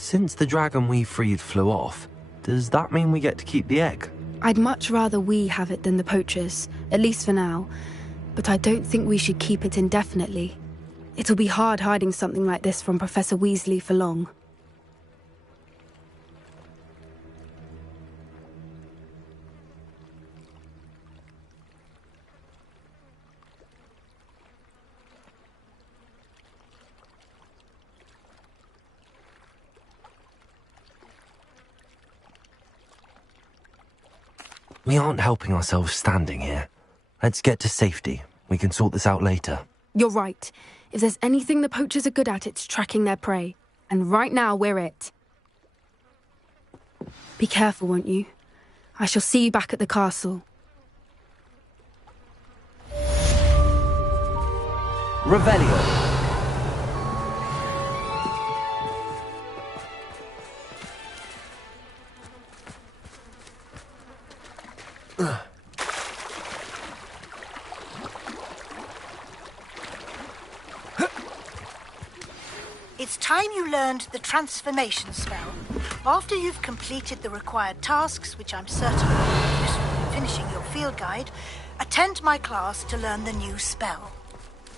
Since the dragon we freed flew off, does that mean we get to keep the egg? I'd much rather we have it than the poachers, at least for now. But I don't think we should keep it indefinitely. It'll be hard hiding something like this from Professor Weasley for long. We aren't helping ourselves standing here. Let's get to safety. We can sort this out later. You're right. If there's anything the poachers are good at, it's tracking their prey. And right now, we're it. Be careful, won't you? I shall see you back at the castle. Revelio. It's time you learned the transformation spell. After you've completed the required tasks, which I'm certain will be useful in finishing your field guide, attend my class to learn the new spell.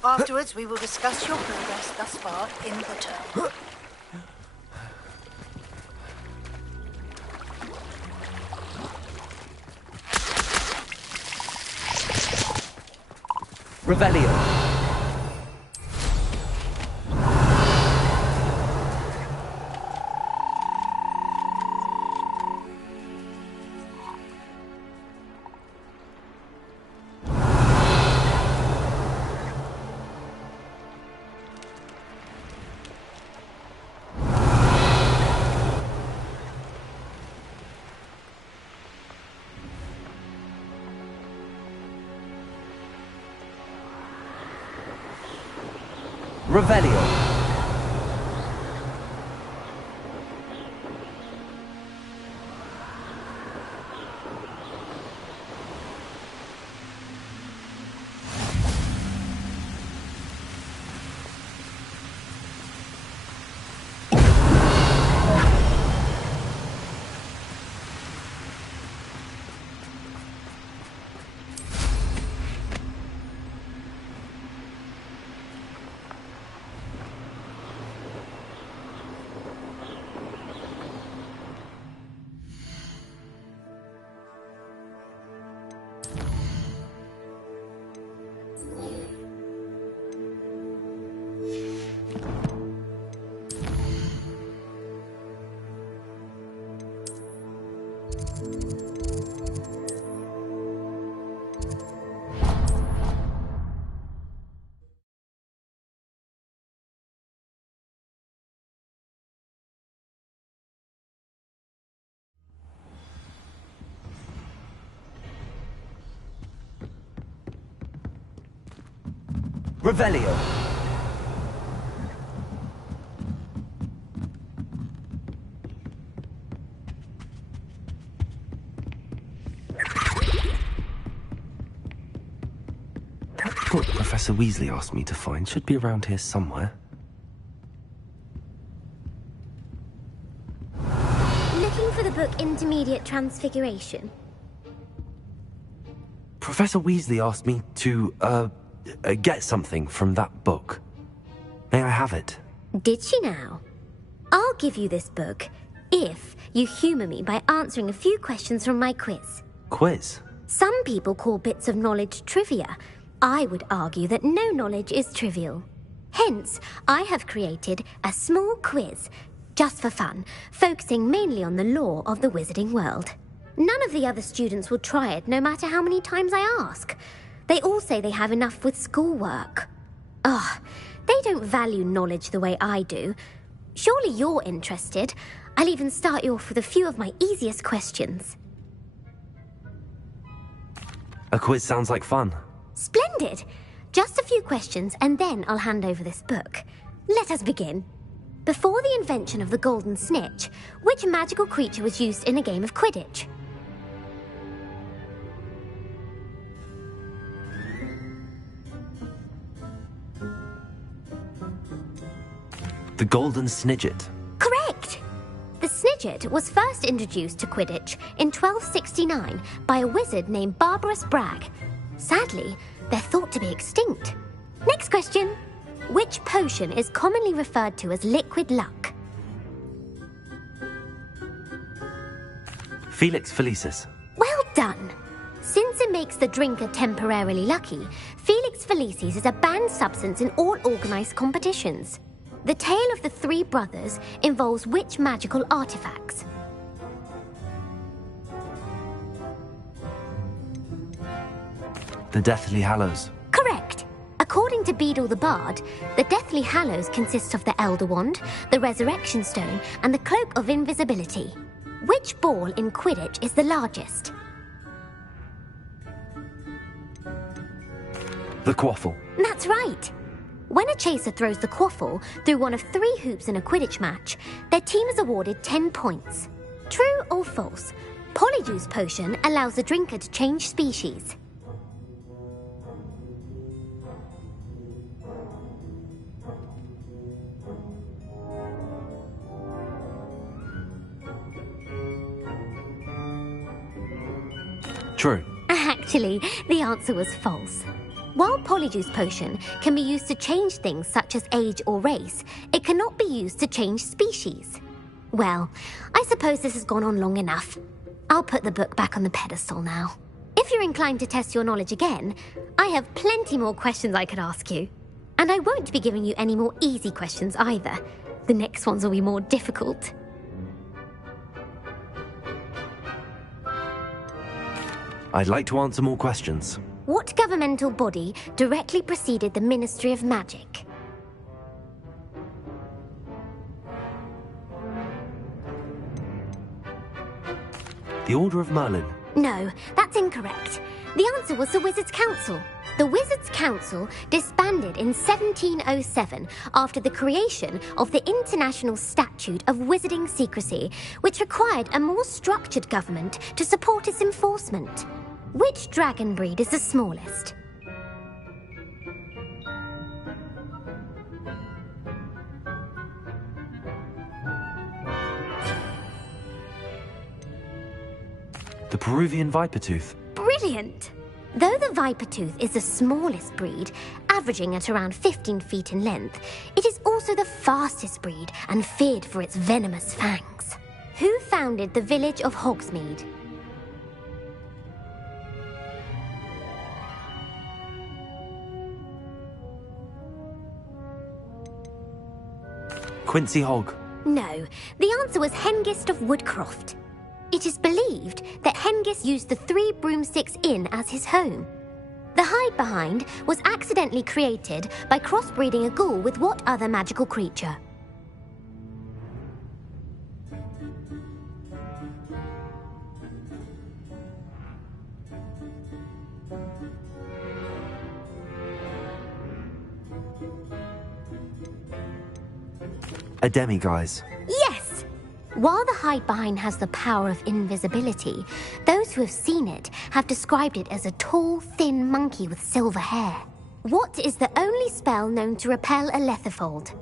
Afterwards, we will discuss your progress thus far in the term. Revelio. Revelio. Revelio. That book Professor Weasley asked me to find should be around here somewhere. Looking for the book Intermediate Transfiguration? Professor Weasley asked me to, get something from that book. May I have it? Did she now? I'll give you this book if you humour me by answering a few questions from my quiz. Quiz? Some people call bits of knowledge trivia. I would argue that no knowledge is trivial. Hence, I have created a small quiz, just for fun, focusing mainly on the lore of the wizarding world. None of the other students will try it, no matter how many times I ask. They all say they have enough with schoolwork. Ugh, they don't value knowledge the way I do. Surely you're interested. I'll even start you off with a few of my easiest questions. A quiz sounds like fun. Splendid! Just a few questions and then I'll hand over this book. Let us begin. Before the invention of the golden snitch, which magical creature was used in a game of Quidditch? The golden snidget. Correct! Widget was first introduced to Quidditch in 1269 by a wizard named Barbarous Bragg. Sadly, they're thought to be extinct. Next question. Which potion is commonly referred to as liquid luck? Felix Felicis. Well done. Since it makes the drinker temporarily lucky, Felix Felicis is a banned substance in all organised competitions. The tale of the three brothers involves which magical artifacts? The Deathly Hallows. Correct. According to Beadle the Bard, the Deathly Hallows consists of the Elder Wand, the Resurrection Stone, and the Cloak of Invisibility. Which ball in Quidditch is the largest? The Quaffle. That's right. When a chaser throws the quaffle through one of 3 hoops in a Quidditch match, their team is awarded 10 points. True or false? Polyjuice potion allows the drinker to change species. True. Actually, the answer was false. While Polyjuice potion can be used to change things such as age or race, it cannot be used to change species. Well, I suppose this has gone on long enough. I'll put the book back on the pedestal now. If you're inclined to test your knowledge again, I have plenty more questions I could ask you. And I won't be giving you any more easy questions either. The next ones will be more difficult. I'd like to answer more questions. What governmental body directly preceded the Ministry of Magic? The Order of Merlin. No, that's incorrect. The answer was the Wizards' Council. The Wizards' Council disbanded in 1707 after the creation of the International Statute of Wizarding Secrecy, which required a more structured government to support its enforcement. Which dragon breed is the smallest? The Peruvian Vipertooth. Brilliant! Though the Vipertooth is the smallest breed, averaging at around 15 feet in length, it is also the fastest breed and feared for its venomous fangs. Who founded the village of Hogsmeade? Quincy Hogg. No, the answer was Hengist of Woodcroft. It is believed that Hengist used the 3 Broomsticks Inn as his home. The hide-behind was accidentally created by crossbreeding a ghoul with what other magical creature? A Demiguise. Yes! While the hide-behind has the power of invisibility, those who have seen it have described it as a tall, thin monkey with silver hair. What is the only spell known to repel a Lethifold?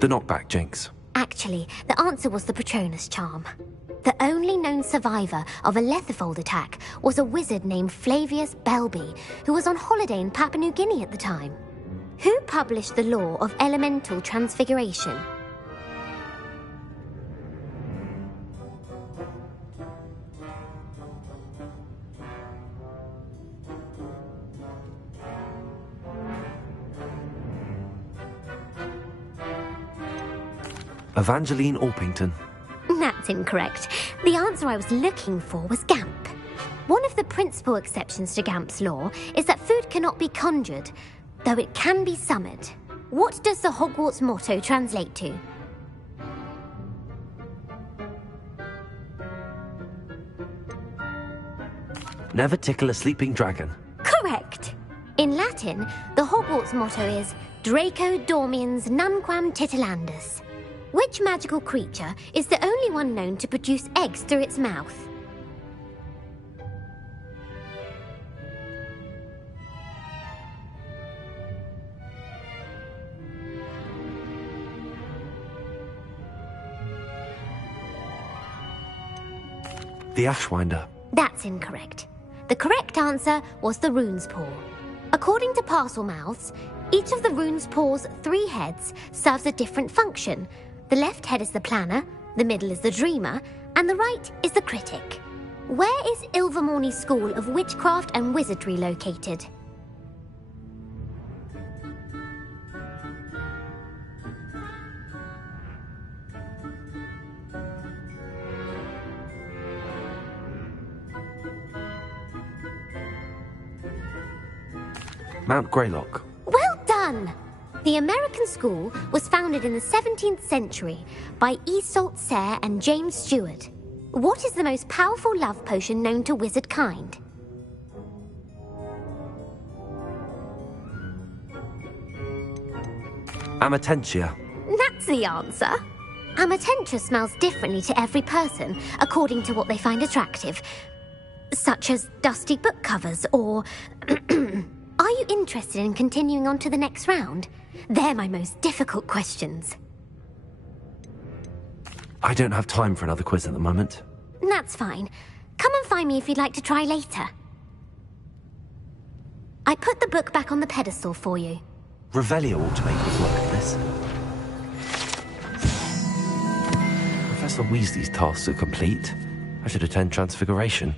The Knockback Jinx. Actually, the answer was the Patronus Charm. The only known survivor of a Lethifold attack was a wizard named Flavius Belby, who was on holiday in Papua New Guinea at the time. Who published the law of elemental transfiguration? Evangeline Orpington. That's incorrect. The answer I was looking for was Gamp. One of the principal exceptions to Gamp's law is that food cannot be conjured, though it can be summoned. What does the Hogwarts motto translate to? Never tickle a sleeping dragon. Correct. In Latin, Latin, the Hogwarts motto is Draco Dormiens Nunquam Titilandus. Which magical creature is the only one known to produce eggs through its mouth? The Ashwinder. That's incorrect. The correct answer was the rune's paw. According to Parselmouths, each of the rune's paw's 3 heads serves a different function. The left head is the planner, the middle is the dreamer, and the right is the critic. Where is Ilvermorny's School of Witchcraft and Wizardry located? Mount Greylock. Well done! The American school was founded in the 17th century by Iseult Sayre and James Stewart. What is the most powerful love potion known to wizard kind? Amatentia. That's the answer. Amatentia smells differently to every person, according to what they find attractive, such as dusty book covers or... Are you interested in continuing on to the next round? They're my most difficult questions. I don't have time for another quiz at the moment. That's fine. Come and find me if you'd like to try later. I put the book back on the pedestal for you. Revelio ought to make us look at this. Professor Weasley's tasks are complete. I should attend Transfiguration.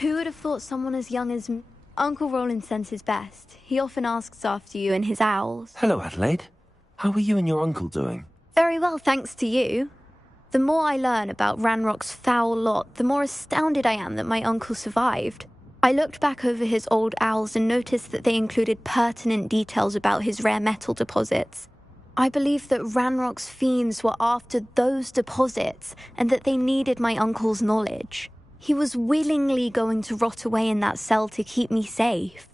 Who would have thought someone as young as... Uncle Roland sends his best. He often asks after you and his owls. Hello, Adelaide. How are you and your uncle doing? Very well, thanks to you. The more I learn about Ranrock's foul lot, the more astounded I am that my uncle survived. I looked back over his old owls and noticed that they included pertinent details about his rare metal deposits. I believe that Ranrock's fiends were after those deposits and that they needed my uncle's knowledge. He was willingly going to rot away in that cell to keep me safe.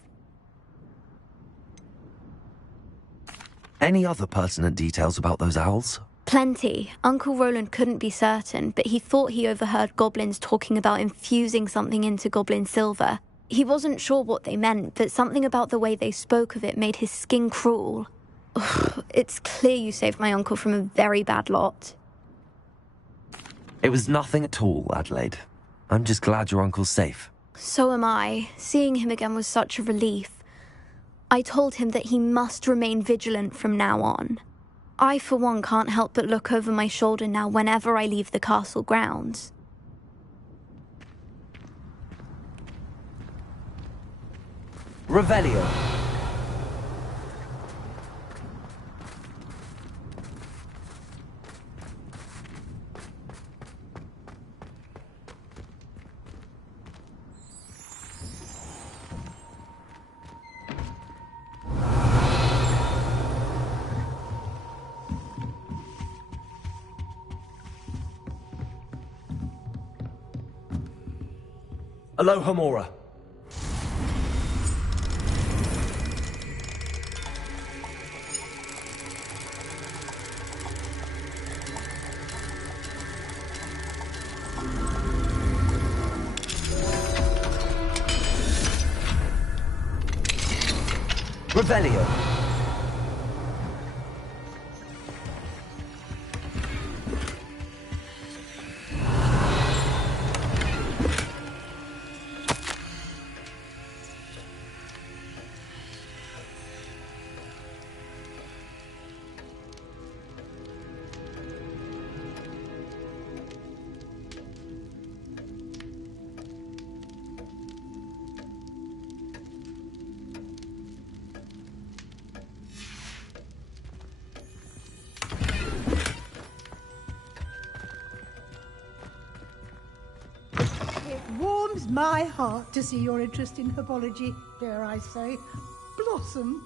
Any other pertinent details about those owls? Plenty. Uncle Roland couldn't be certain, but he thought he overheard goblins talking about infusing something into goblin silver. He wasn't sure what they meant, but something about the way they spoke of it made his skin crawl. Ugh, it's clear you saved my uncle from a very bad lot. It was nothing at all, Adelaide. I'm just glad your uncle's safe. So am I. Seeing him again was such a relief. I told him that he must remain vigilant from now on. I, for one, can't help but look over my shoulder now whenever I leave the castle grounds. Revelio. Alohomora. Revelio. warms my heart to see your interest in herbology, dare I say, blossom.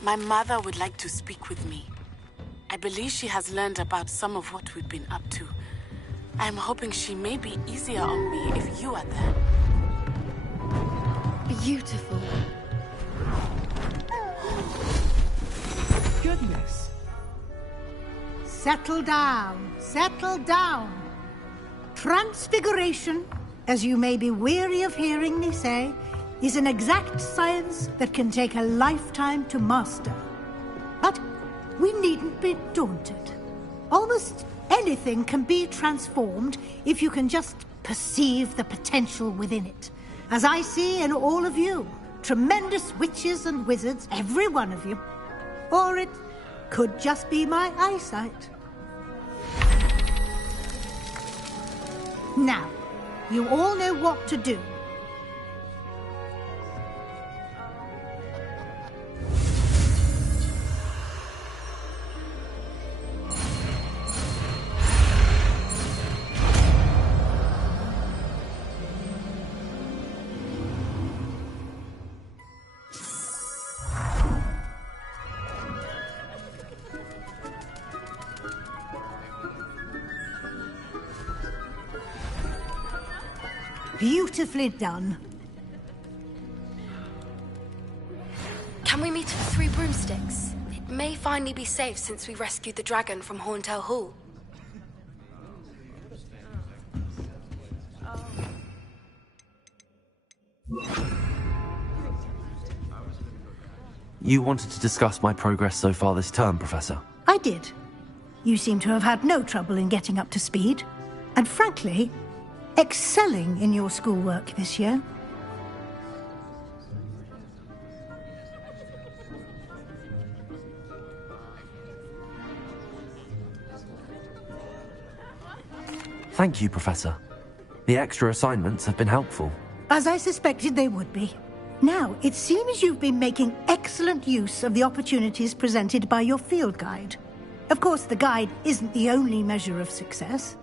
My mother would like to speak with me. I believe she has learned about some of what we've been up to. I'm hoping she may be easier on me if you are there. Beautiful. Goodness. Settle down, settle down. Transfiguration, as you may be weary of hearing me say, is an exact science that can take a lifetime to master. But we needn't be daunted. Almost anything can be transformed if you can just perceive the potential within it. As I see in all of you, tremendous witches and wizards, every one of you. Or it could just be my eyesight. Now, you all know what to do. Beautifully done. Can we meet at the Three Broomsticks? It may finally be safe since we rescued the dragon from Horntail Hall. You wanted to discuss my progress so far this term, Professor? I did. You seem to have had no trouble in getting up to speed. And frankly, excelling in your schoolwork this year. Thank you, Professor. The extra assignments have been helpful. As I suspected they would be. Now, it seems you've been making excellent use of the opportunities presented by your field guide. Of course, the guide isn't the only measure of success.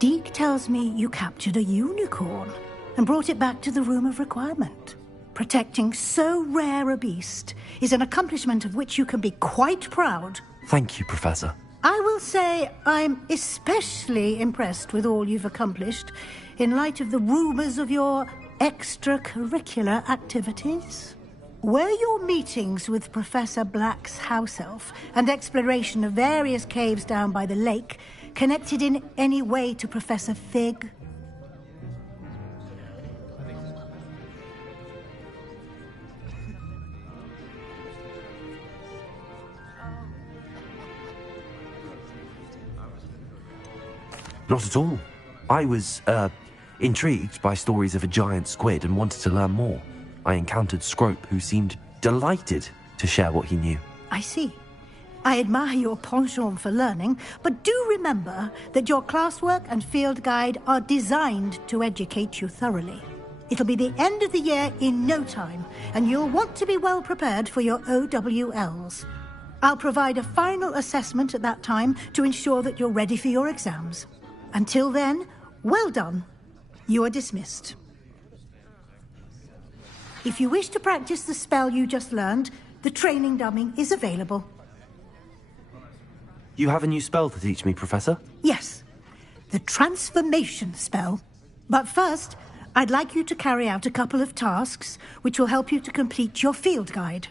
Deke tells me you captured a unicorn and brought it back to the Room of Requirement. Protecting so rare a beast is an accomplishment of which you can be quite proud. Thank you, Professor. I will say I'm especially impressed with all you've accomplished in light of the rumours of your extracurricular activities. Were your meetings with Professor Black's house elf and exploration of various caves down by the lake connected in any way to Professor Fig? Not at all. I was, intrigued by stories of a giant squid and wanted to learn more. I encountered Scrope, who seemed delighted to share what he knew. I see. I admire your penchant for learning, but do remember that your classwork and field guide are designed to educate you thoroughly. It'll be the end of the year in no time, and you'll want to be well prepared for your OWLs. I'll provide a final assessment at that time to ensure that you're ready for your exams. Until then, well done. You are dismissed. If you wish to practice the spell you just learned, the training dummy is available. You have a new spell to teach me, Professor? Yes, the transformation spell. But first, I'd like you to carry out a couple of tasks which will help you to complete your field guide.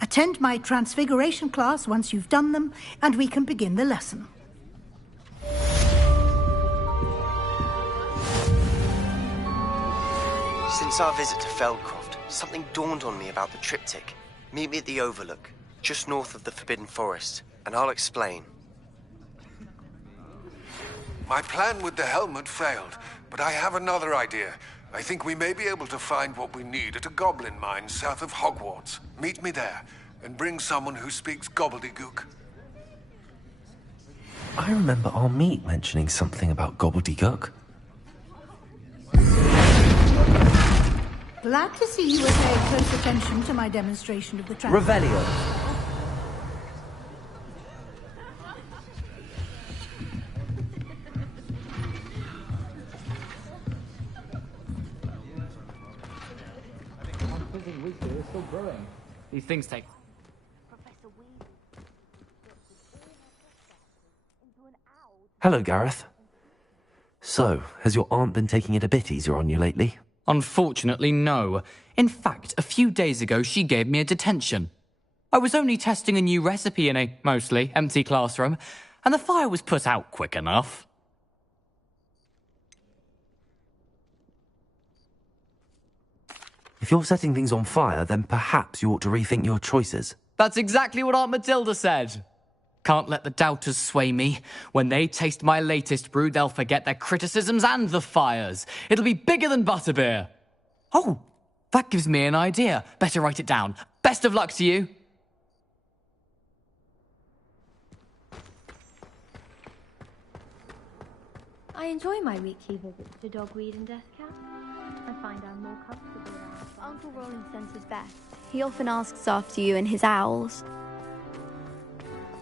Attend my transfiguration class once you've done them, and we can begin the lesson. Since our visit to Feldcroft, something dawned on me about the triptych. Meet me at the Overlook, just north of the Forbidden Forest, and I'll explain. My plan with the helmet failed, but I have another idea. I think we may be able to find what we need at a goblin mine south of Howarts. Meet me there, and bring someone who speaks gobbledygook. I remember our meet mentioning something about gobbledygook. Glad to see you were paying close attention to my demonstration of the Revelio. These things take... Hello, Gareth. So, has your aunt been taking it a bit easier on you lately? Unfortunately, no. In fact, a few days ago, she gave me a detention. I was only testing a new recipe in a mostly empty classroom, and the fire was put out quick enough. If you're setting things on fire, then perhaps you ought to rethink your choices. That's exactly what Aunt Matilda said. Can't let the doubters sway me. When they taste my latest brew, they'll forget their criticisms and the fires. It'll be bigger than butterbeer. Oh, that gives me an idea. Better write it down. Best of luck to you. I enjoy my weekly visits to Dogweed and Deathcap. I find I'm more comfortable around. Uncle Roland sends his best. He often asks after you and his owls.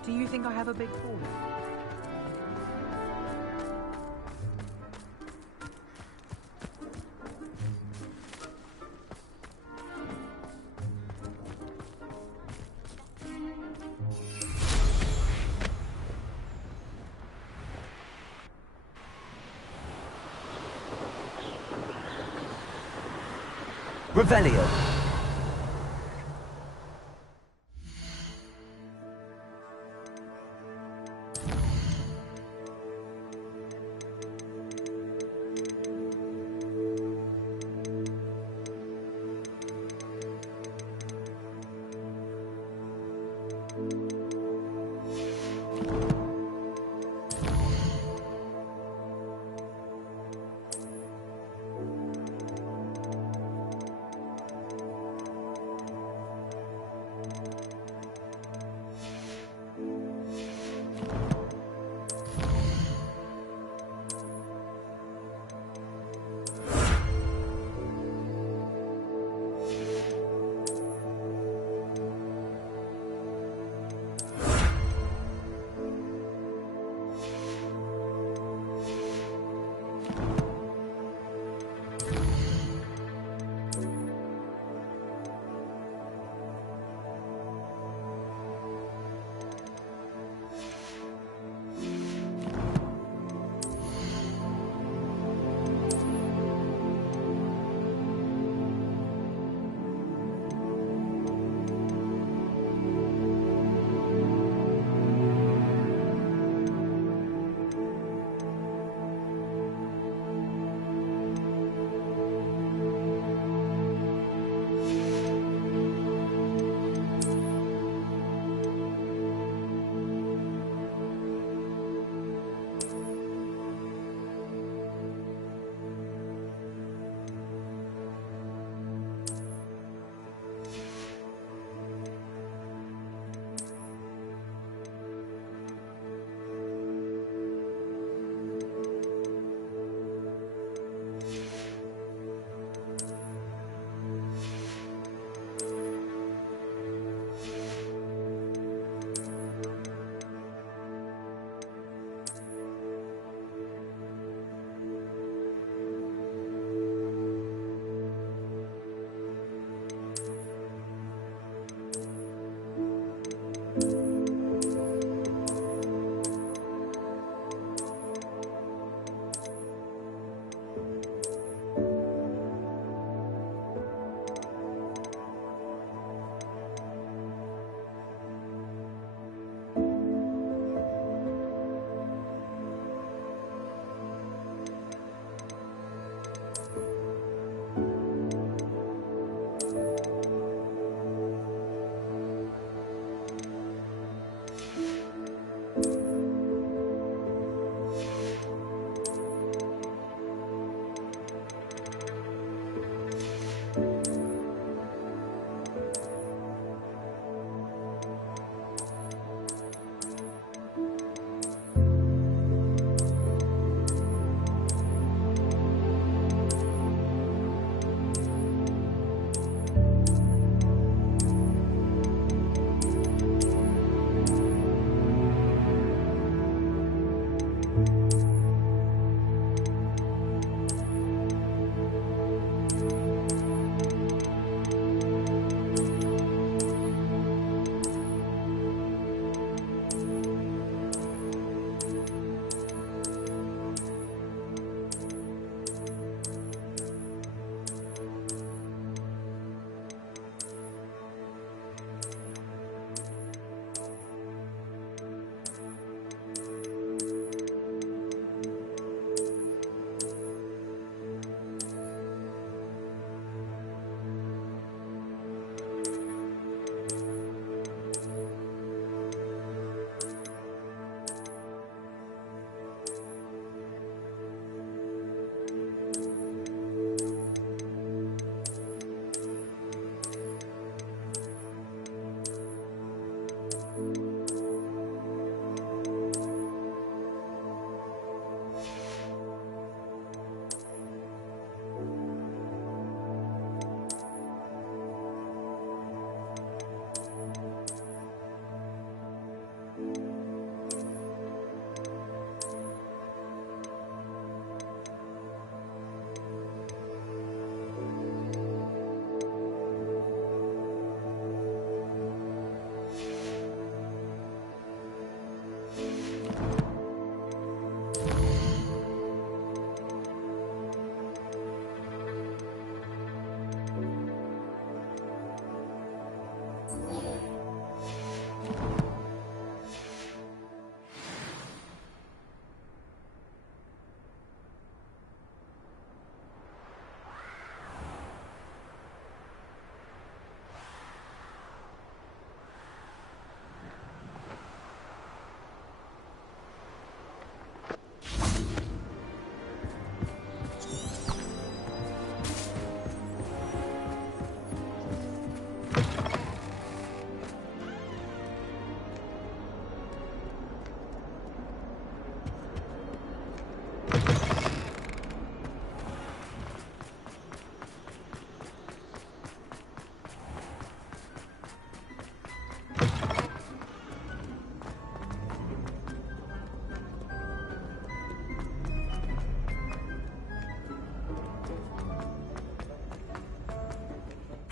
Do you think I have a big fall? Revelio.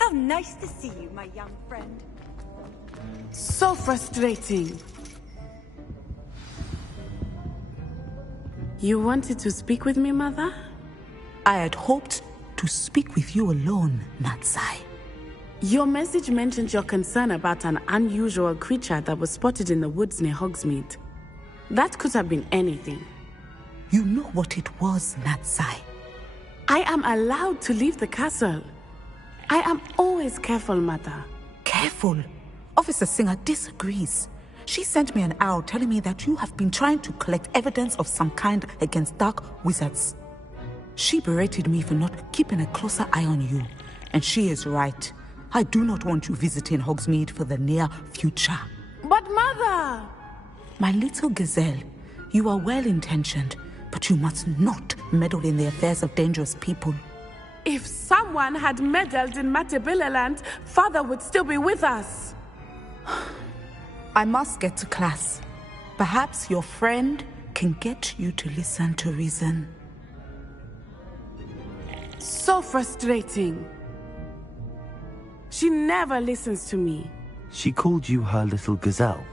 How nice to see you, my young friend. So frustrating. You wanted to speak with me, Mother? I had hoped to speak with you alone, Natsai. Your message mentioned your concern about an unusual creature that was spotted in the woods near Hogsmeade. That could have been anything. You know what it was, Natsai. I am allowed to leave the castle. I am always careful, Mother. Careful? Officer Singer disagrees. She sent me an owl telling me that you have been trying to collect evidence of some kind against dark wizards. She berated me for not keeping a closer eye on you. And she is right. I do not want you visiting Hogsmeade for the near future. But Mother! My little gazelle, you are well-intentioned, but you must not meddle in the affairs of dangerous people. If someone had meddled in Matabeleland, Father would still be with us. I must get to class. Perhaps your friend can get you to listen to reason. So frustrating. She never listens to me. She called you her little gazelle.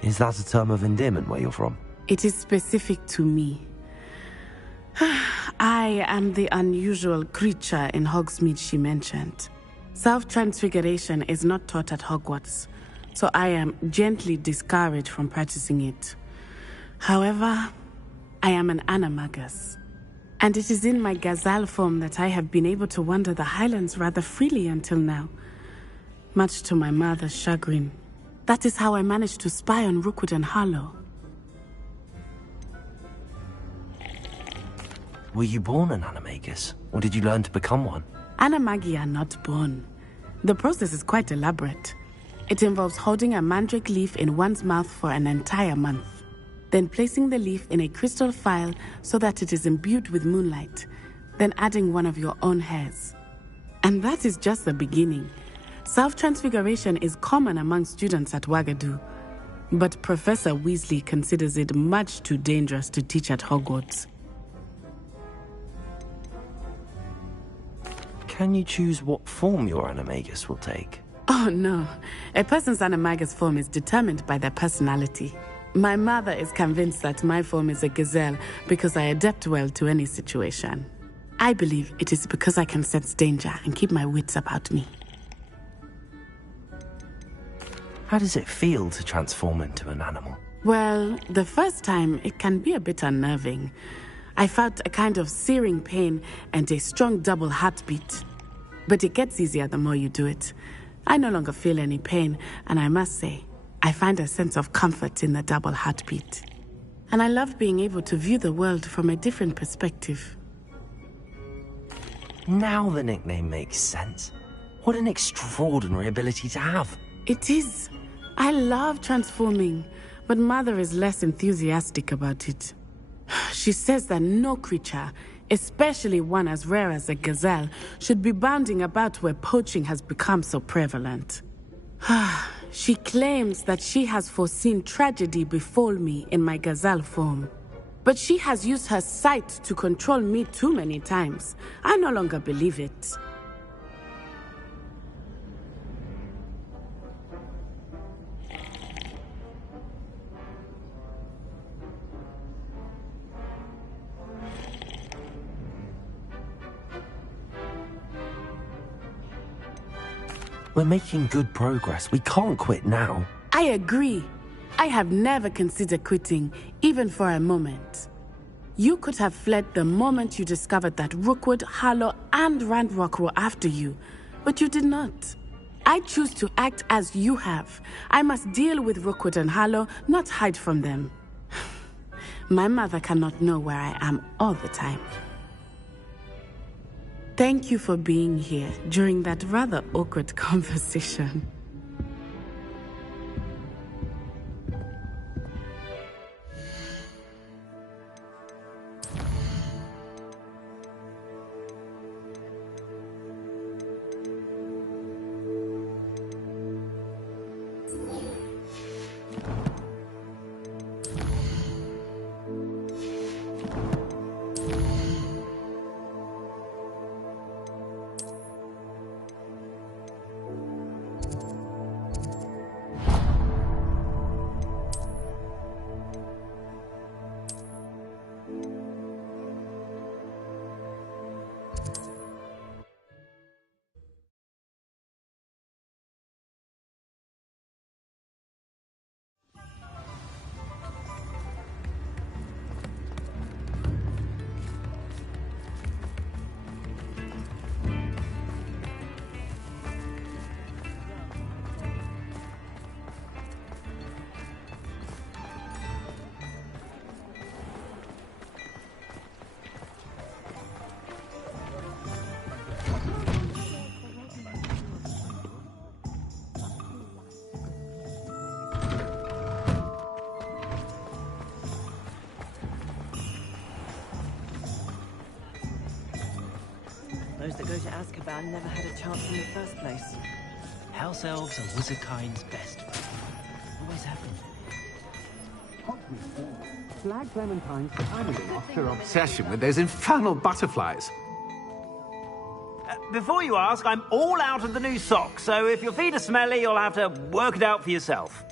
Is that a term of endearment where you're from? It is specific to me. I am the unusual creature in Hogsmeade she mentioned. Self-transfiguration is not taught at Hogwarts, so I am gently discouraged from practicing it. However, I am an animagus, and it is in my gazelle form that I have been able to wander the Highlands rather freely until now, much to my mother's chagrin. That is how I managed to spy on Rookwood and Harlow. Were you born an animagus, or did you learn to become one? Animagi are not born. The process is quite elaborate. It involves holding a mandrake leaf in one's mouth for an entire month, then placing the leaf in a crystal phial so that it is imbued with moonlight, then adding one of your own hairs. And that is just the beginning. Self-transfiguration is common among students at Wagadu, but Professor Weasley considers it much too dangerous to teach at Hogwarts. Can you choose what form your animagus will take? Oh no, a person's animagus form is determined by their personality. My mother is convinced that my form is a gazelle because I adapt well to any situation. I believe it is because I can sense danger and keep my wits about me. How does it feel to transform into an animal? Well, the first time it can be a bit unnerving. I felt a kind of searing pain and a strong double heartbeat. But it gets easier the more you do it. I no longer feel any pain, and I must say, I find a sense of comfort in the double heartbeat. And I love being able to view the world from a different perspective. Now the nickname makes sense. What an extraordinary ability to have. It is. I love transforming, but Mother is less enthusiastic about it. She says that no creature, especially one as rare as a gazelle, should be bounding about where poaching has become so prevalent. She claims that she has foreseen tragedy befall me in my gazelle form. But she has used her sight to control me too many times. I no longer believe it. We're making good progress. We can't quit now. I agree. I have never considered quitting, even for a moment. You could have fled the moment you discovered that Rookwood, Harlow, and Ranrock were after you, but you did not. I choose to act as you have. I must deal with Rookwood and Harlow, not hide from them. My mother cannot know where I am all the time. Thank you for being here during that rather awkward conversation. Those that go to Azkaban never had a chance in the first place. House elves are wizardkind's best friend. Always have been. Flag Clementine's timing off her obsession with those infernal butterflies. Before you ask, I'm all out of the new socks, so if your feet are smelly, you'll have to work it out for yourself.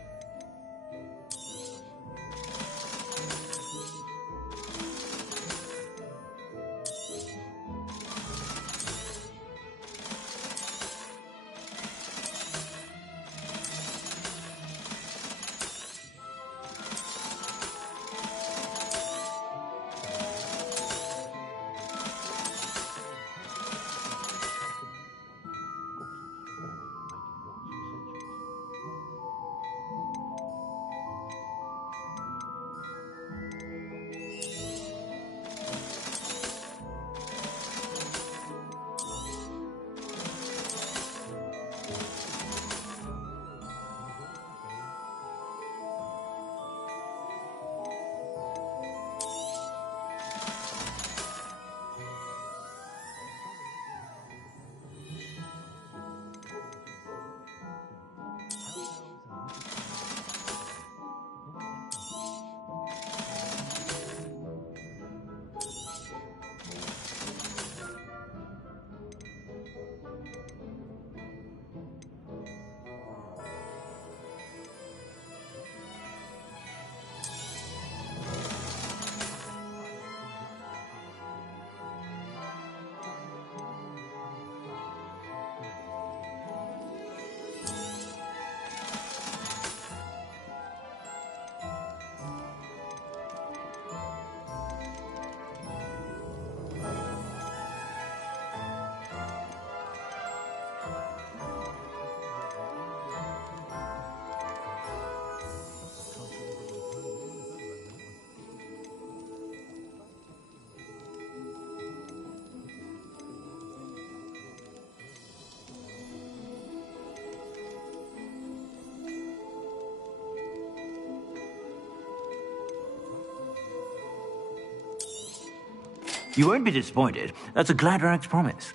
You won't be disappointed. That's a Gladrag's promise.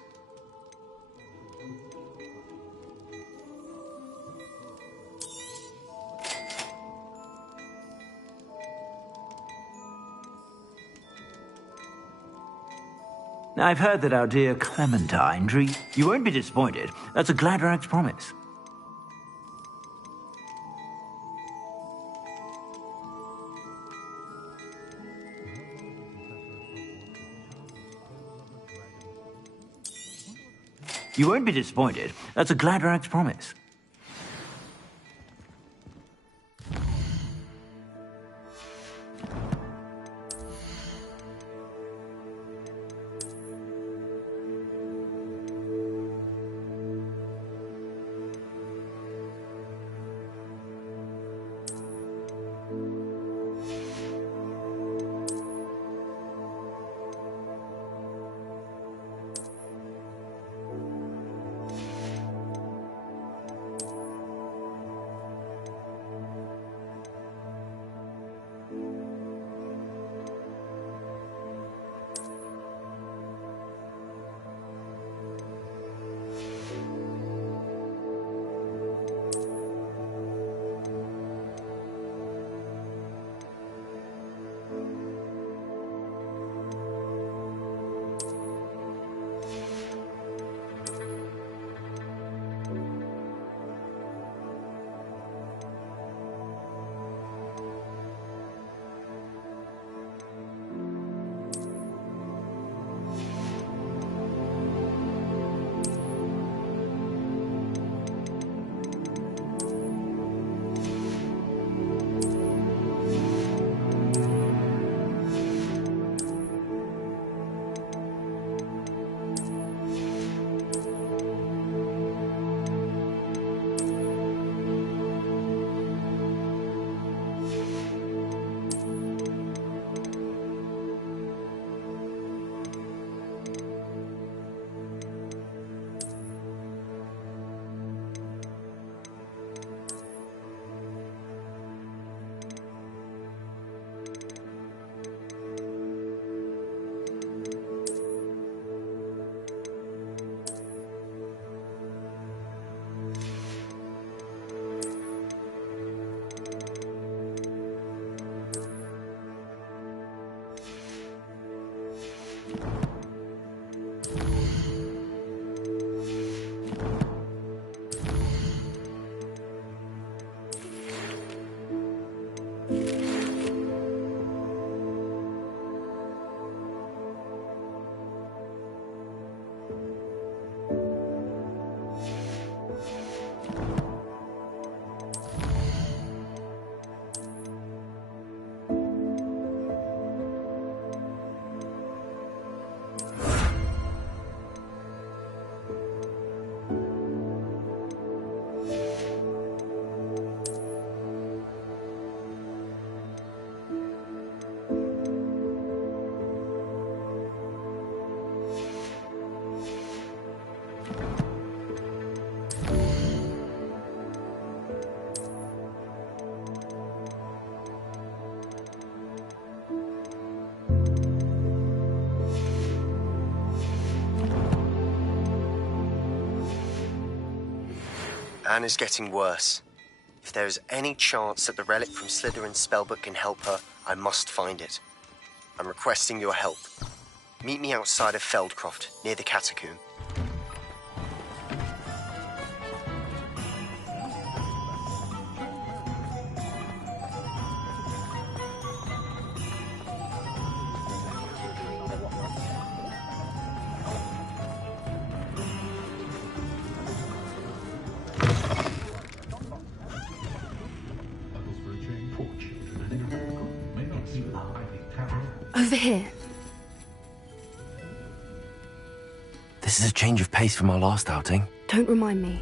Now, I've heard that our dear Clementine You won't be disappointed. That's a Gladrag's promise. You won't be disappointed. That's a Gladrag's promise. Anna's getting worse. If there is any chance that the relic from Slytherin's spellbook can help her, I must find it. I'm requesting your help. Meet me outside of Feldcroft, near the catacomb. Over here. This is a change of pace from our last outing. Don't remind me.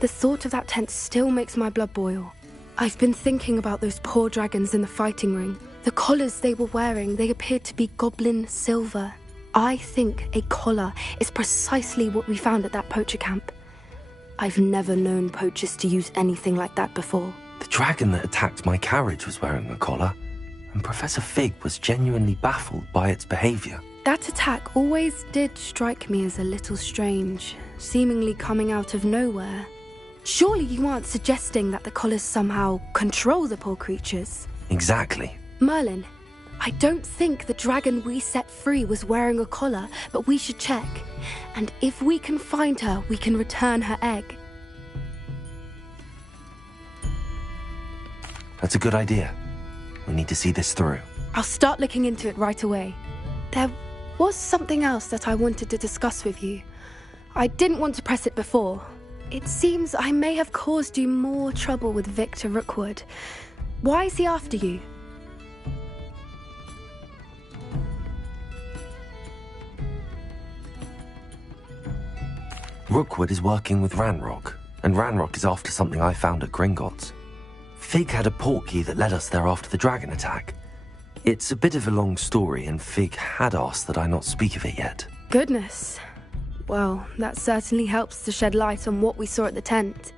The thought of that tent still makes my blood boil. I've been thinking about those poor dragons in the fighting ring. The collars they were wearing, they appeared to be goblin silver. I think a collar is precisely what we found at that poacher camp. I've never known poachers to use anything like that before. The dragon that attacked my carriage was wearing a collar, and Professor Fig was genuinely baffled by its behavior. That attack always did strike me as a little strange, seemingly coming out of nowhere. Surely you aren't suggesting that the collars somehow control the poor creatures? Exactly. Merlin, I don't think the dragon we set free was wearing a collar, but we should check. And if we can find her, we can return her egg. That's a good idea. We need to see this through. I'll start looking into it right away. There was something else that I wanted to discuss with you. I didn't want to press it before. It seems I may have caused you more trouble with Victor Rookwood. Why is he after you? Rookwood is working with Ranrock, and Ranrock is after something I found at Gringotts. Fig had a portkey that led us there after the dragon attack. It's a bit of a long story, and Fig had asked that I not speak of it yet. Goodness. Well, that certainly helps to shed light on what we saw at the tent.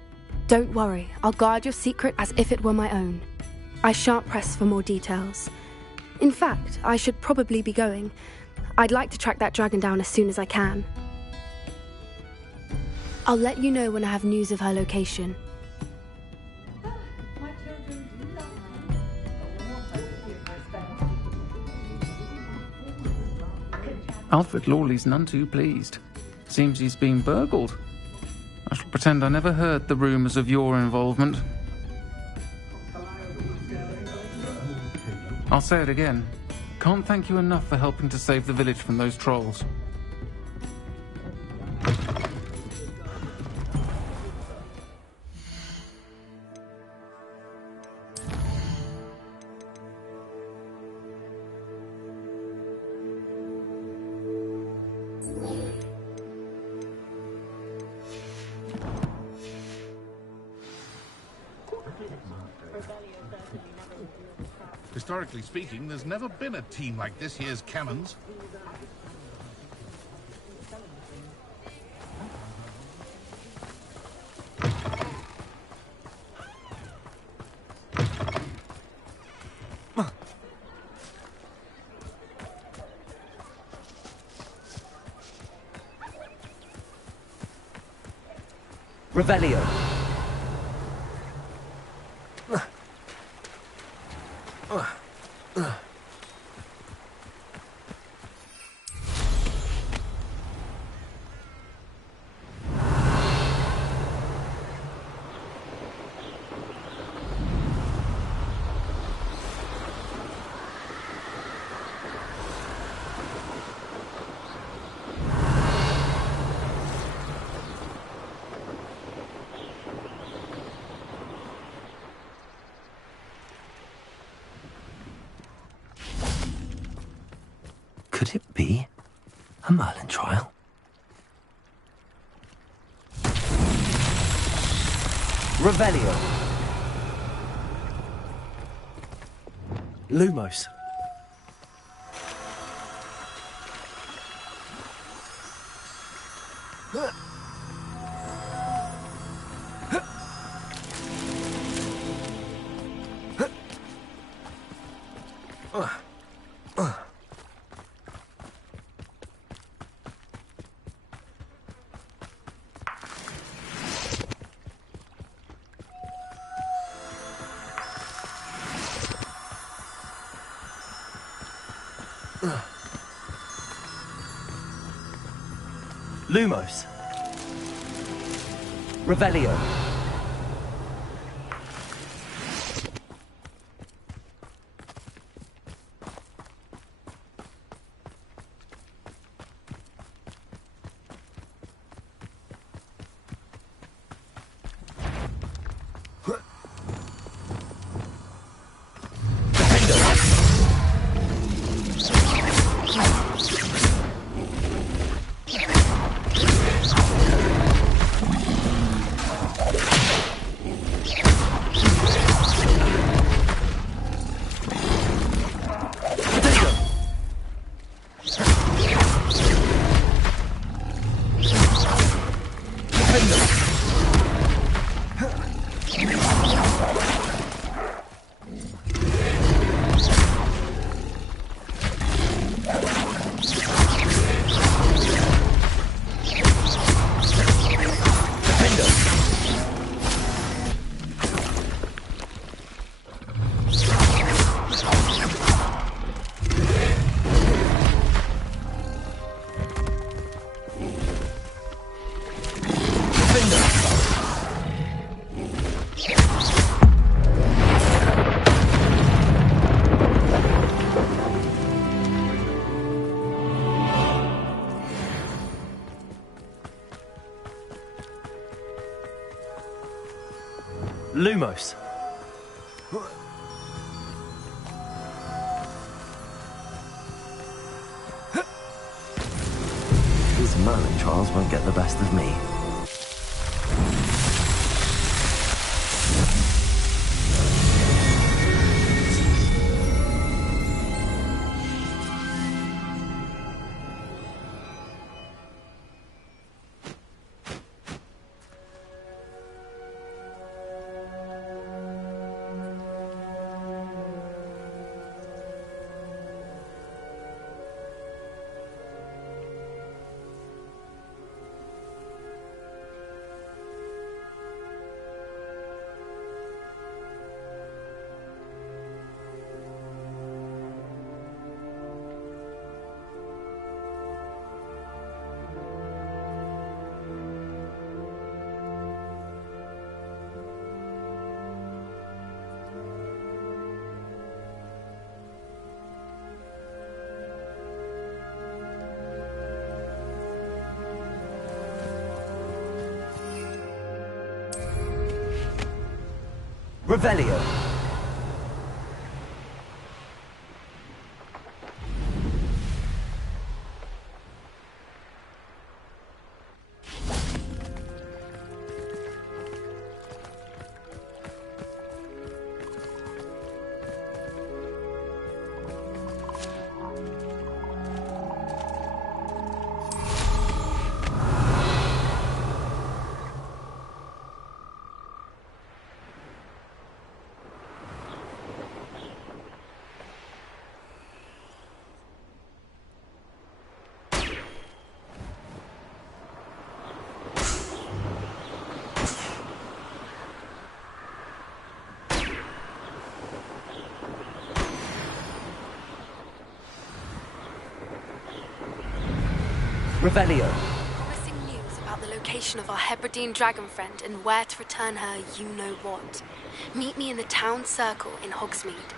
Don't worry, I'll guard your secret as if it were my own. I shan't press for more details. In fact, I should probably be going. I'd like to track that dragon down as soon as I can. I'll let you know when I have news of her location. Alfred Lawley's none too pleased. Seems he's been burgled. I shall pretend I never heard the rumours of your involvement. I'll say it again. Can't thank you enough for helping to save the village from those trolls. Historically speaking, there's never been a team like this here's cannons. Revelio. Could it be a Merlin trial? Revelio. Lumos. Lumos. Revelio. Lumos. These Merlin trials won't get the best of me. Revelio. Revelio. Promising news about the location of our Hebridean dragon friend and where to return her you-know-what. Meet me in the town circle in Hogsmeade.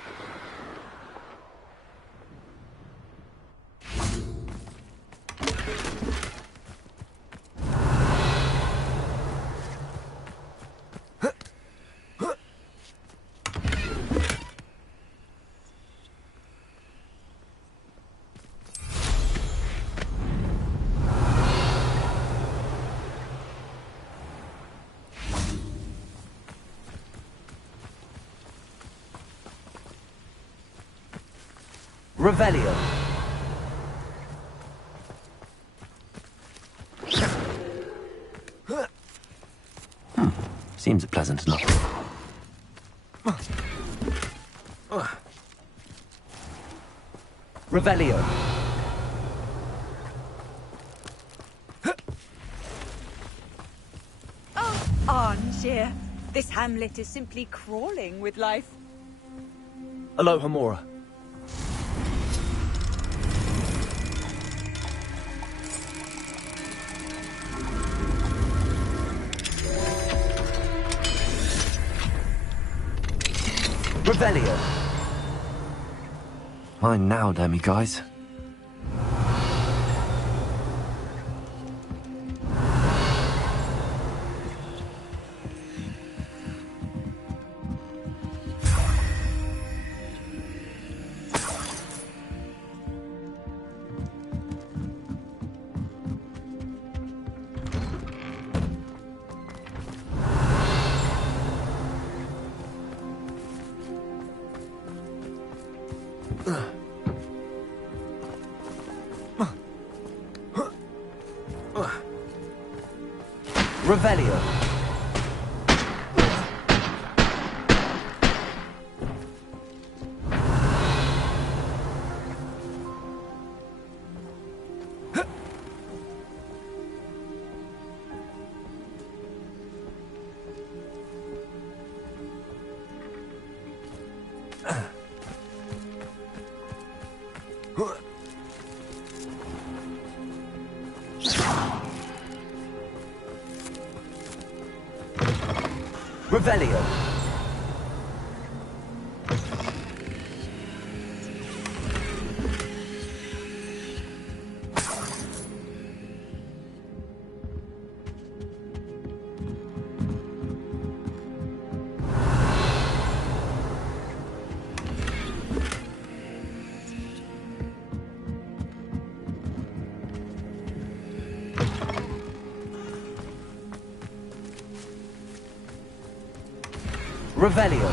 Revelio. Seems pleasant enough. Revelio. Oh, Arnshire. This hamlet is simply crawling with life. Aloha Mora. Revelio. Mine now, Demi guys. Revelio. Revelio. Revelio.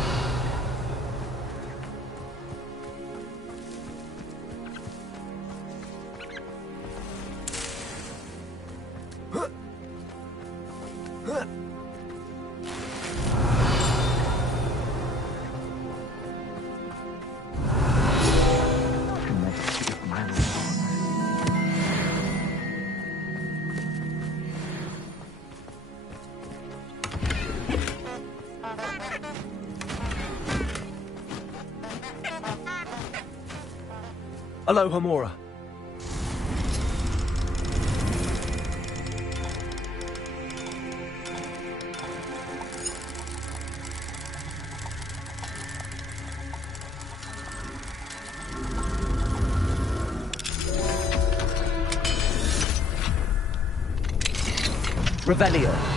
Hello, Homura. Revelio.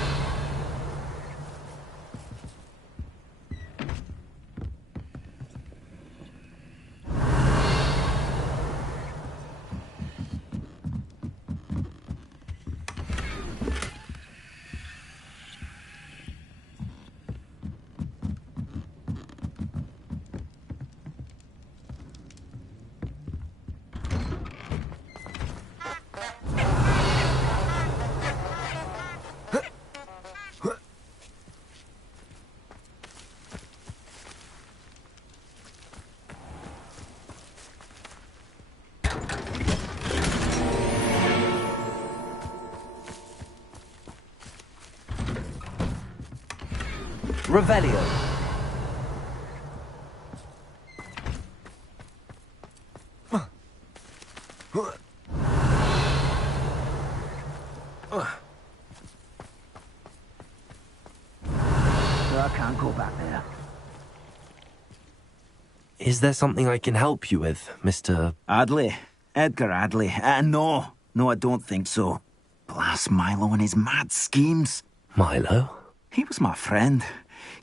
Revelio. I can't go back there. Is there something I can help you with, Mr. Adley? Edgar Adley? No. No, I don't think so. Blast Milo and his mad schemes. Milo? He was my friend.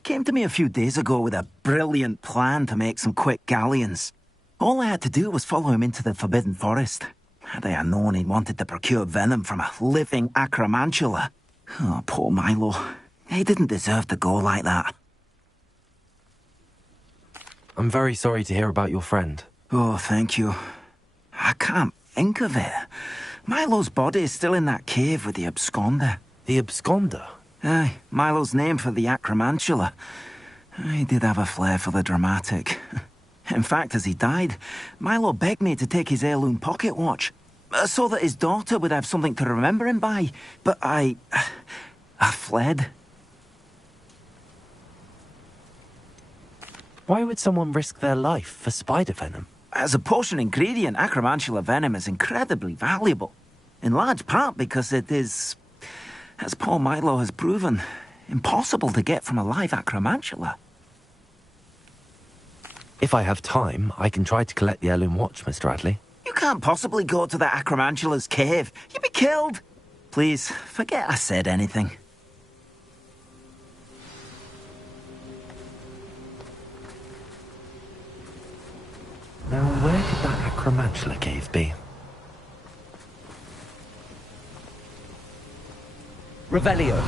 Came to me a few days ago with a brilliant plan to make some quick galleons. All I had to do was follow him into the Forbidden Forest. Had I known he wanted to procure venom from a living acromantula. Oh, poor Milo. He didn't deserve to go like that. I'm very sorry to hear about your friend. Oh, thank you. I can't think of it. Milo's body is still in that cave with the absconder. The absconder? Aye, Milo's name for the acromantula. He did have a flair for the dramatic. In fact, as he died, Milo begged me to take his heirloom pocket watch, so that his daughter would have something to remember him by. But I fled. Why would someone risk their life for spider venom? As a potion ingredient, acromantula venom is incredibly valuable. In large part because it is, as poor Milo has proven, impossible to get from a live acromantula. If I have time, I can try to collect the heirloom watch, Mr. Radley. You can't possibly go to the Acromantula's cave. You'd be killed. Please, forget I said anything. Now, where could that Acromantula cave be? Revelio.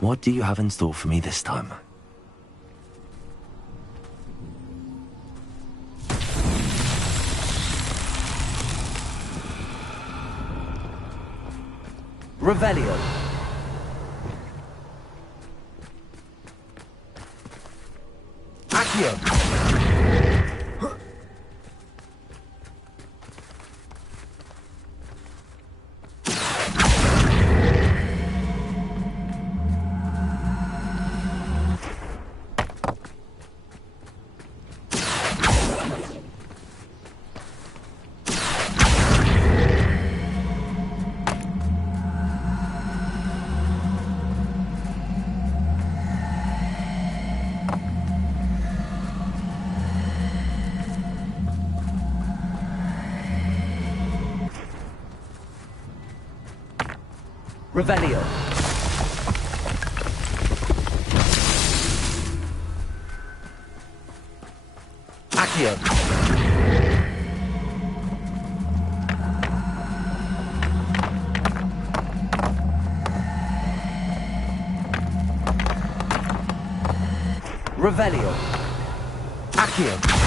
What do you have in store for me this time? Revelio. Accio. Revelio. Accio. Revelio. Accio.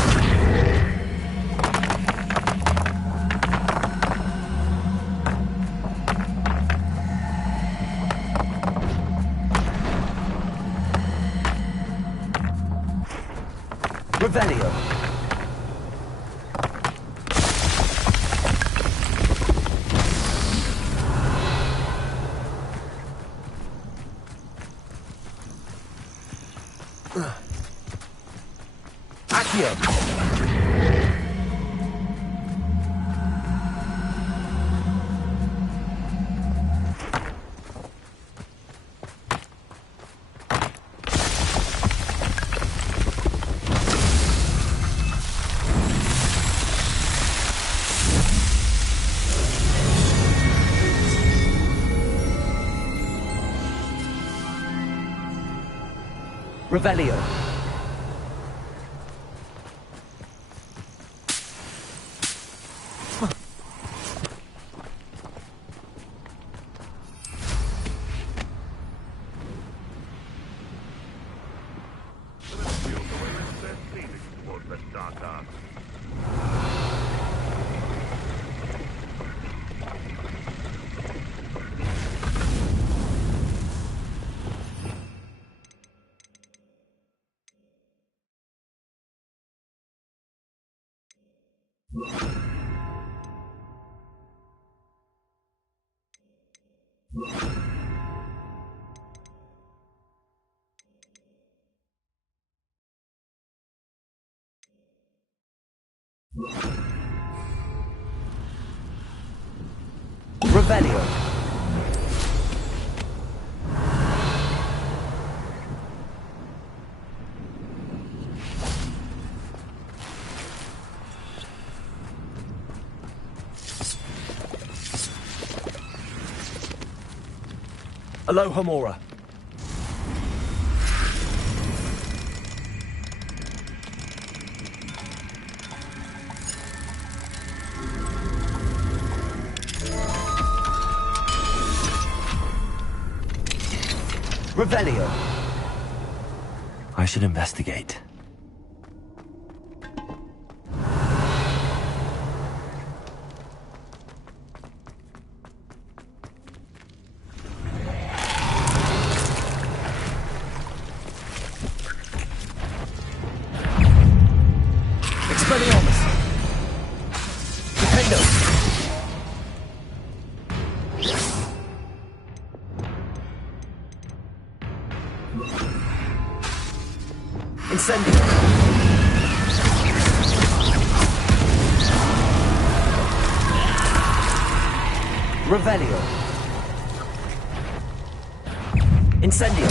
Revelio. Accio. Revelio. Revelio. Alohomora. Revelio. I should investigate. Expelliarmus. Defendo. Incendio. Revelio. Incendio.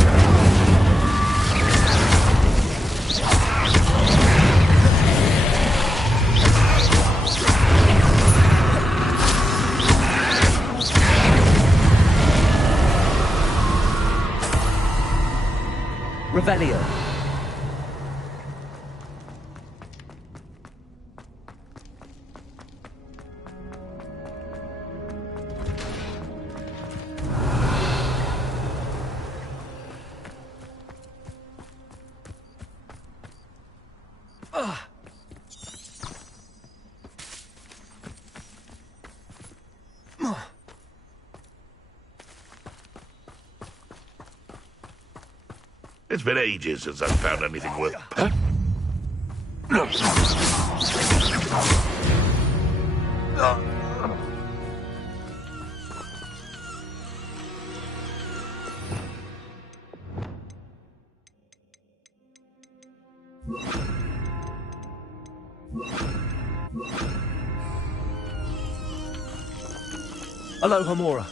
Revelio. It's been ages since I've found anything worth... Huh? Hello, Homura.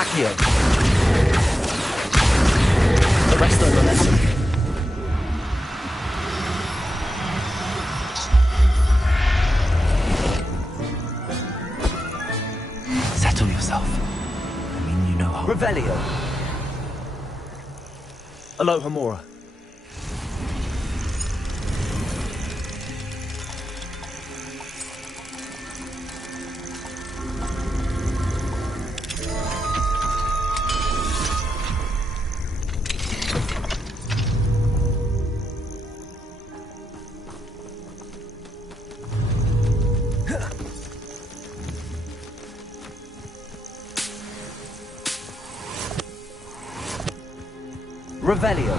Accio. Arresto momentum. Settle yourself. I mean, you know how... Revelio. Hello, Homura. Revelio.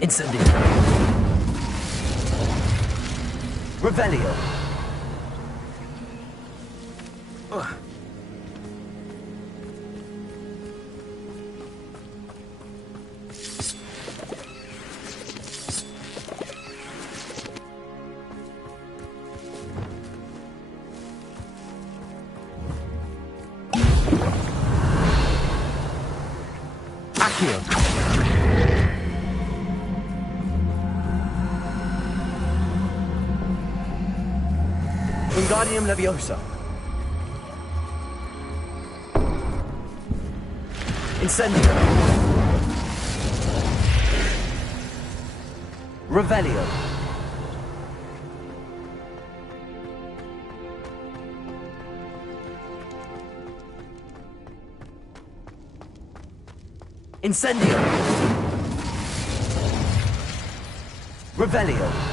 Incendio. Revelio. Accio. Wingardium Leviosa. Incendio. Revelio. Incendio. Revelio.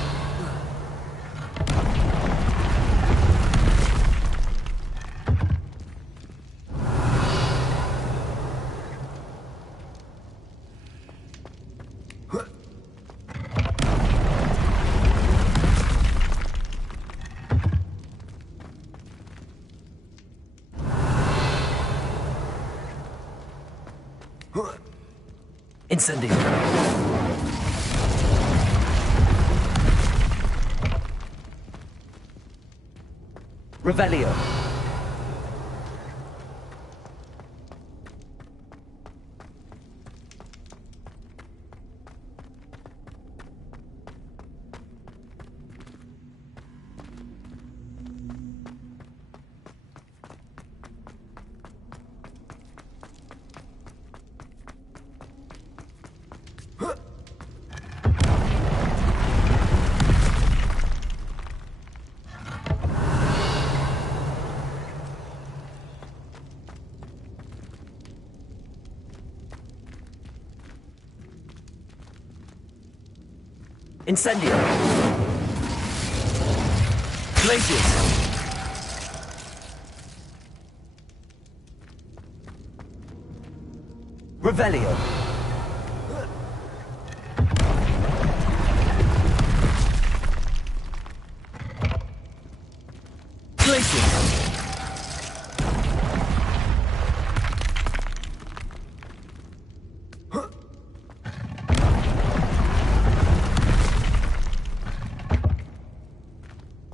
Incendio. Revelio. Incendio. Glacius. Revelio. Glacius.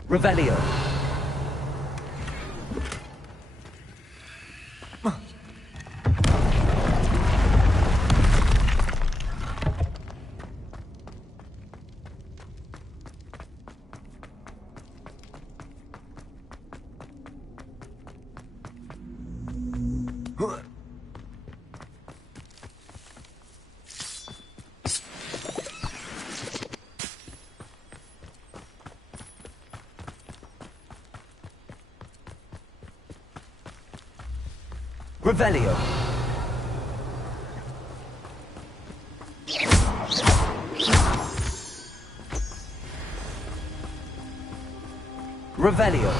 Revelio. Revelio. Revelio.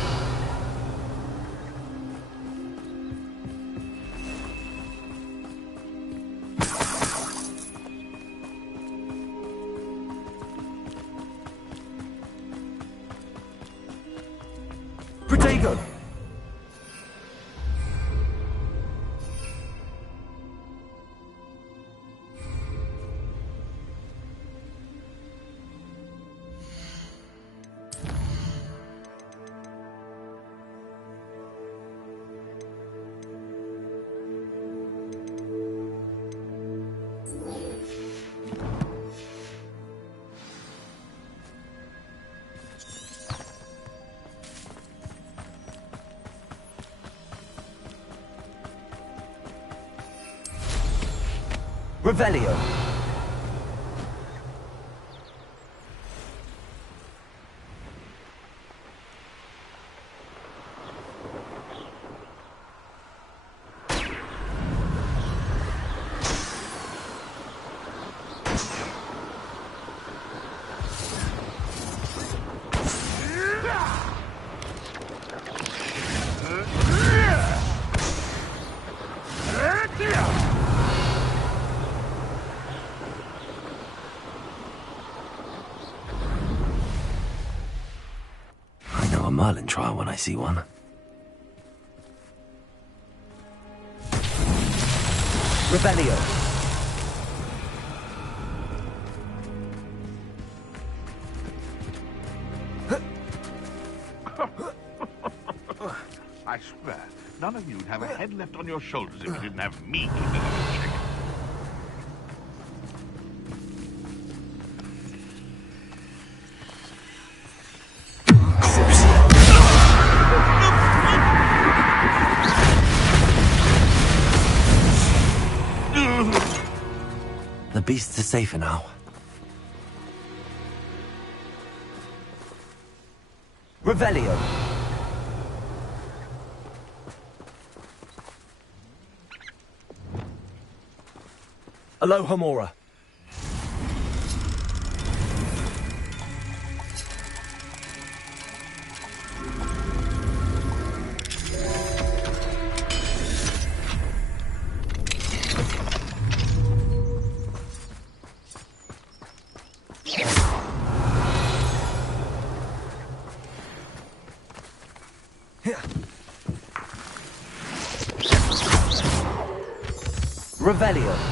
Protego. Revelio. Merlin trial when I see one. Revelio. I swear, none of you'd have a head left on your shoulders if you didn't have me keeping them in check. The beasts are safer now. Revelio. Alohomora. Revelio.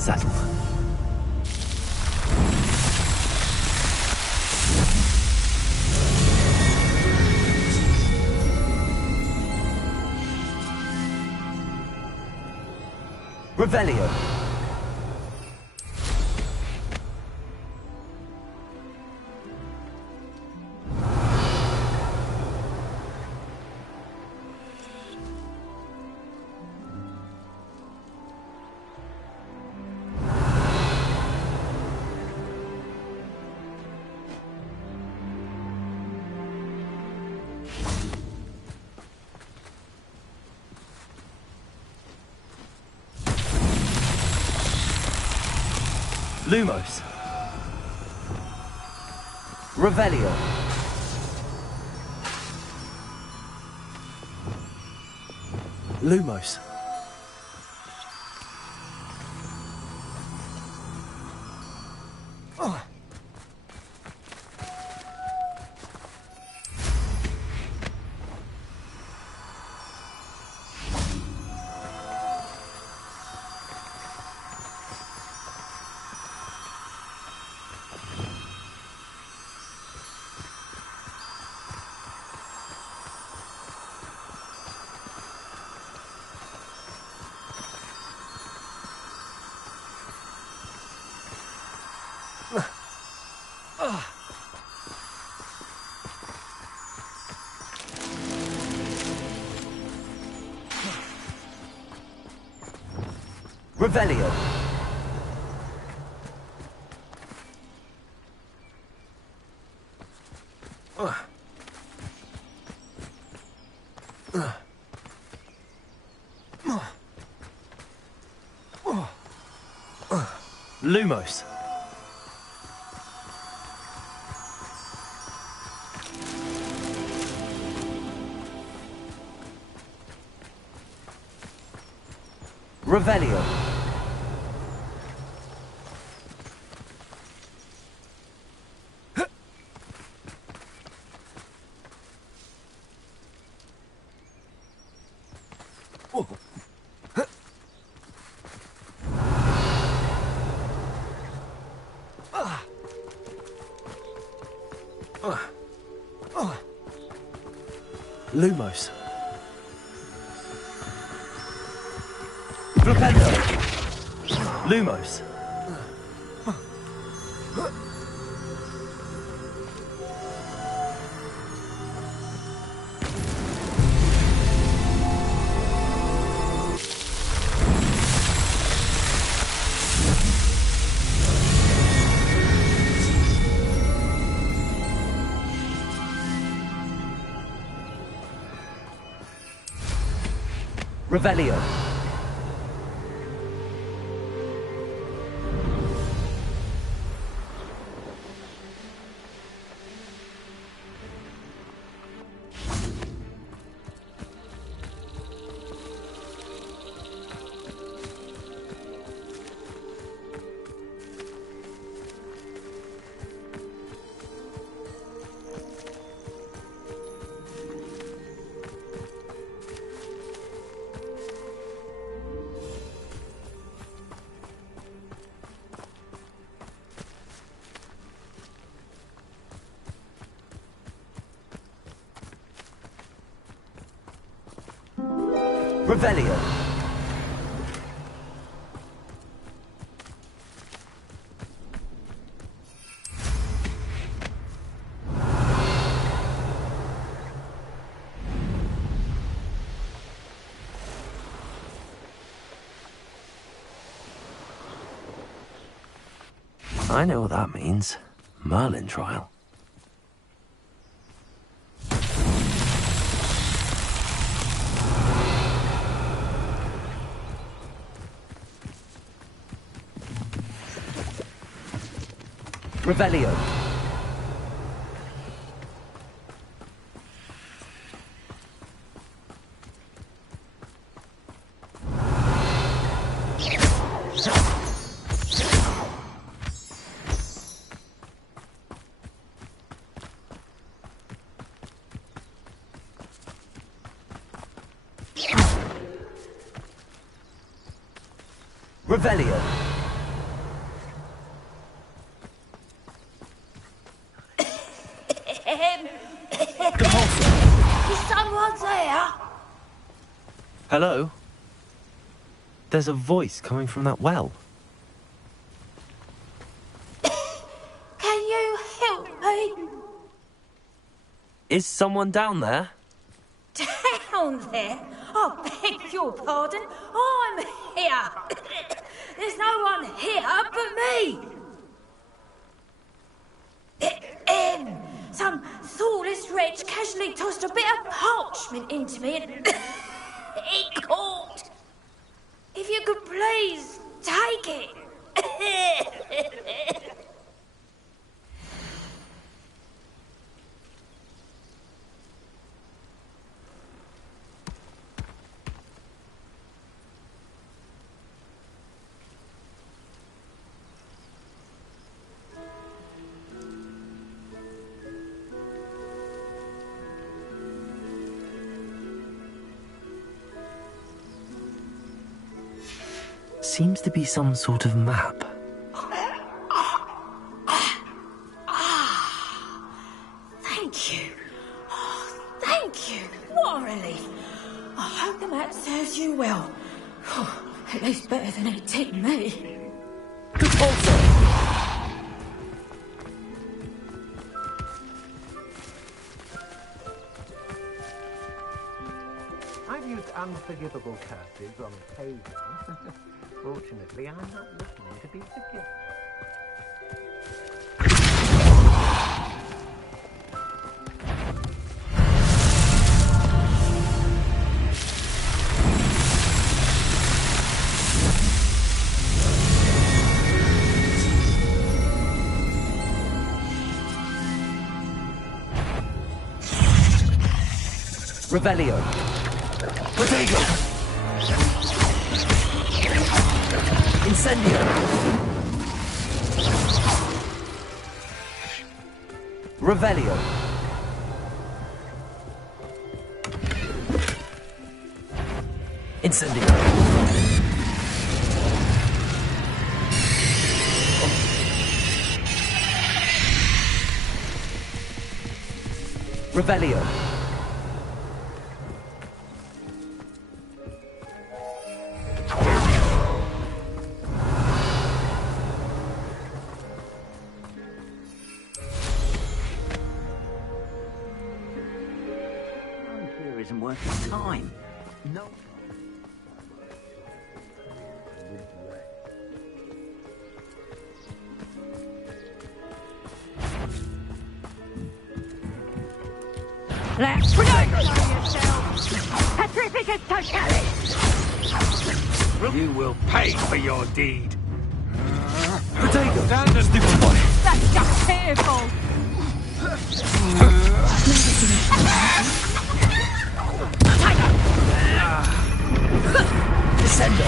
Settled. Revelio. Lumos. Revelio. Lumos. Revelio. Lumos. Revelio. Lumos. Flipendo. Lumos. Revelio. Revelio. I know what that means. Merlin trial. Revelio. Revelio. Someone's there! Hello? There's a voice coming from that well. Can you help me? Is someone down there? Down there? I beg your pardon. I'm here. There's no one here but me. Some thoughtless wretch casually tossed a bit of parchment into me and it caught. If you could please take it. Seems to be some sort of map. Thank you. Oh, thank you. What a relief. I hope the map serves you well. Oh, at least better than it did me. I've used unforgivable curses on occasion. Fortunately, I'm not looking to be forgiven. Revelio. Potato! Incendio. Revelio. Incendio. Revelio. Isn't worth his time. No. Let's protect yourself. Petrificus totalis. You will pay for your deed. Potato! Stand and stupid boy. That's just fearful. Descendo.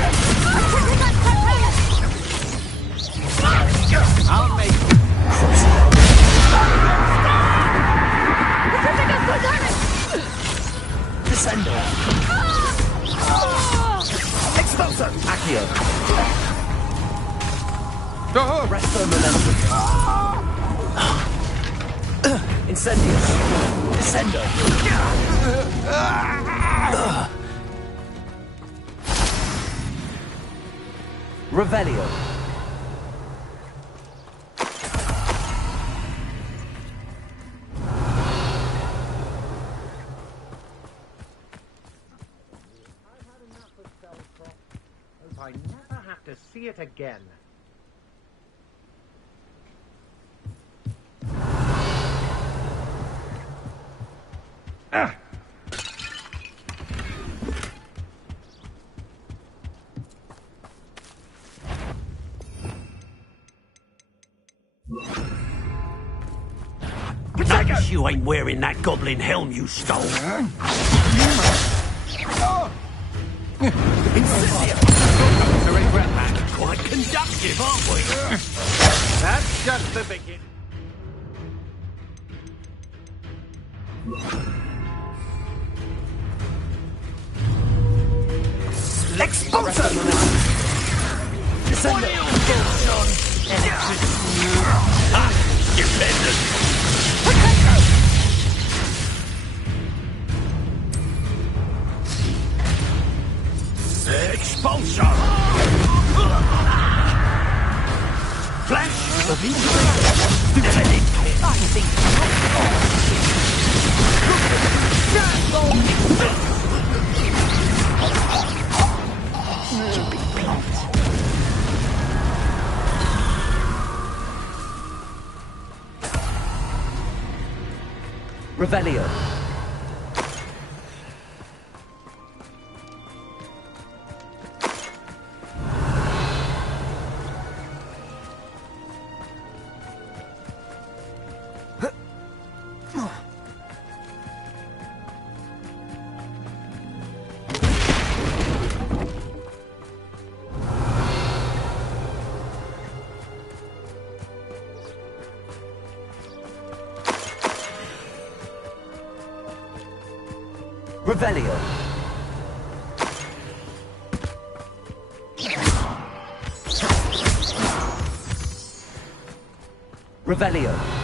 I'll make Descendo. Expulso! Accio. Resto momentum. Incendio. Descendo. Revelio. Hope I never have to see it again. Notice you ain't wearing that goblin helm you stole. Quite conductive, aren't we? That's just the beginning. Expulso! What are you doing, son? Defenders! repulsor! Flash of inspiration! Lieutenant! I think stupid plot. Revelio. Revelio. Revelio.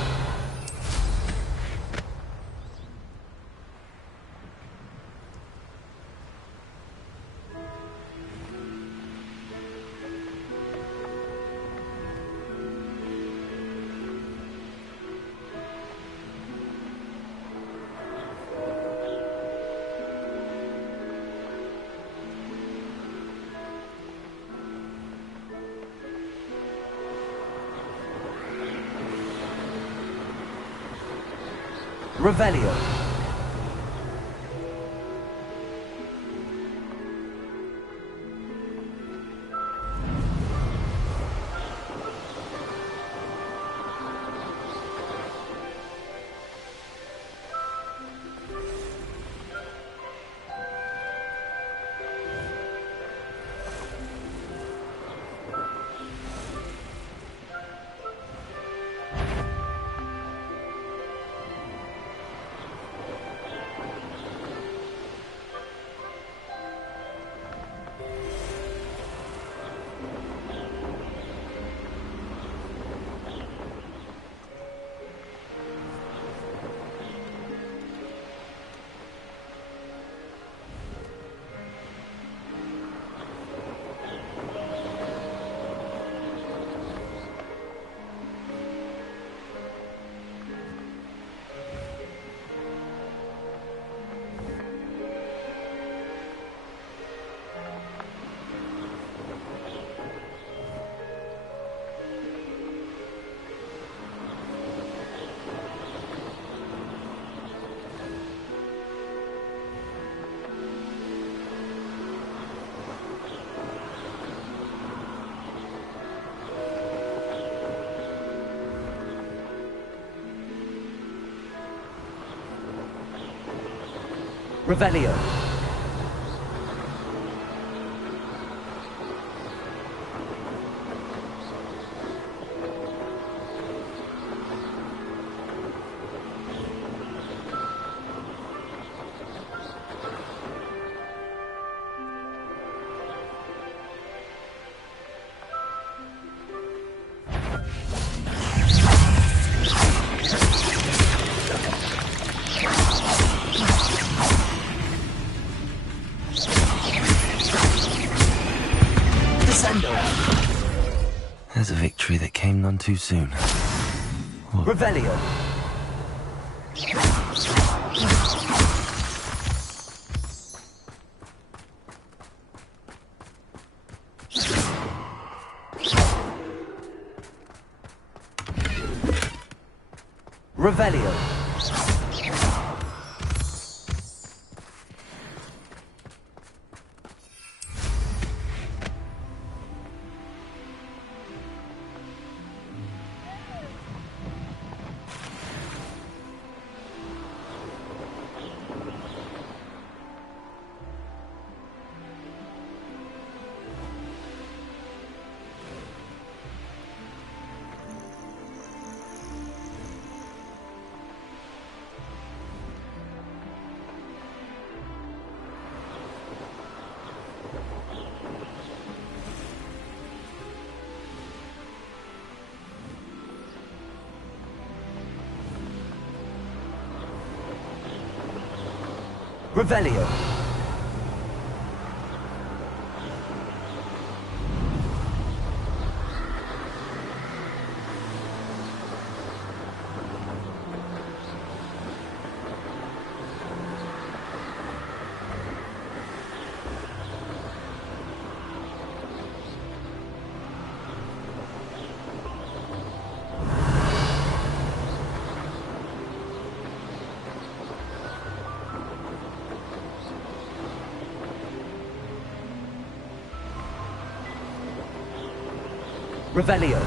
Revelio. Revelio. There's a victory that came none too soon. Revelio. Revelio. Revelio. Revelio.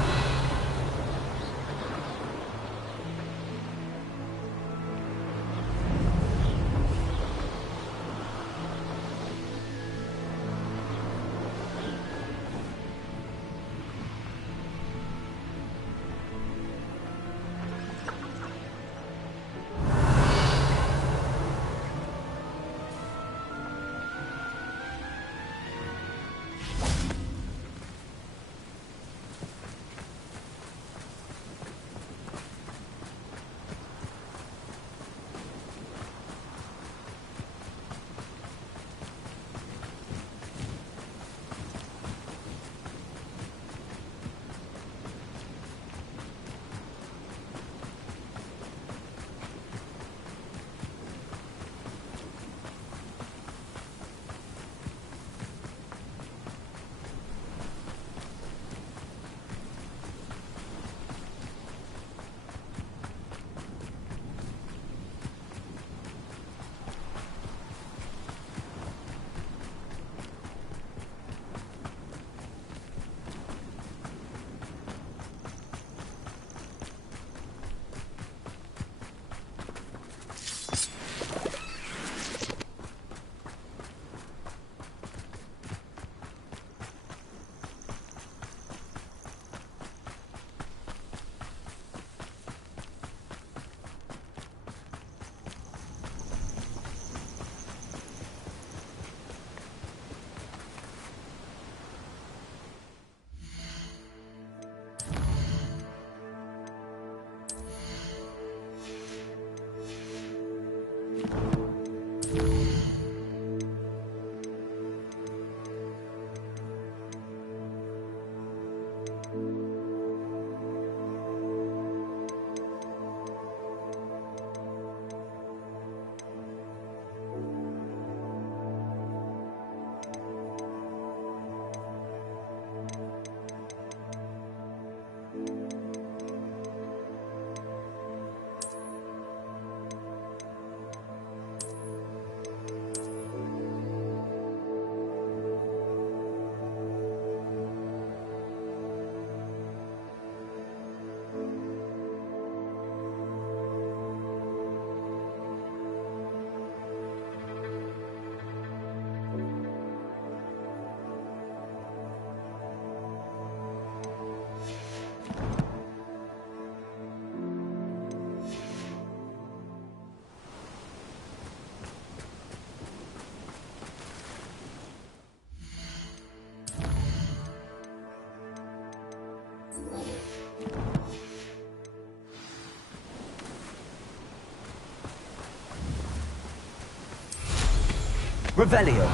Revelio.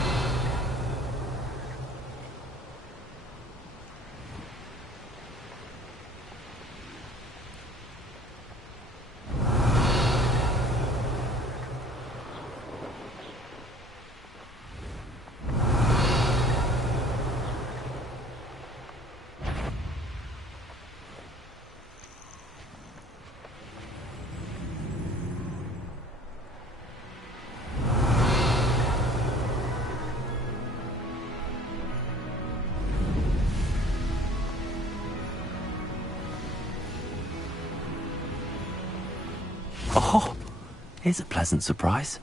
Oh, here's a pleasant surprise.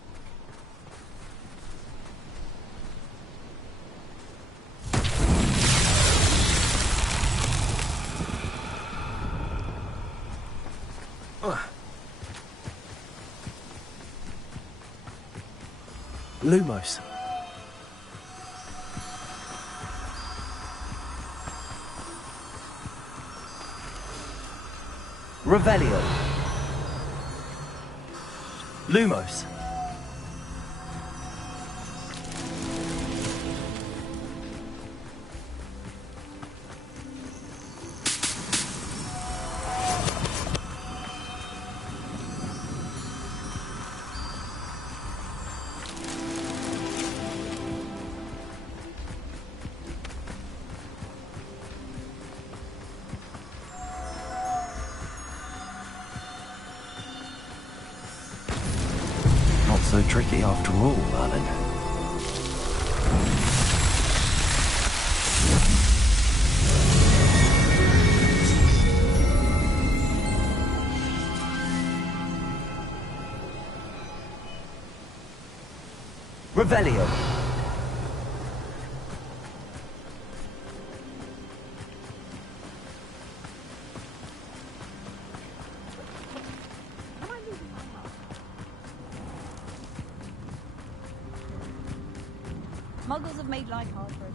Lumos. Revelio. Lumos. Not so tricky after all, Merlin. Revelio. Muggles have made life hard for us.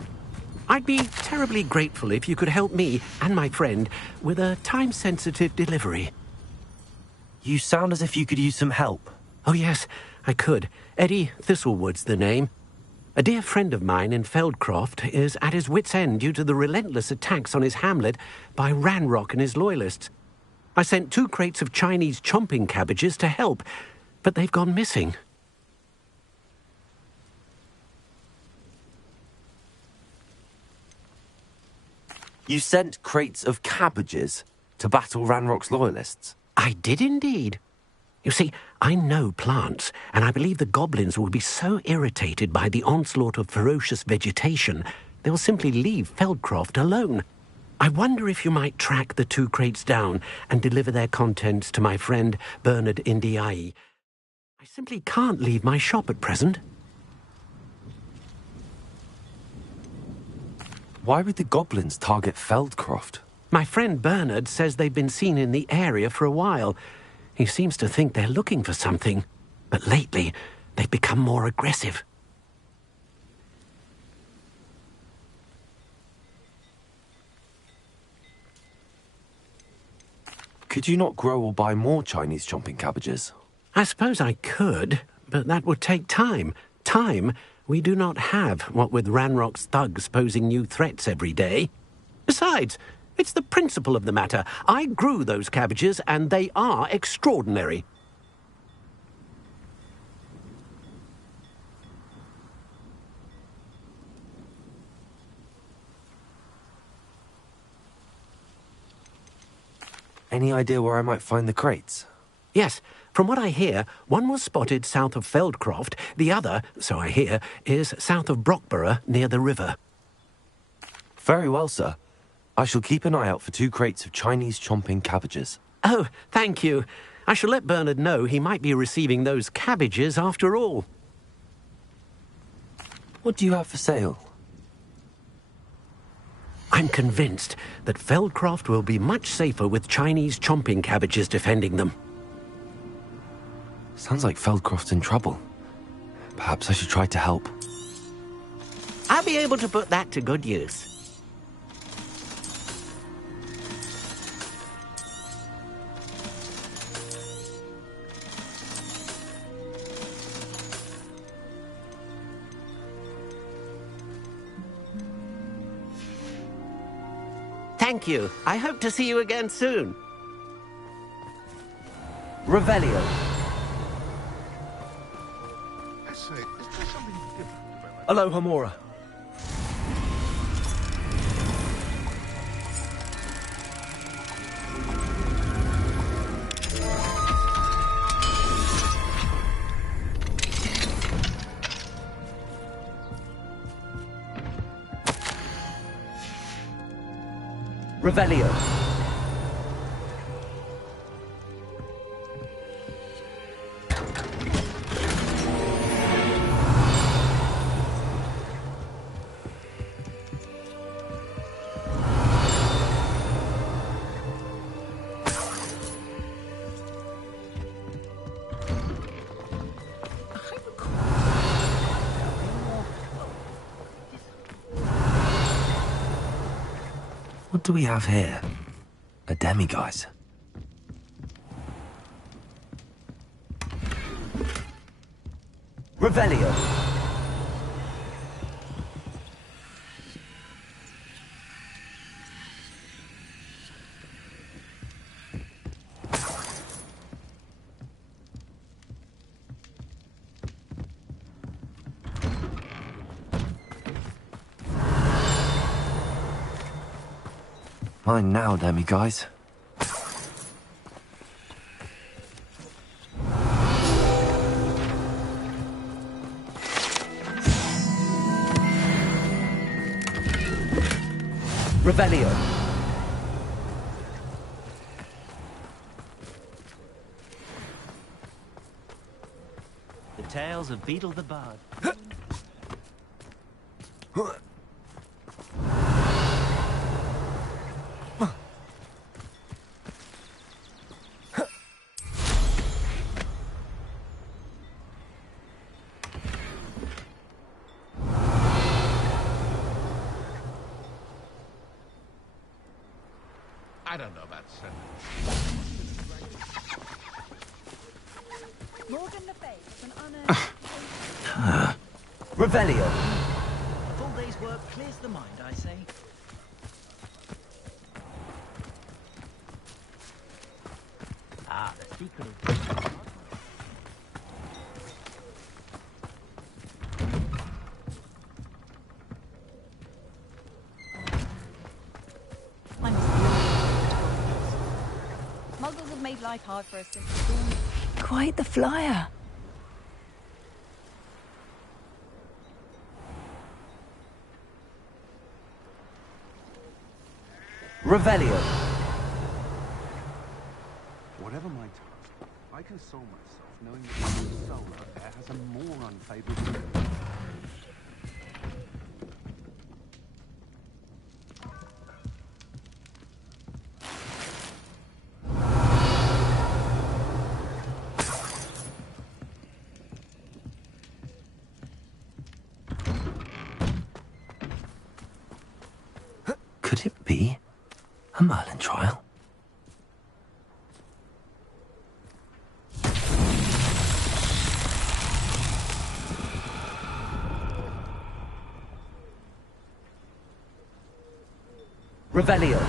I'd be terribly grateful if you could help me and my friend with a time-sensitive delivery. You sound as if you could use some help. Oh yes, I could. Eddie Thistlewood's the name. A dear friend of mine in Feldcroft is at his wit's end due to the relentless attacks on his hamlet by Ranrock and his loyalists. I sent 2 crates of Chinese chomping cabbages to help, but they've gone missing. You sent crates of cabbages to battle Ranrock's loyalists? I did indeed. You see, I know plants, and I believe the goblins will be so irritated by the onslaught of ferocious vegetation, they'll simply leave Feldcroft alone. I wonder if you might track the 2 crates down and deliver their contents to my friend Bernard Indiai. I simply can't leave my shop at present. Why would the goblins target Feldcroft? My friend Bernard says they've been seen in the area for a while. He seems to think they're looking for something, but lately they've become more aggressive. Could you not grow or buy more Chinese chomping cabbages? I suppose I could, but that would take time. Time we do not have, what with Ranrock's thugs posing new threats every day. Besides, it's the principle of the matter. I grew those cabbages, and they are extraordinary. Any idea where I might find the crates? Yes, from what I hear, one was spotted south of Feldcroft, the other, so I hear, is south of Brockborough near the river. Very well, sir. I shall keep an eye out for 2 crates of Chinese chomping cabbages. Oh, thank you. I shall let Bernard know he might be receiving those cabbages after all. What do you have for sale? I'm convinced that Feldcroft will be much safer with Chinese chomping cabbages defending them. Sounds like Feldcroft's in trouble. Perhaps I should try to help. I'll be able to put that to good use. Thank you. I hope to see you again soon. Revelio. Hello, Hamora. Revelio. What do we have here? A demiguise. Revelio. Mine now, demiguise. Revelio. The tales of Beetle the Bard. I don't know about sentence. Morgan Le Fay was an unearned... Revelio. A full day's work clears the mind, I say. Ah, the secret of... Muggles have made life hard for us since the dawn. Quite the flyer. Revelio. Whatever my task, I console myself knowing that the solar affair has a more unfavorable... Could it be a Merlin trial? Revelio.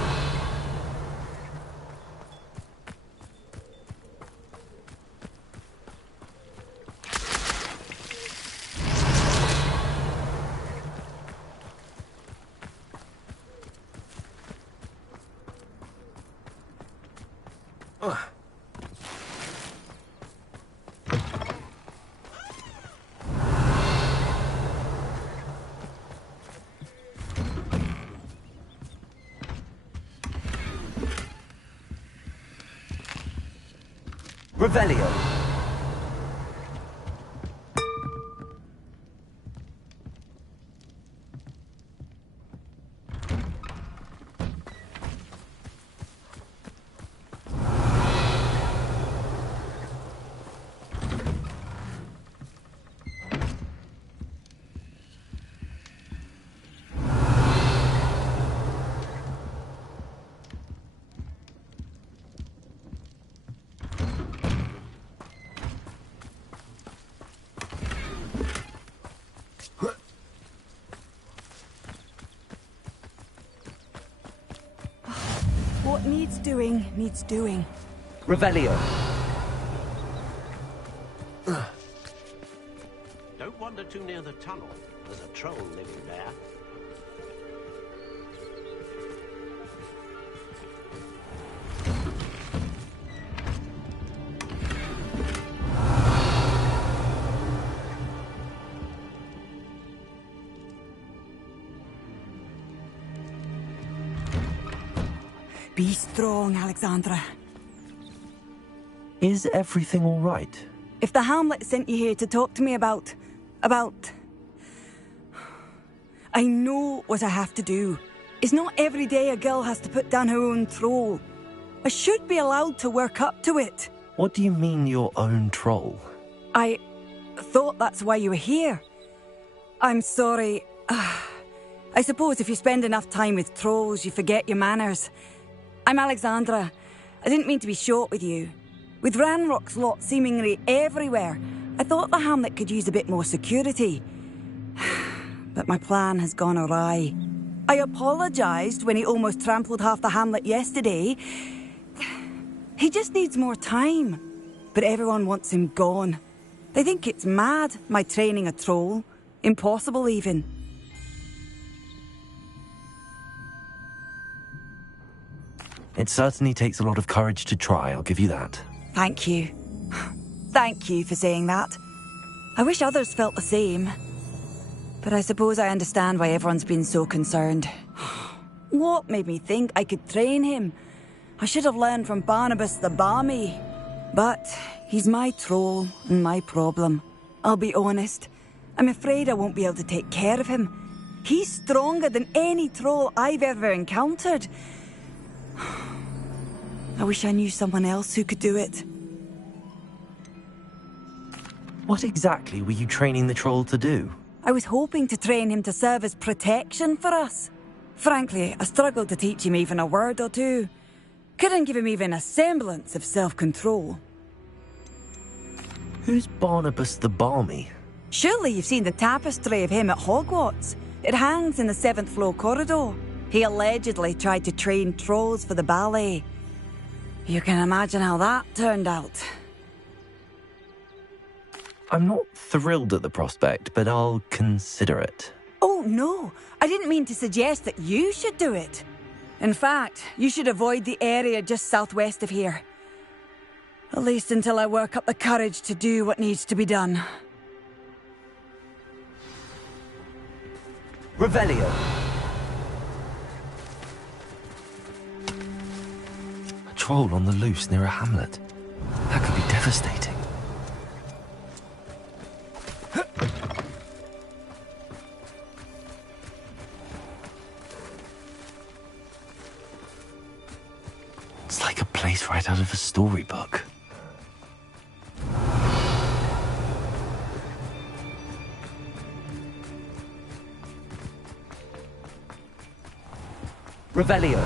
Revelio. What needs doing, needs doing. Revelio. Don't wander too near the tunnel. There's a troll living there. Be strong, Alexandra. Is everything all right? If the Hamlet sent you here to talk to me about... I know what I have to do. It's not every day a girl has to put down her own troll. I should be allowed to work up to it. What do you mean, your own troll? I thought that's why you were here. I'm sorry. I suppose if you spend enough time with trolls, you forget your manners. I'm Alexandra. I didn't mean to be short with you. With Ranrock's lot seemingly everywhere, I thought the Hamlet could use a bit more security. But my plan has gone awry. I apologised when he almost trampled half the Hamlet yesterday. He just needs more time. But everyone wants him gone. They think it's mad, my training a troll. Impossible, even. It certainly takes a lot of courage to try, I'll give you that. Thank you. Thank you for saying that. I wish others felt the same. But I suppose I understand why everyone's been so concerned. What made me think I could train him? I should have learned from Barnabas the Barmy. But he's my troll and my problem. I'll be honest. I'm afraid I won't be able to take care of him. He's stronger than any troll I've ever encountered. I wish I knew someone else who could do it. What exactly were you training the troll to do? I was hoping to train him to serve as protection for us. Frankly, I struggled to teach him even a word or two. Couldn't give him even a semblance of self-control. Who's Barnabas the Balmy? Surely you've seen the tapestry of him at Hogwarts. It hangs in the 7th floor corridor. He allegedly tried to train trolls for the ballet. You can imagine how that turned out. I'm not thrilled at the prospect, but I'll consider it. Oh, no. I didn't mean to suggest that you should do it. In fact, you should avoid the area just southwest of here. At least until I work up the courage to do what needs to be done. Revelio. A troll on the loose near a hamlet. That could be devastating. It's like a place right out of a storybook. Revelio.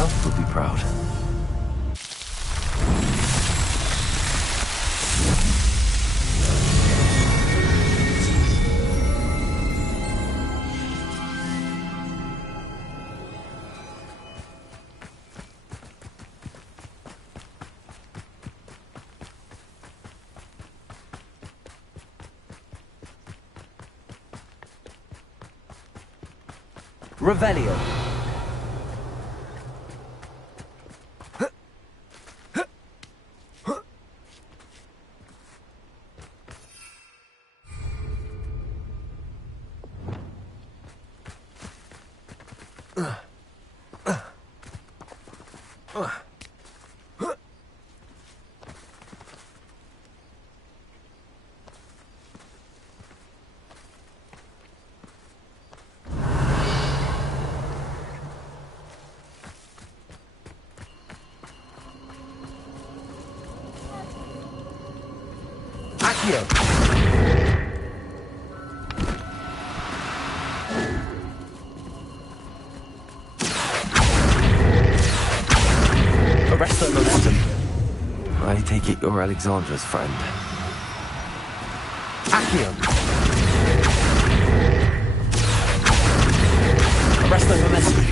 Myself would be proud. Revelio. Arrest the momentum. I take it you're Alexandra's friend. Accio. Arrest the momentum.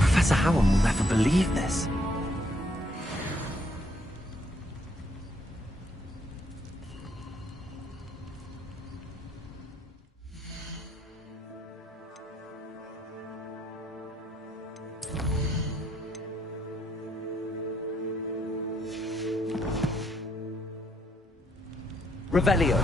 Professor Howard will never believe this. Revelio.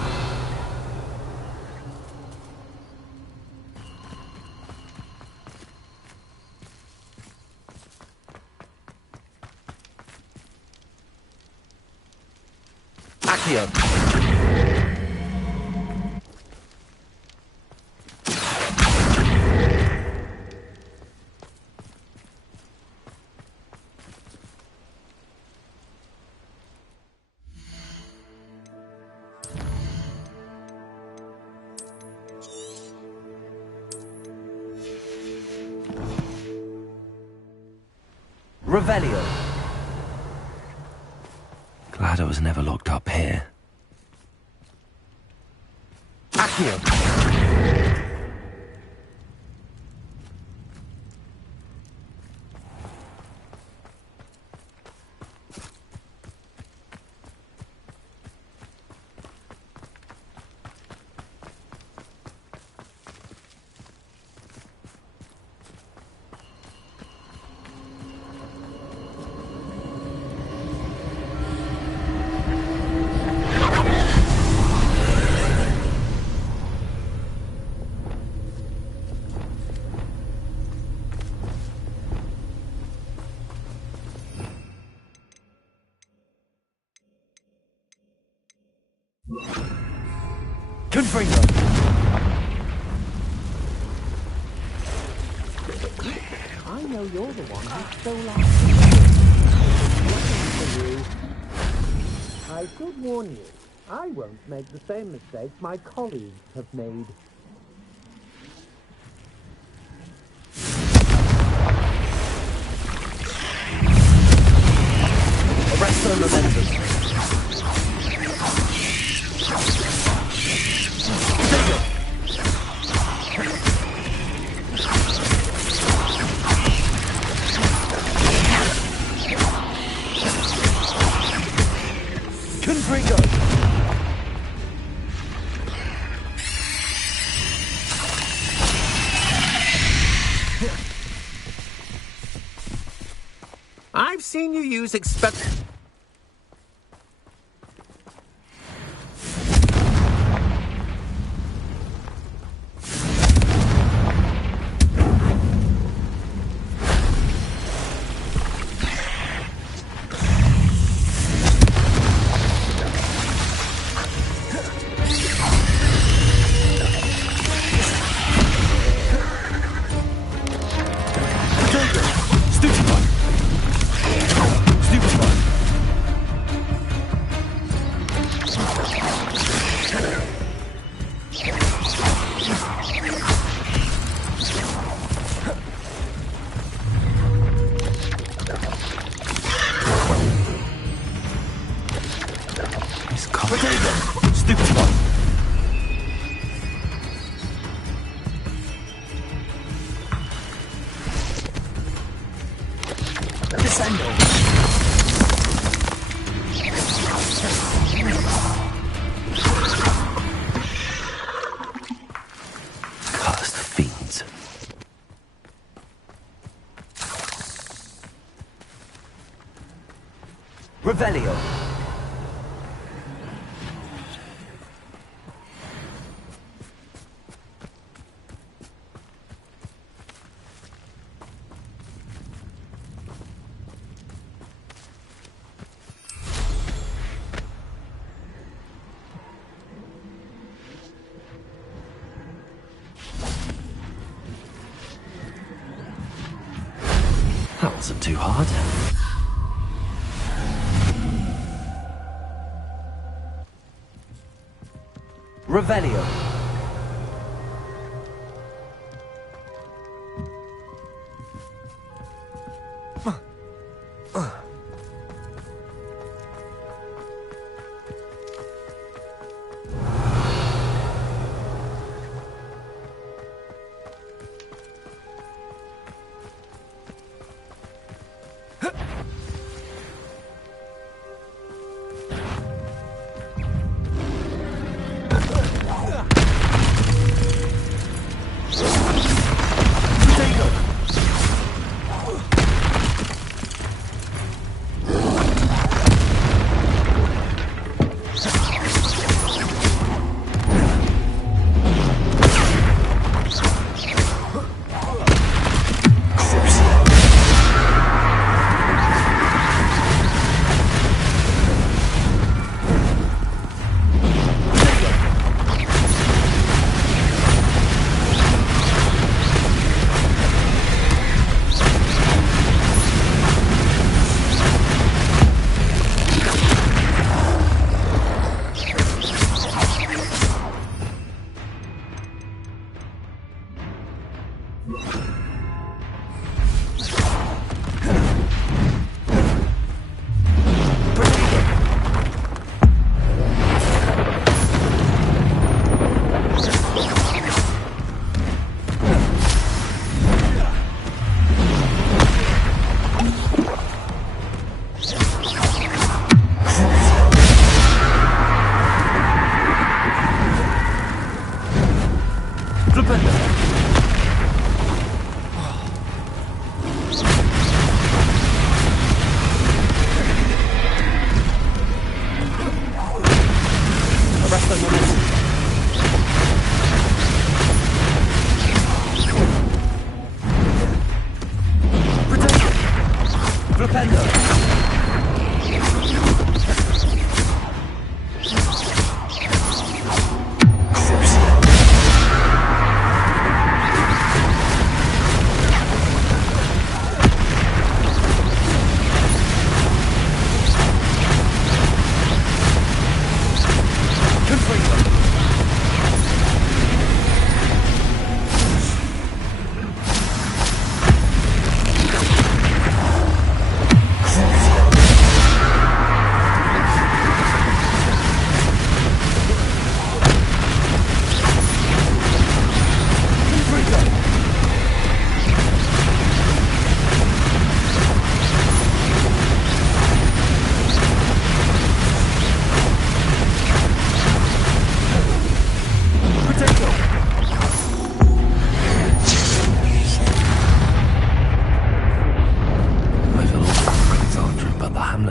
Accio. Revelio. Glad I was never locked up here. Accio. Confringo. I know you're the one who stole our... I should warn you, I won't make the same mistakes my colleagues have made. Arresto momentum. I've seen you use Cursed fiends. Revelio. That wasn't too hard. Revelio.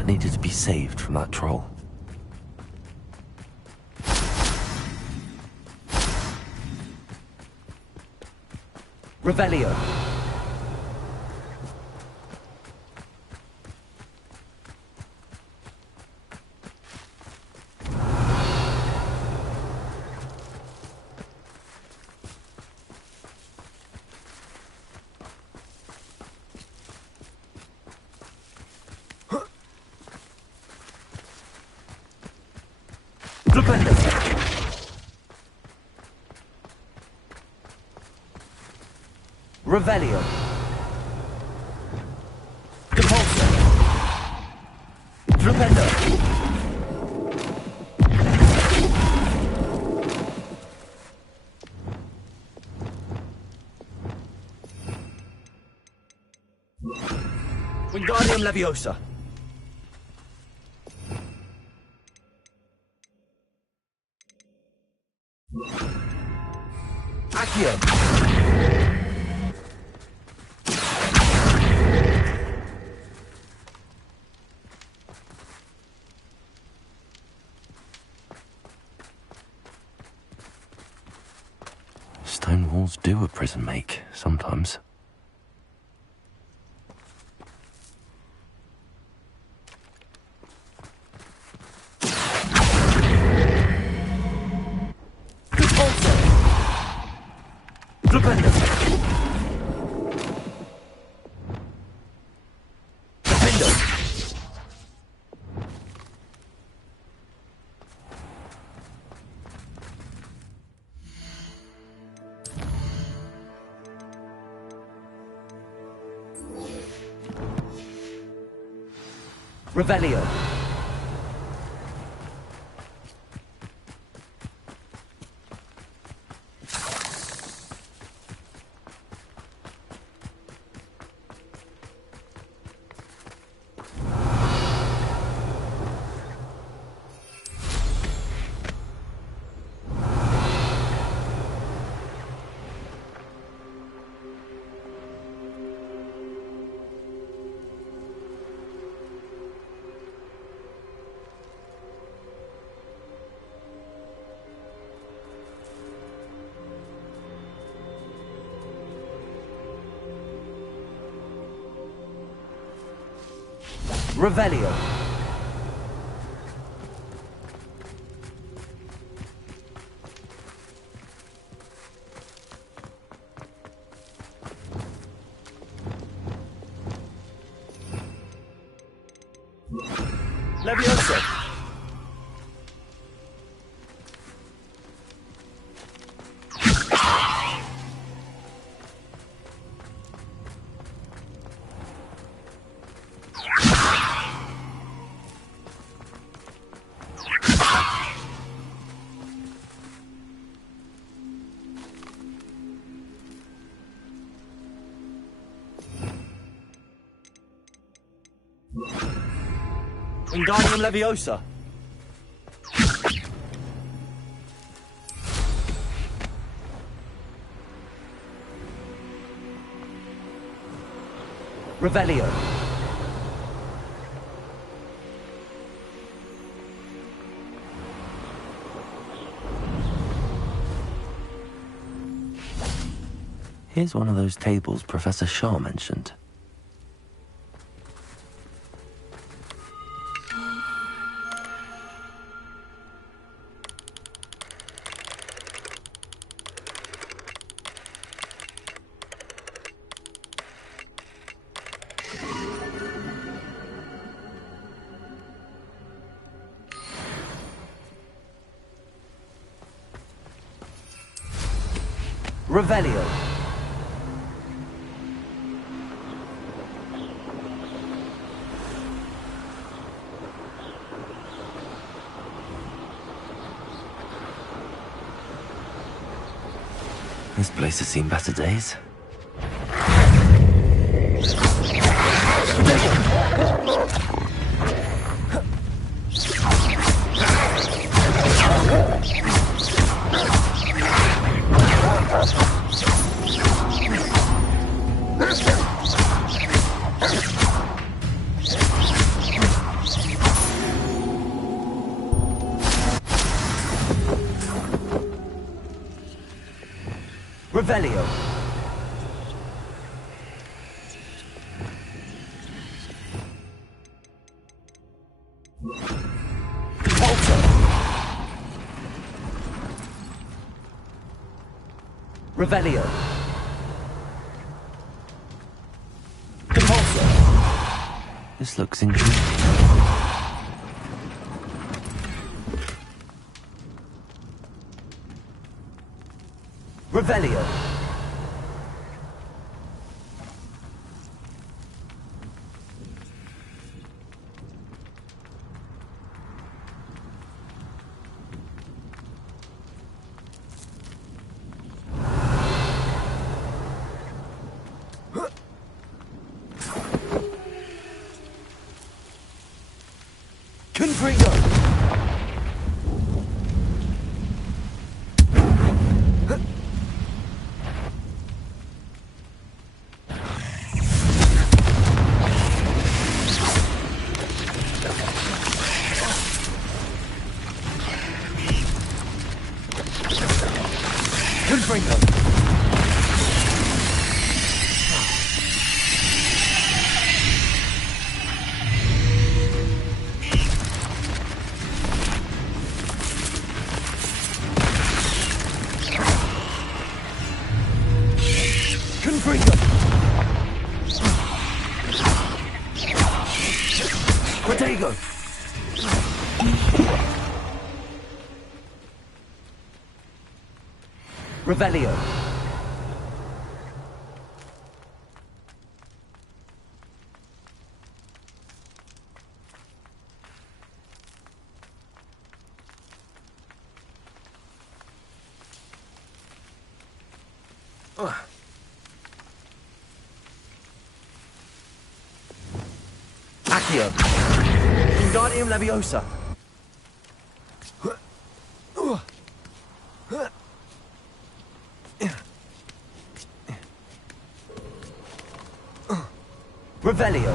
Needed to be saved from that troll. Revelio. Revelio. Depulso. Flipendo. Wingardium Leviosa. Accio. Stone walls do a prison make, sometimes. Revelio. Revelio. Leviosa. Wingardium Leviosa. Revelio. Here's one of those tables Professor Shah mentioned. Revelio. This place has seen better days. Revelio. Revelio. Compulso. This looks intriguing. Revelio. Confringo. Confringo. Protego. Revelio. Accio. Wingardium Leviosa. Revelio.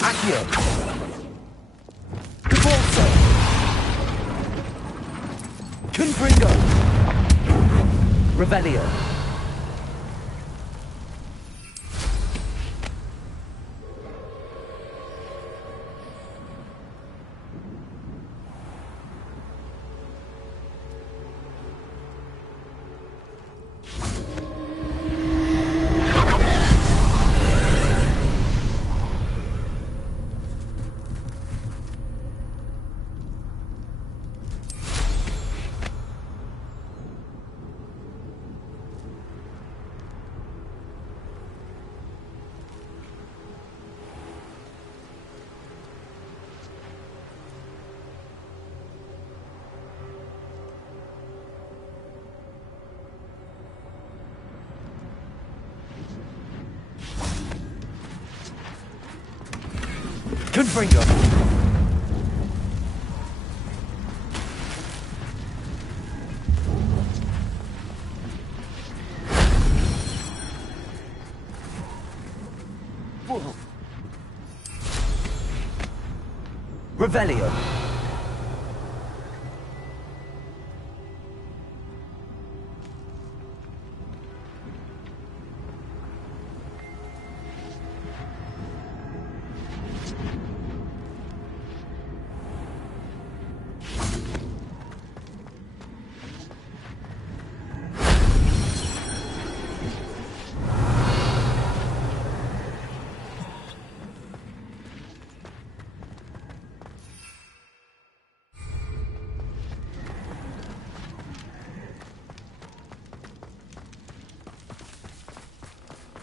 Accio. Compulso. Confringo. Revelio. Confringo. Revelio.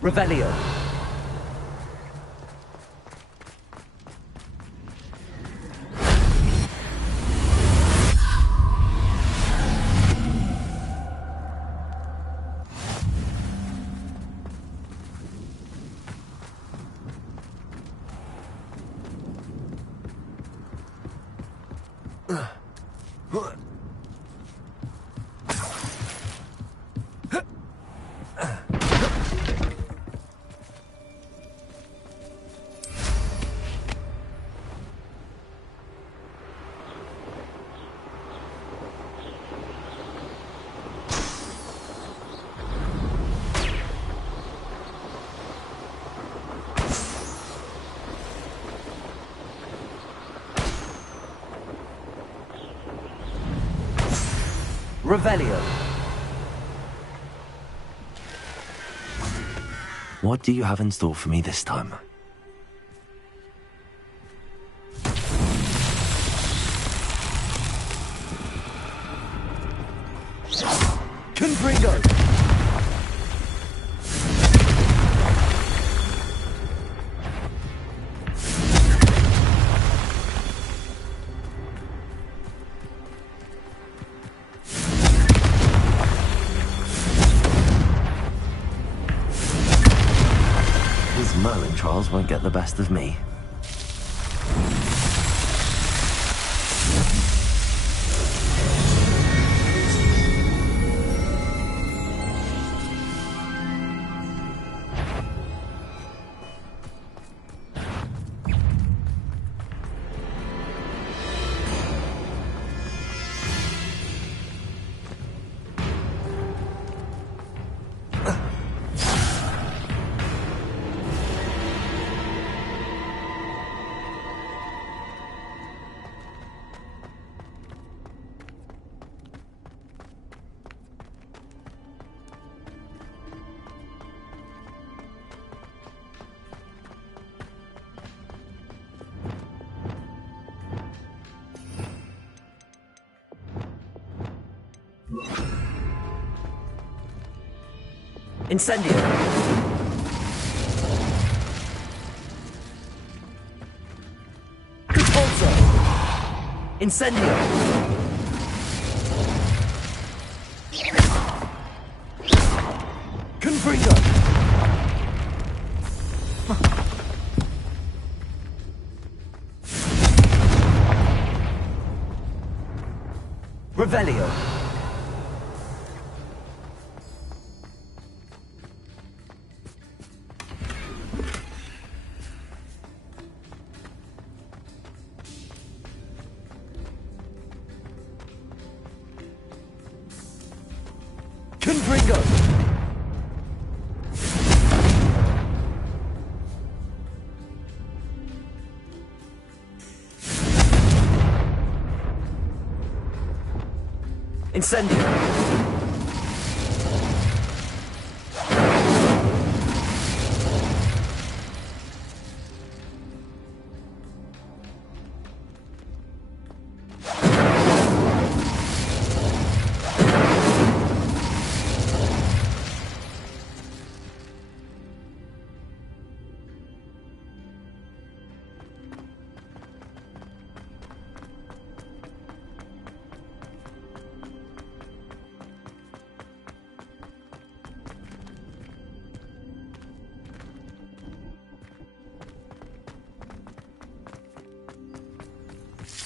Revelio. Revelio. What do you have in store for me this time? Confringo. His Merlin trials won't get the best of me. Incendio. Repulso. Incendio. Confringo. Revelio. Confringo. Incendio.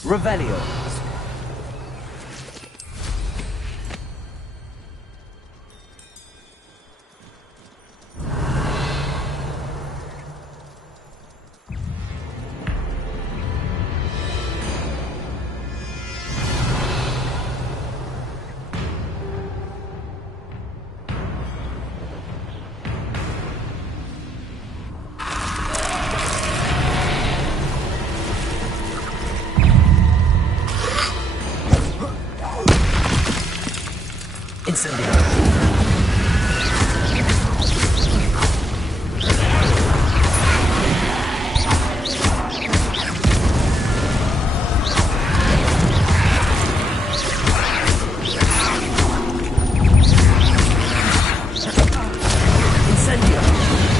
Revelio. Incendio. Incendio.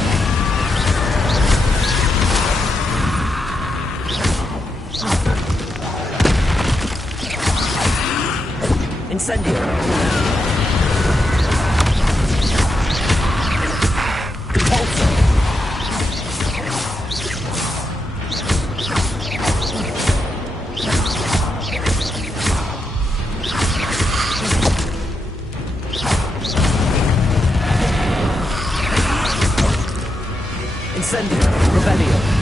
Incendio. Incendio. Revelio.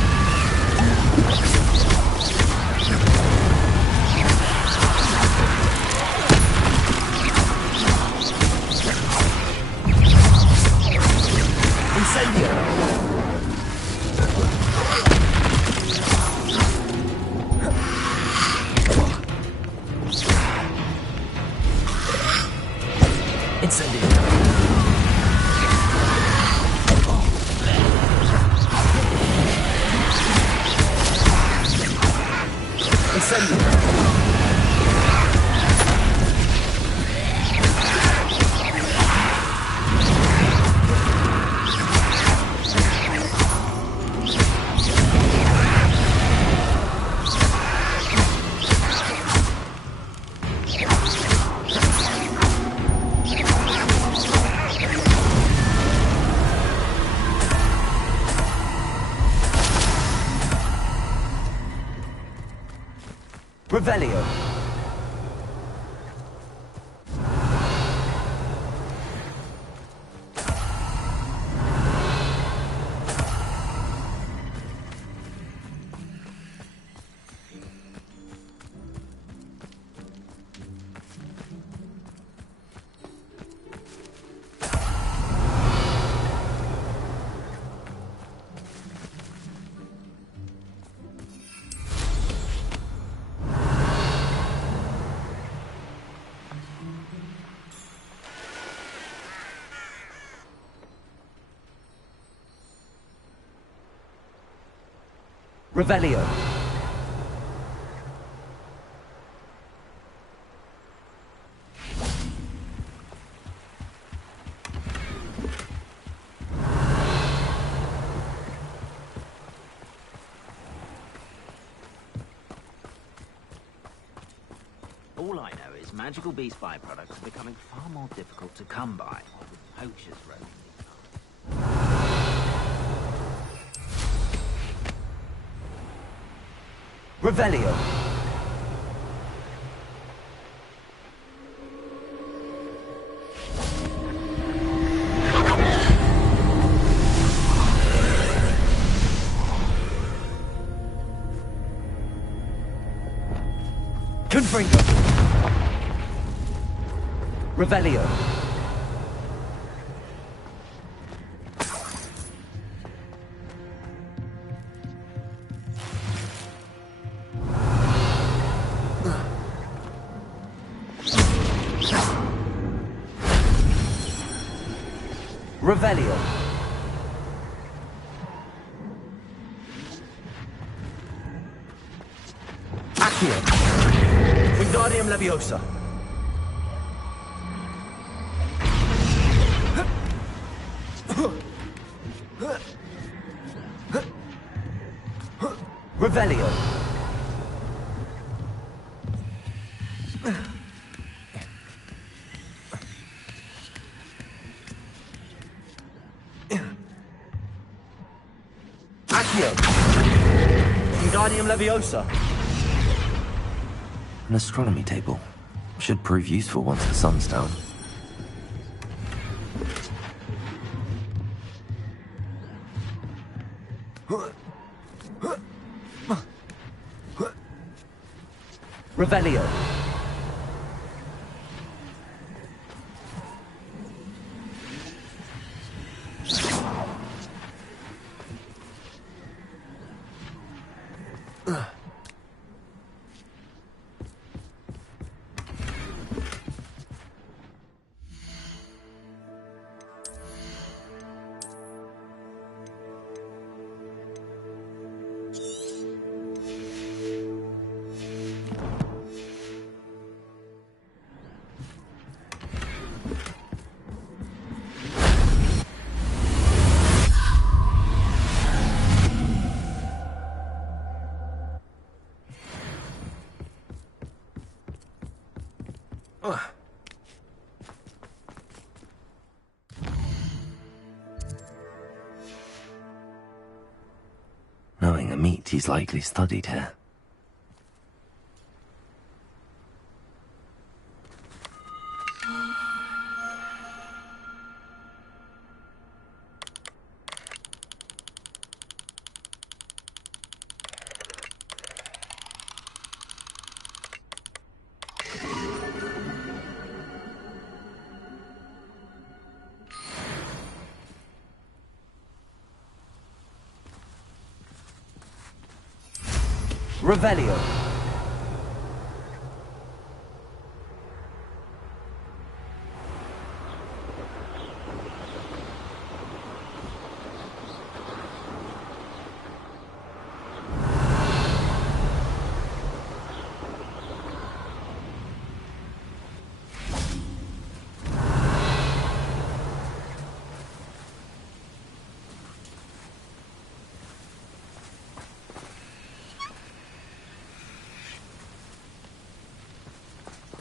Revelio. Revelio. All I know is magical beast byproducts are becoming far more difficult to come by, with poachers roaming these parts. Revelio. Confringo. Revelio. Revelio. Accio. Wingardium Leviosa. Revelio. Accio. Wingardium Leviosa. An astronomy table. Should prove useful once the sun's down. Revelio. meat he's likely studied here. Revelio.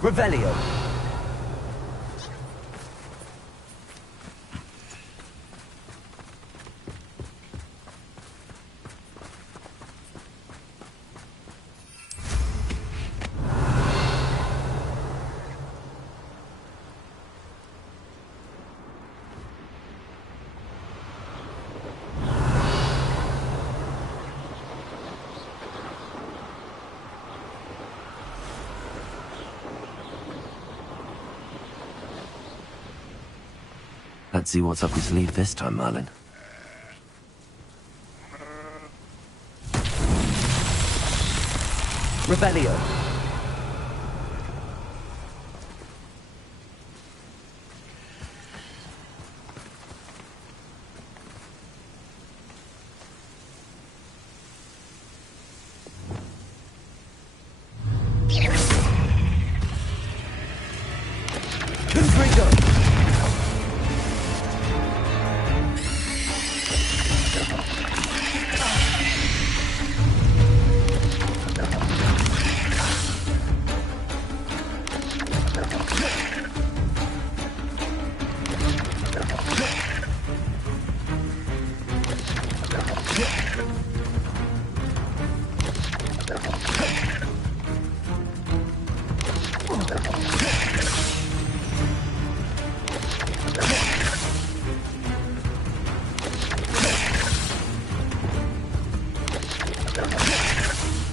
Revelio. Let's see what's up his sleeve this time, Merlin. Revelio.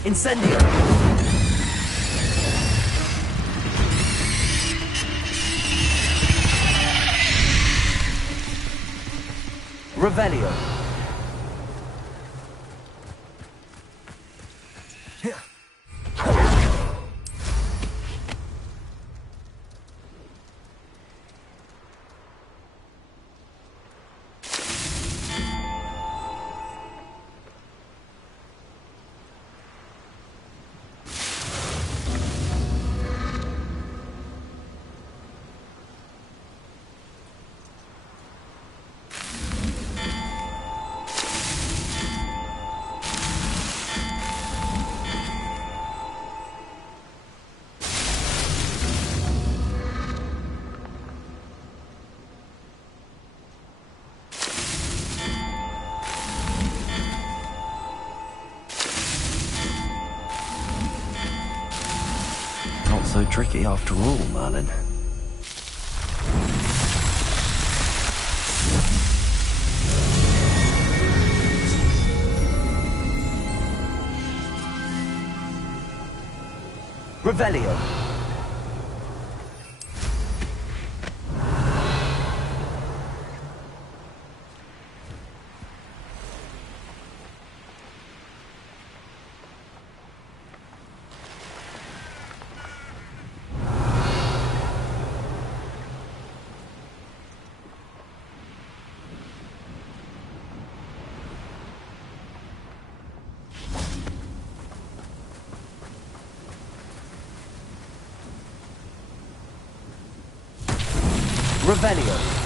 Incendio. Revelio. Not so tricky after all, Merlin. Revelio. Revelio.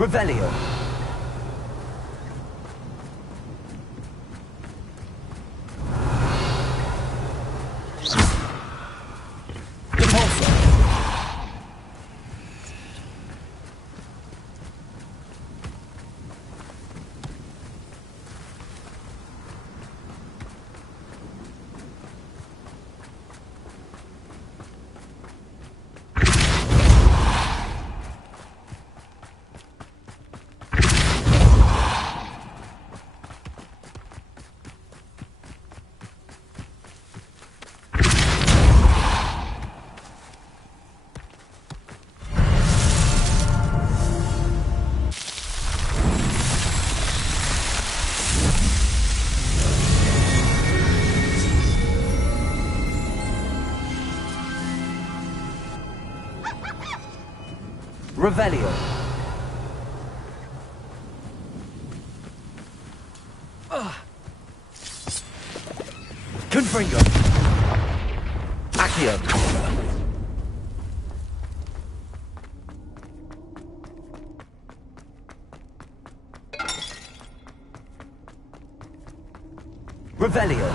Revelio. Revelio. Confringo. Accio. Revelio.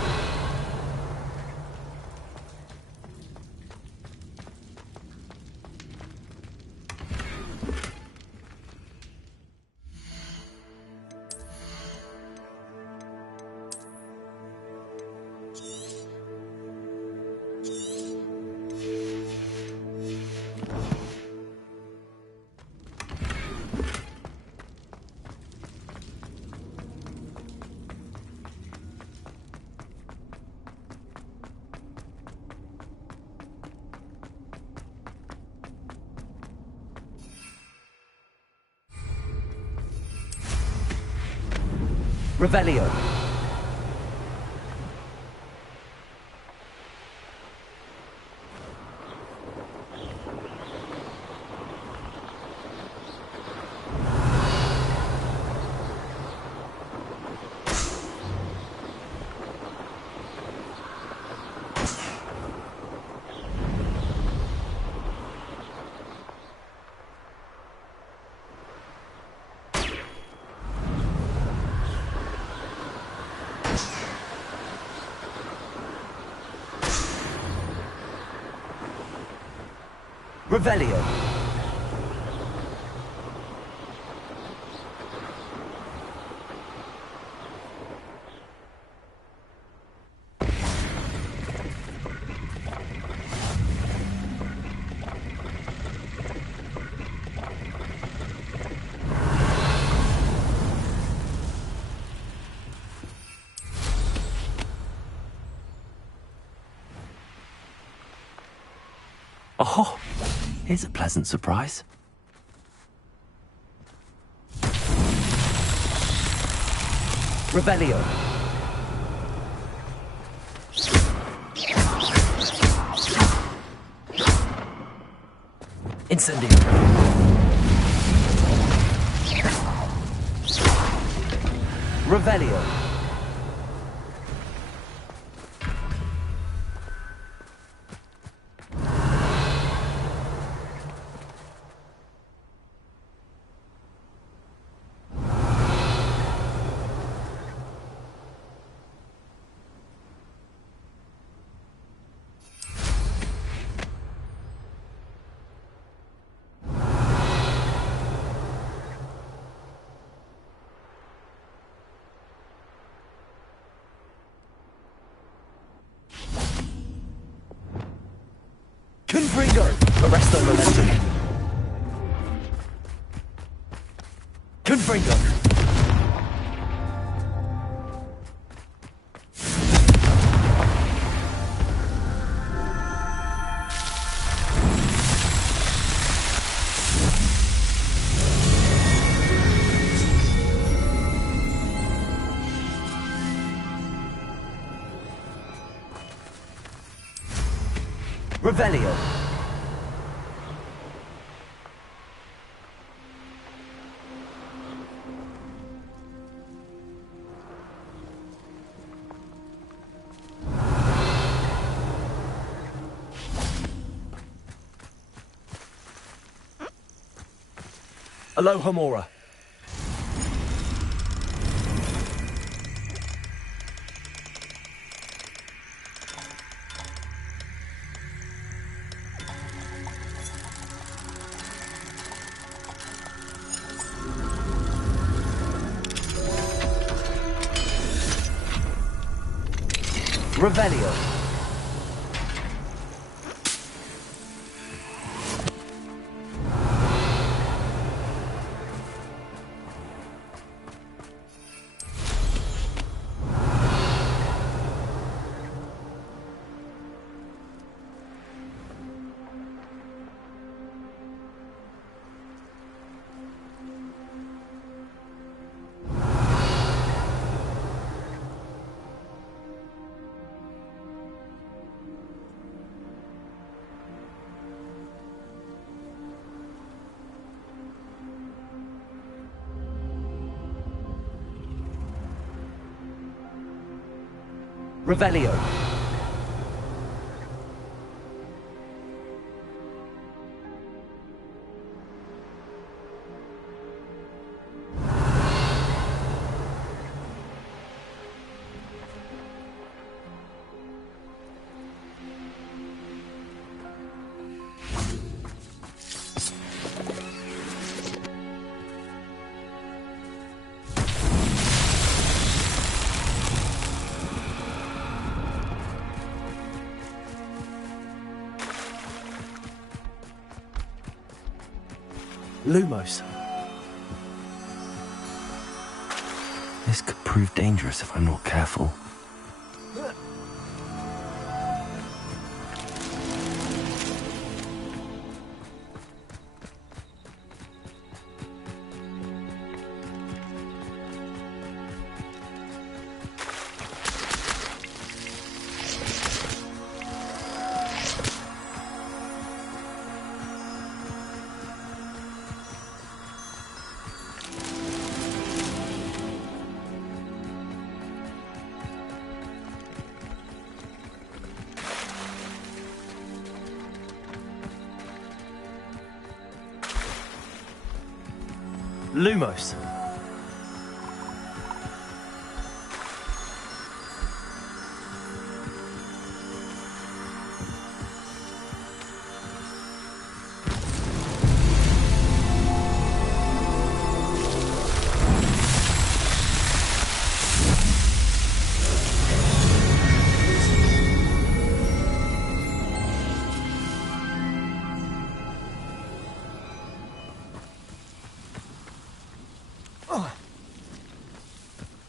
Revelio. Revelio. Oh, here's a pleasant surprise. Revelio. Incendio. Revelio. Confringo. Arresto momentum. Confringo. Revelio. Aloha Mora. Revelio. Revelio. Lumos. This could prove dangerous if I'm not careful. Lumos.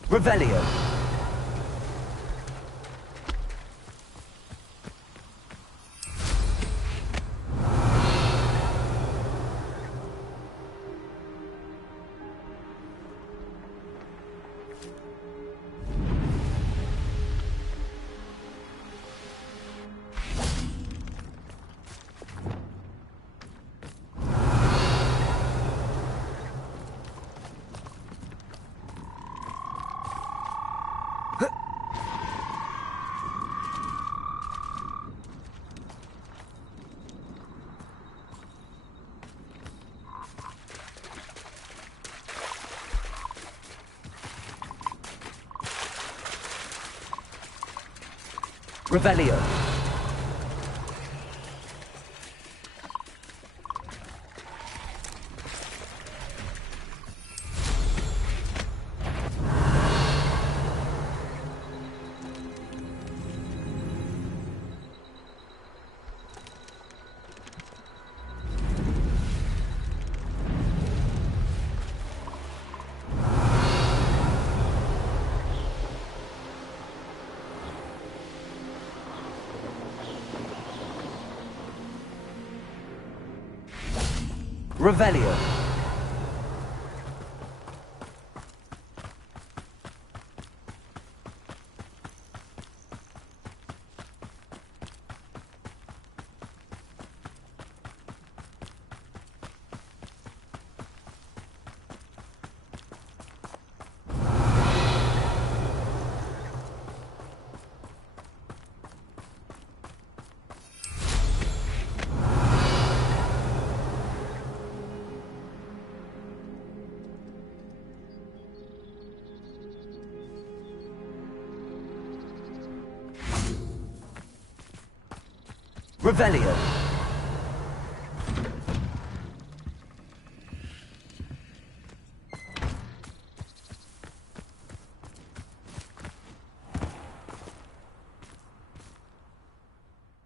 Revelio. Revelio. Revelio. Revelio.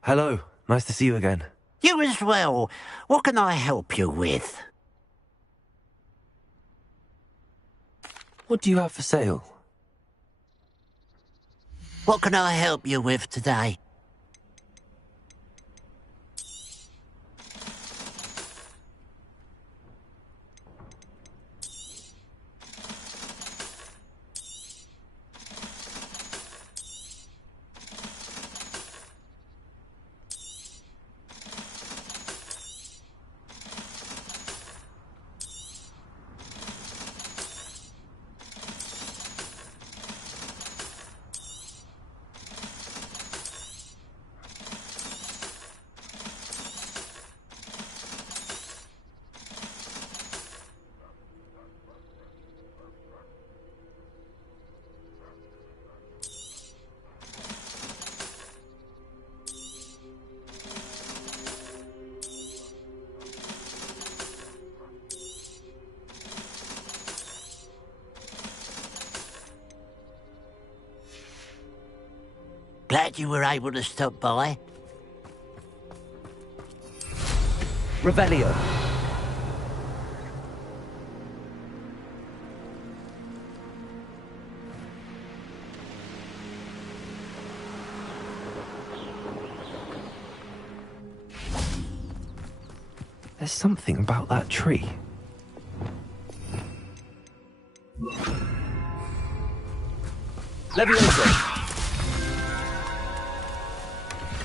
Hello. Nice to see you again. You as well. What can I help you with? What do you have for sale? What can I help you with today? Glad you were able to stop by. Revelio. There's something about that tree. Levioso.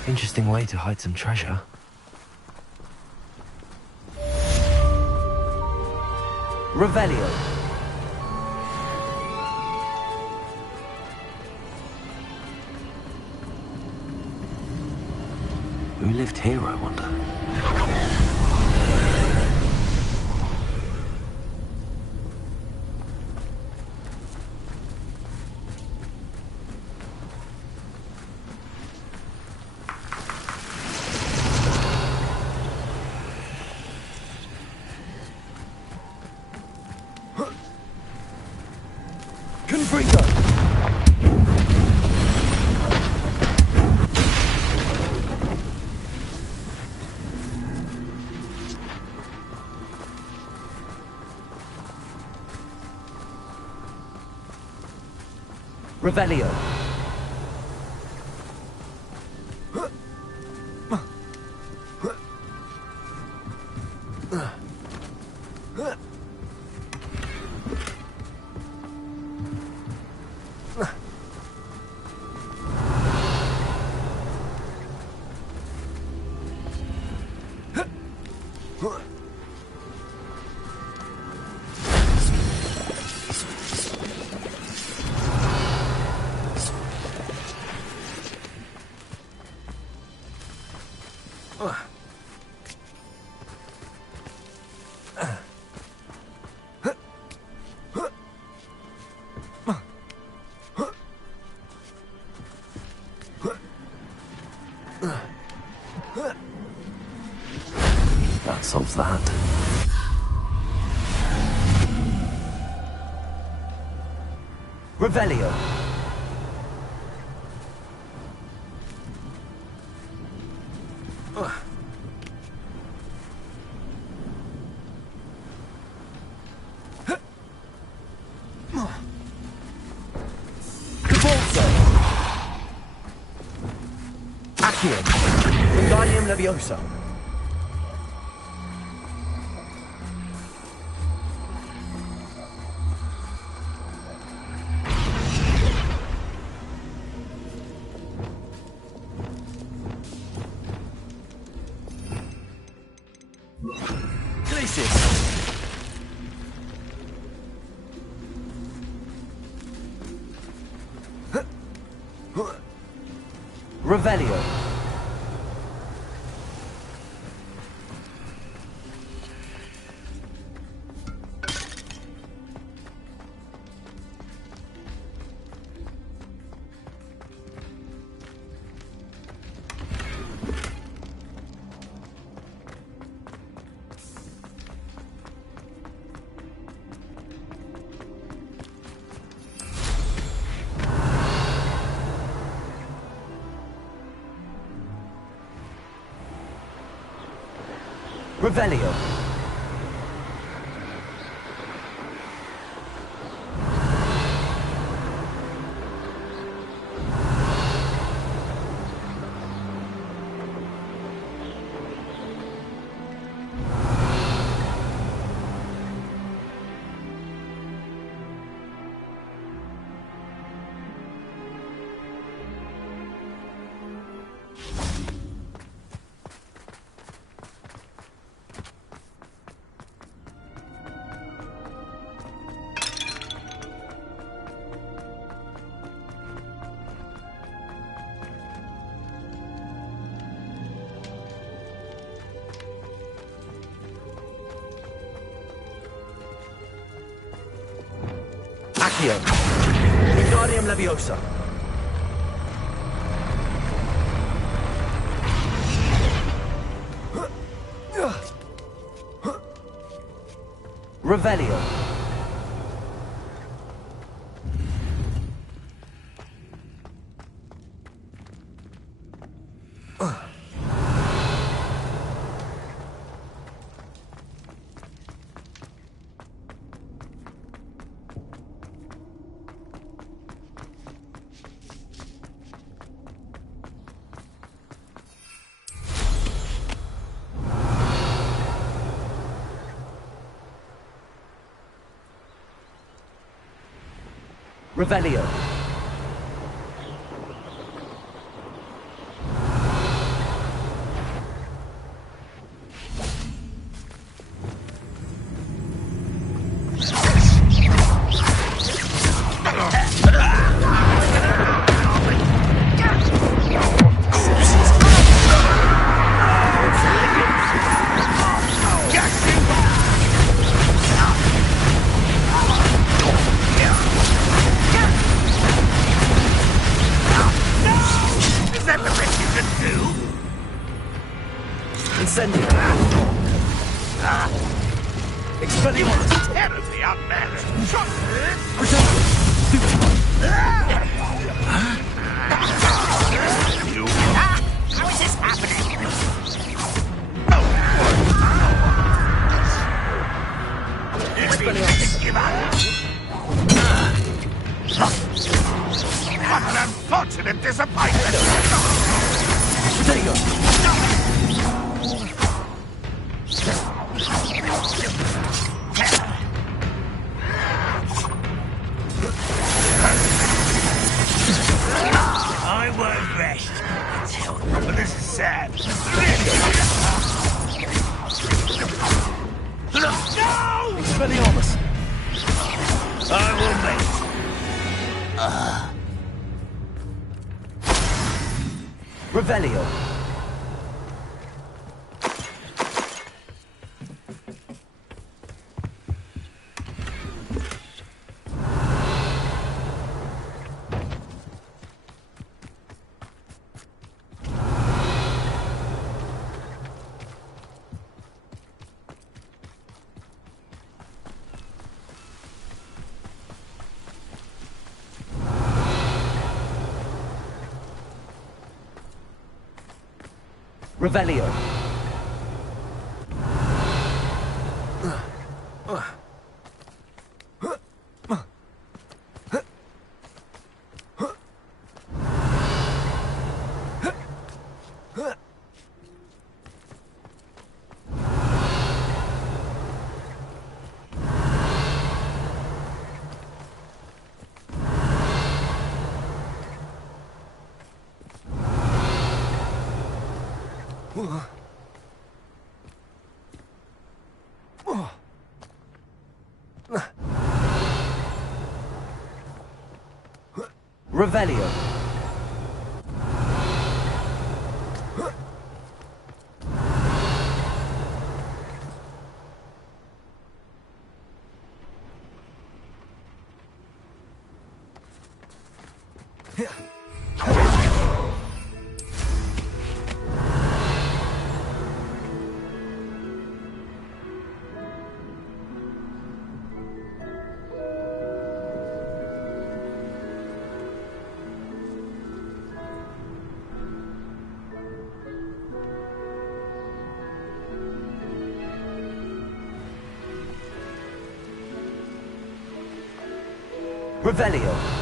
Interesting way to hide some treasure. Revelio. Who lived here, I wonder? Revelio. That solves that. Revelio. Accio. Wingardium Leviosa. Revelio. Revelio. Accio. Wingardium Leviosa. Revelio. Revelio. Incendio. Expelliarmus. Terribly outmatched. How is this happening? Expelliarmus. Give up. What an unfortunate disappointment. There you go. I won't rest until... But this is sad. No! Expelliarmus. I will make... Revelio. Revelio. Revelio. Revelio.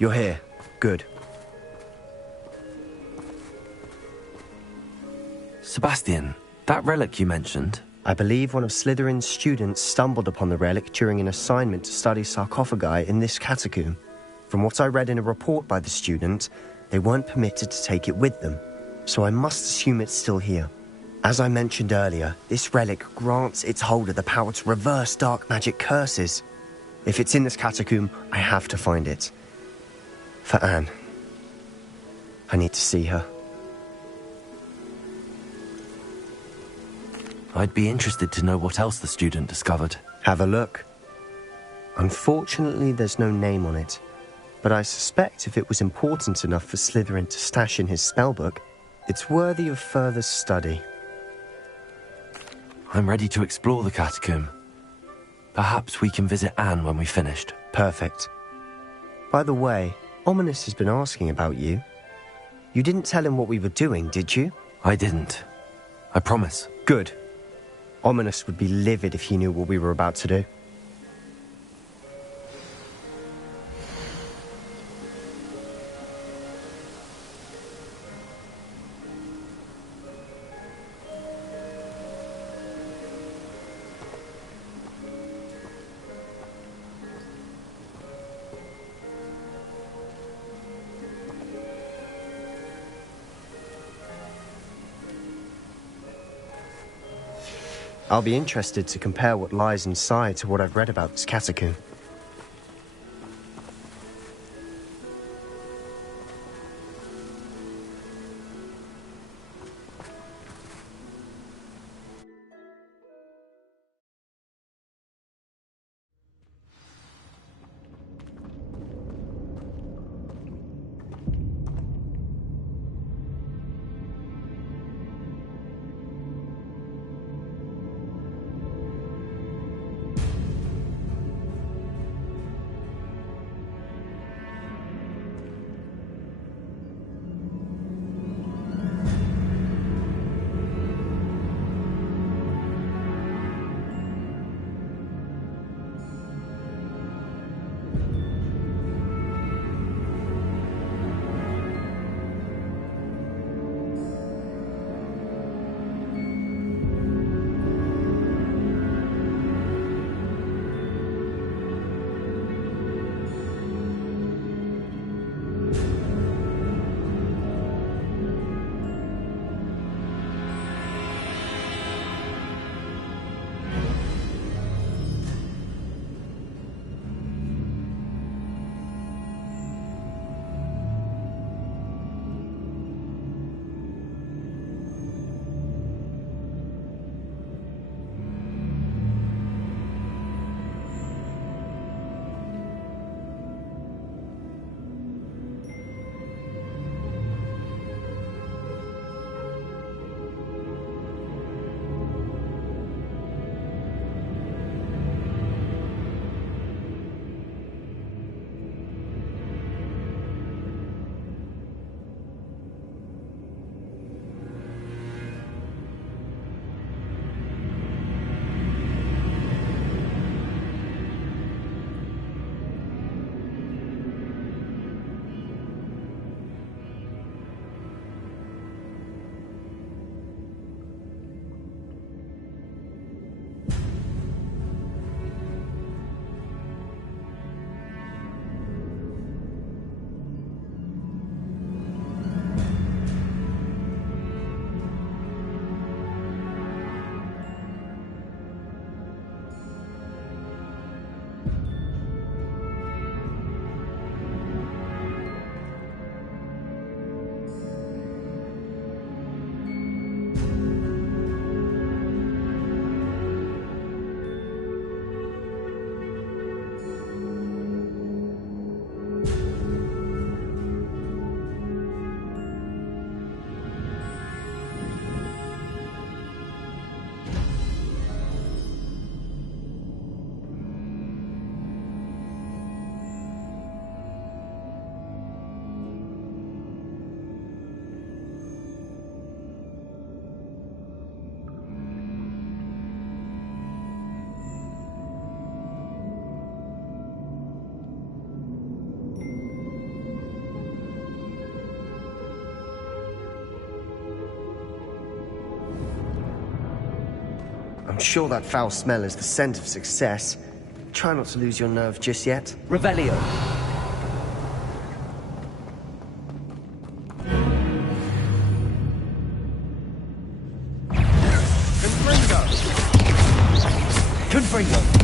You're here. Good. Sebastian, that relic you mentioned? I believe one of Slytherin's students stumbled upon the relic during an assignment to study sarcophagi in this catacomb. From what I read in a report by the student, they weren't permitted to take it with them, so I must assume it's still here. As I mentioned earlier, this relic grants its holder the power to reverse dark magic curses. If it's in this catacomb, I have to find it. For Anne. I need to see her. I'd be interested to know what else the student discovered. Have a look. Unfortunately, there's no name on it, but I suspect if it was important enough for Slytherin to stash in his spellbook, it's worthy of further study. I'm ready to explore the catacomb. Perhaps we can visit Anne when we've finished. Perfect. By the way, Ominous has been asking about you. You didn't tell him what we were doing, did you? I didn't. I promise. Good. Ominous would be livid if he knew what we were about to do. I'll be interested to compare what lies inside to what I've read about this catacomb. I'm sure that foul smell is the scent of success. Try not to lose your nerve just yet. Revelio. Confringo.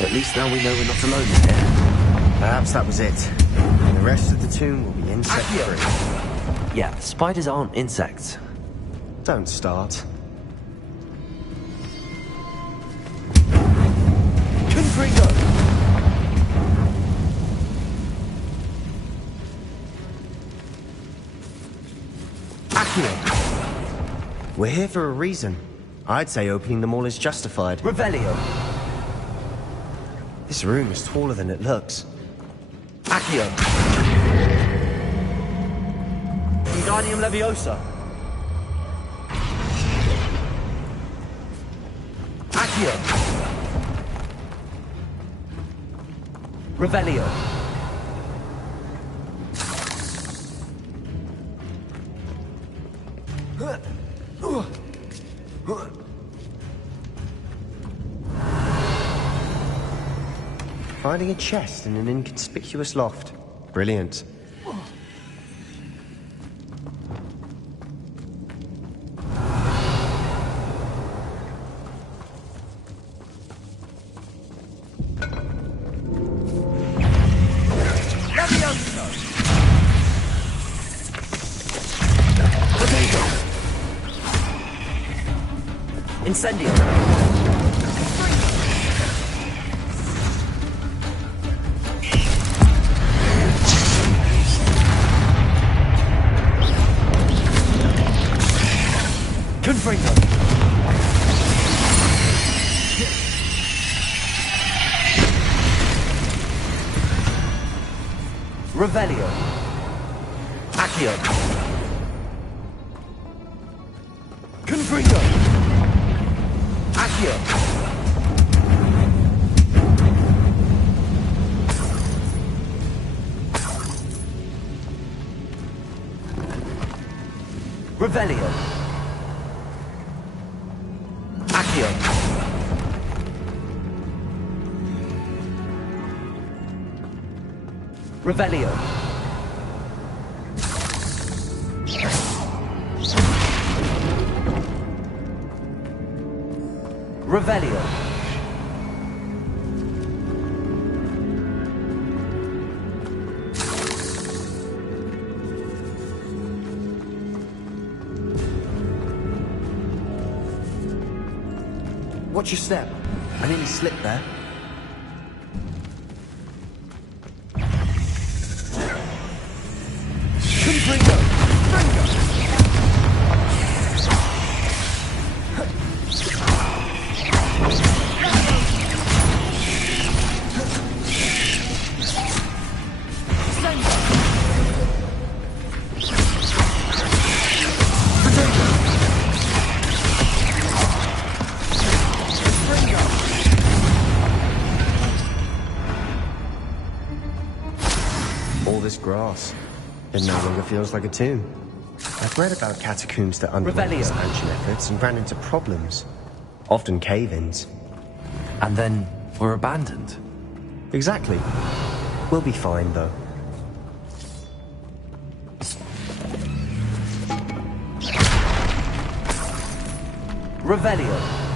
At least now we know we're not alone in here. Perhaps that was it. The rest of the tomb will be insect-free. Yeah, spiders aren't insects. Don't start. Confringo. Accio. We're here for a reason. I'd say opening them all is justified. Revelio. This room is taller than it looks. Accio. Wingardium Leviosa. Accio. Revelio. Finding a chest in an inconspicuous loft. Brilliant. Incendio. Confringo. Revelio. Accio. Confringo. Accio. Revelio. Accio. Revelio. Revelio. Watch your step. I nearly slipped there. All this grass. It no longer feels like a tomb. I've read about catacombs that underwent Revelio. expansion efforts and ran into problems. Often cave-ins. And then were abandoned. Exactly. We'll be fine, though. Revelio.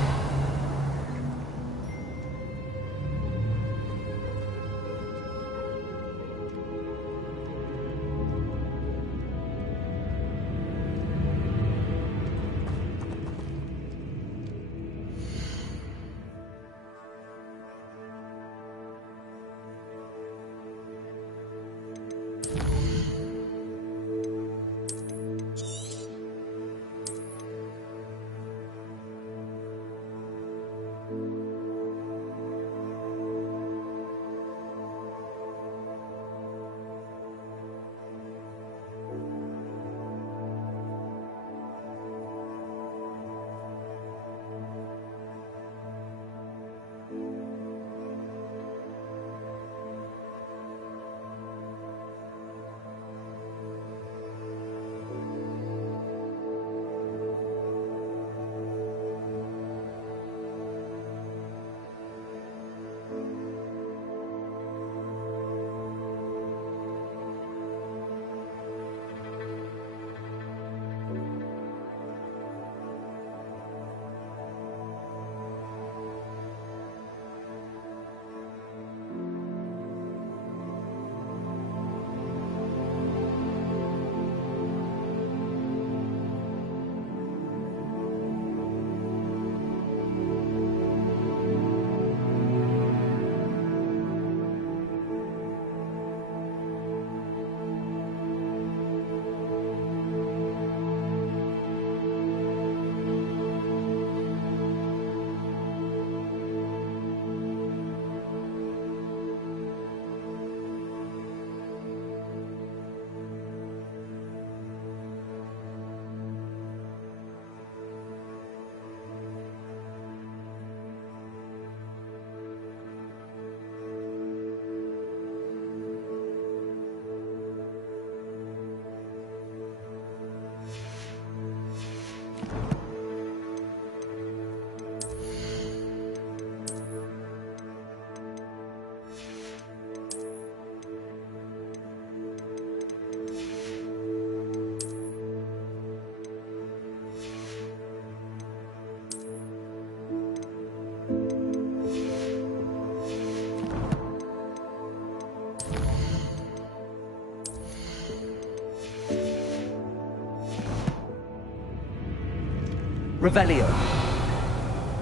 Revelio.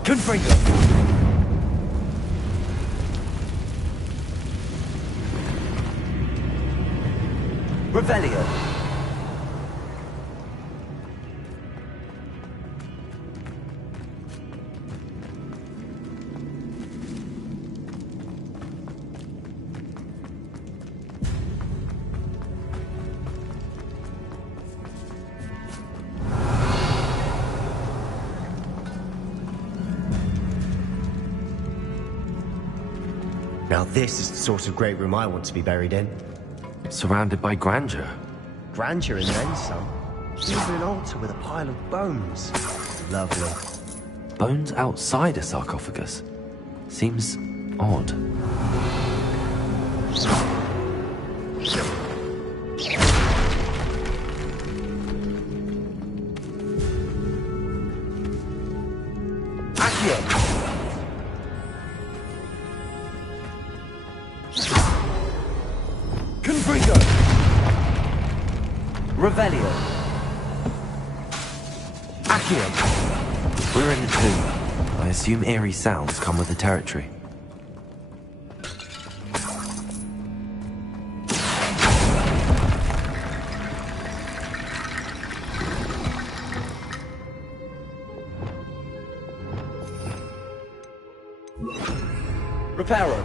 Confringo. Revelio. Now this is the sort of great room I want to be buried in. Surrounded by grandeur. Grandeur and then some. Even an altar with a pile of bones. Lovely. Bones outside a sarcophagus? Seems odd. Accio. Confringo. Revelio. Accio. We're in the tomb. I assume eerie sounds come with the territory. Reparo.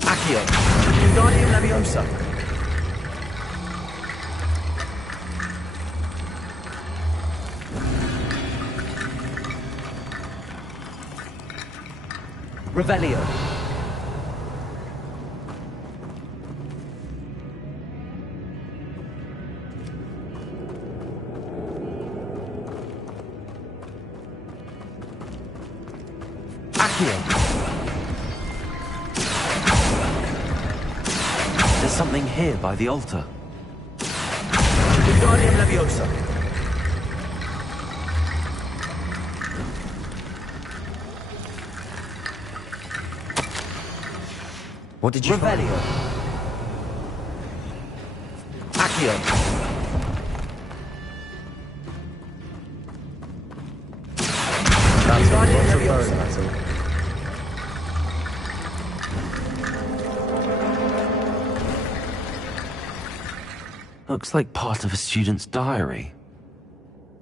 Accio. Wingardium Leviosa. Revelio. Accio. There's something here by the altar. Wingardium Leviosa. What did you Revelio. find? Accio. That's a lot of bones, that's all. Looks like part of a student's diary.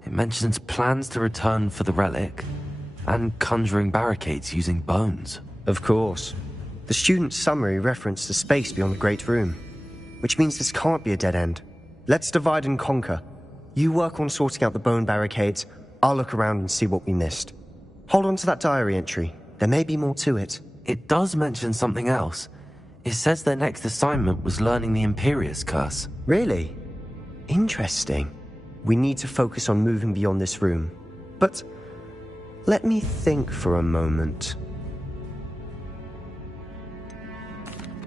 It mentions plans to return for the relic and conjuring barricades using bones. Of course. The student's summary referenced the space beyond the Great Room, which means this can't be a dead end. Let's divide and conquer. You work on sorting out the bone barricades, I'll look around and see what we missed. Hold on to that diary entry. There may be more to it. It does mention something else. It says their next assignment was learning the Imperius Curse. Really? Interesting. We need to focus on moving beyond this room. But let me think for a moment.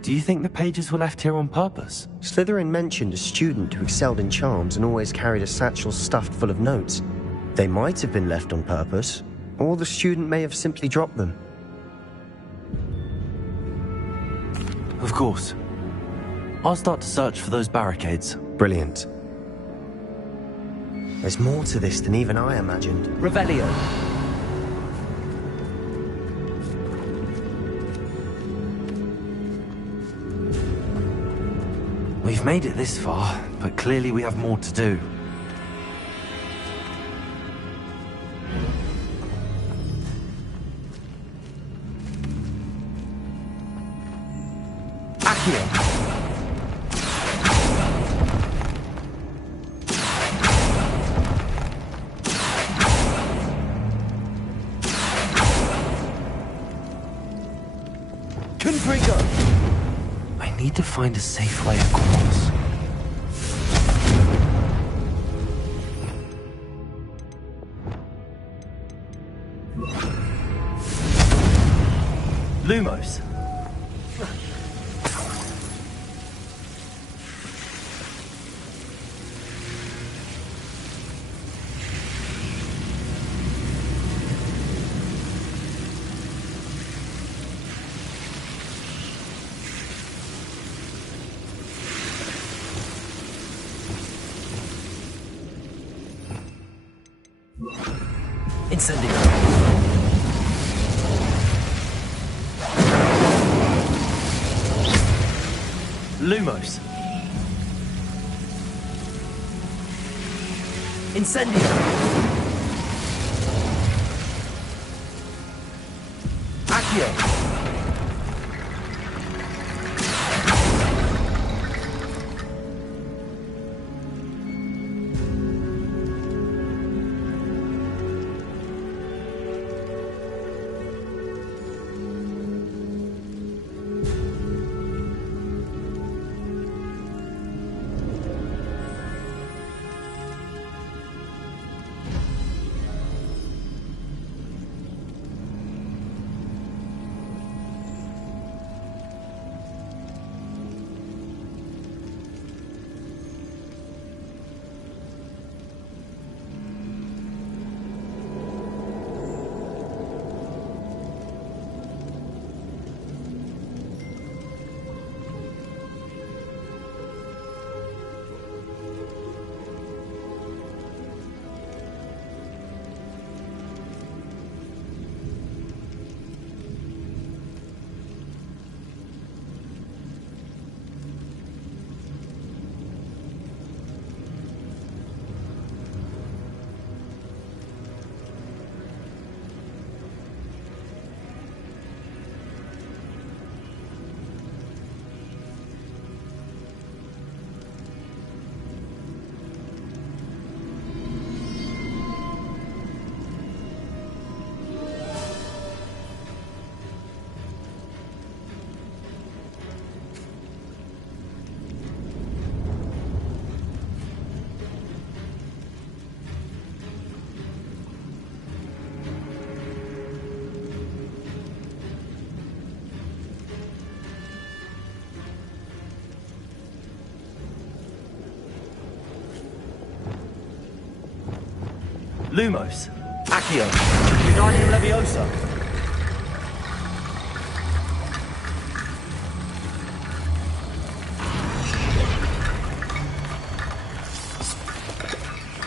Do you think the pages were left here on purpose? Slytherin mentioned a student who excelled in charms and always carried a satchel stuffed full of notes. They might have been left on purpose, or the student may have simply dropped them. Of course. I'll start to search for those barricades. Brilliant. There's more to this than even I imagined. Revelio. We've made it this far, but clearly we have more to do. Accio. Confringo. I need to find a safe way across. Lumos. Incendio. Lumos. Incendio. Accio. Lumos. Accio. Wingardium Leviosa.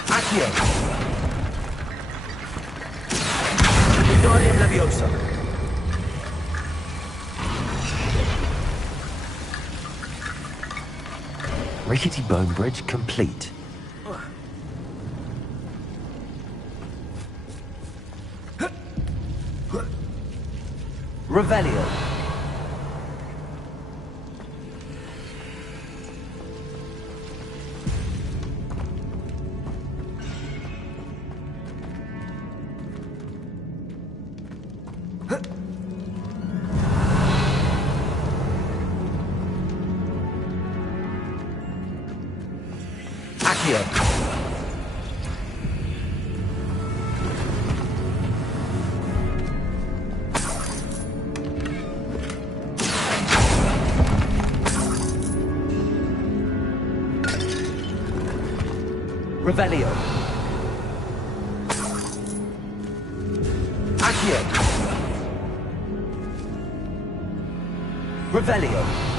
Accio. Wingardium Leviosa. Rickety bone bridge complete. Revelio. Accio. Revelio. Accio. Revelio.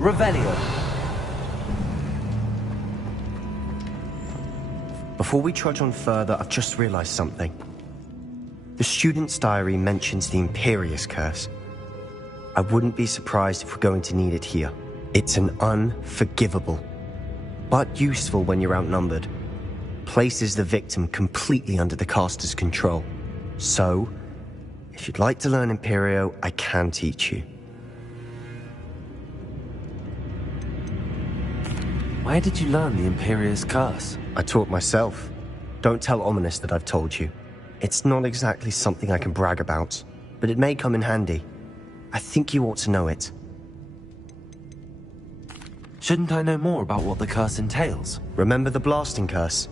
Revelio. Before we trudge on further, I've just realized something. The student's diary mentions the Imperious Curse. I wouldn't be surprised if we're going to need it here. It's an unforgivable, but useful when you're outnumbered. Places the victim completely under the caster's control. So, if you'd like to learn Imperio, I can teach you. Where did you learn the Imperious Curse? I taught myself. Don't tell Ominous that I've told you. It's not exactly something I can brag about, but it may come in handy. I think you ought to know it. Shouldn't I know more about what the curse entails? Remember the blasting curse?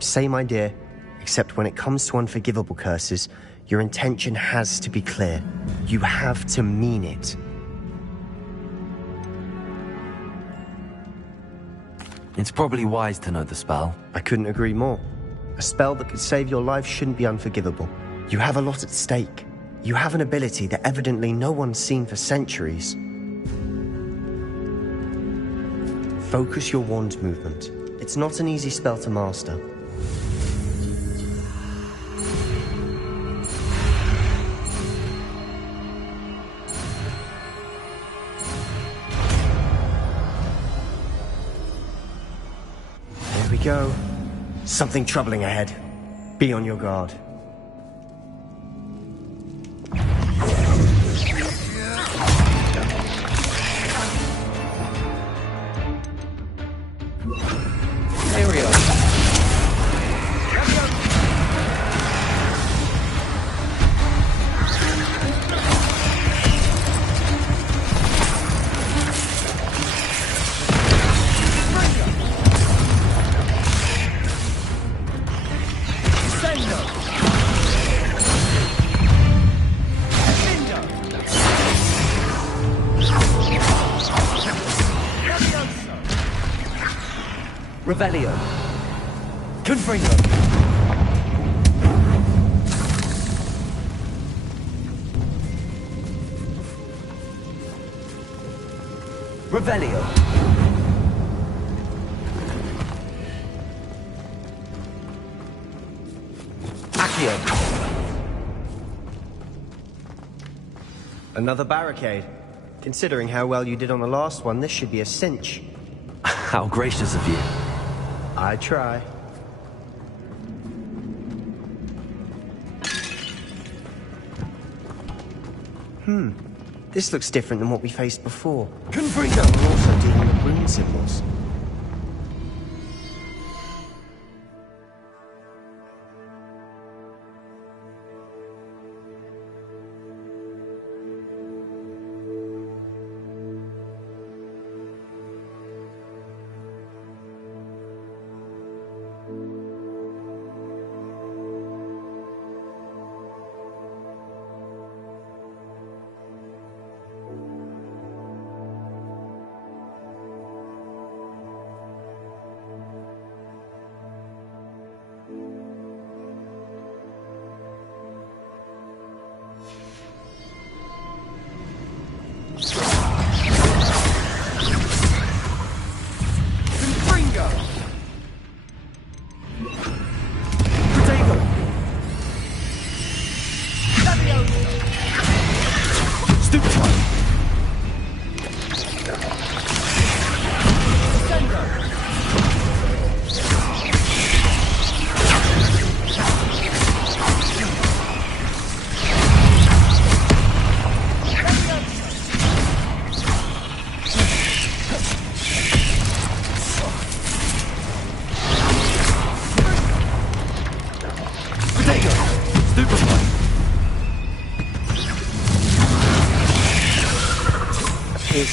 Same idea, except when it comes to unforgivable curses, your intention has to be clear. You have to mean it. It's probably wise to know the spell. I couldn't agree more. A spell that could save your life shouldn't be unforgivable. You have a lot at stake. You have an ability that evidently no one's seen for centuries. Focus your wand movement. It's not an easy spell to master. There we go. Something troubling ahead. Be on your guard. Revelio. Confringo. Revelio. Accio. Another barricade. Considering how well you did on the last one, this should be a cinch. How gracious of you. I try. This looks different than what we faced before. Confringo. We're also dealing with rune symbols.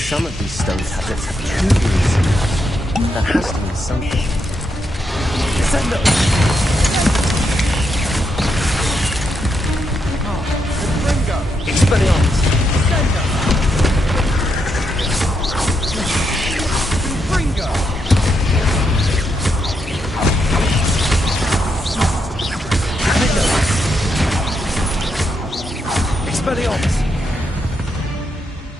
Some of these stone tablets have two reasons. That has to mean something. Descendo! Ringo! Expelliarmus! Descendo! Ringo! Expelliarmus!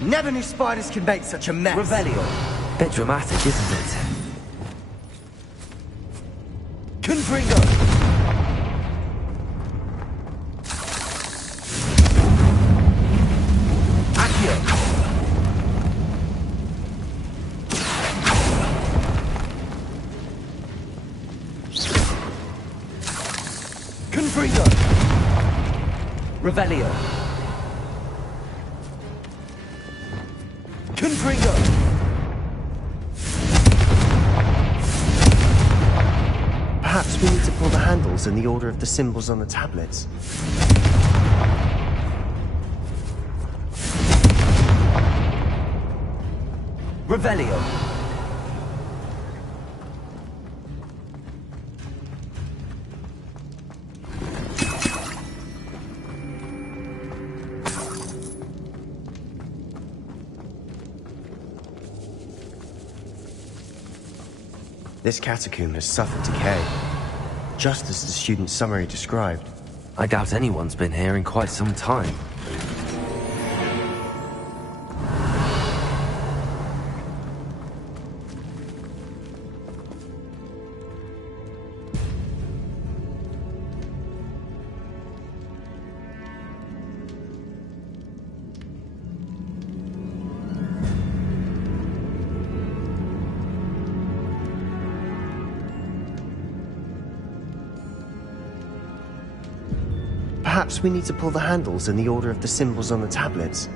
Never Never knew spiders could make such a mess. Revelio. Bit dramatic, isn't it? Confringo. Accio. Confringo. Revelio. Confringo. Perhaps we need to pull the handles in the order of the symbols on the tablets. Revelio. This catacomb has suffered decay, just as the student's summary described. I doubt anyone's been here in quite some time. Perhaps we need to pull the handles in the order of the symbols on the tablets.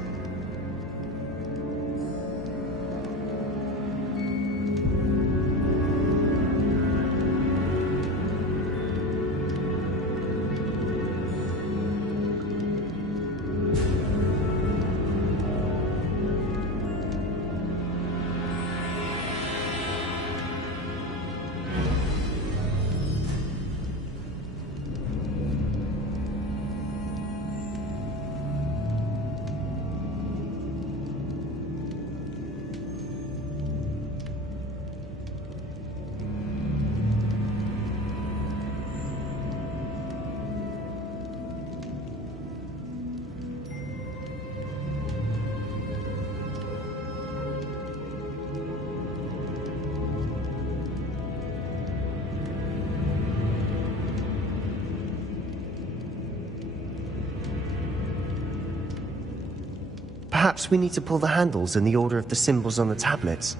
Perhaps we need to pull the handles in the order of the symbols on the tablets.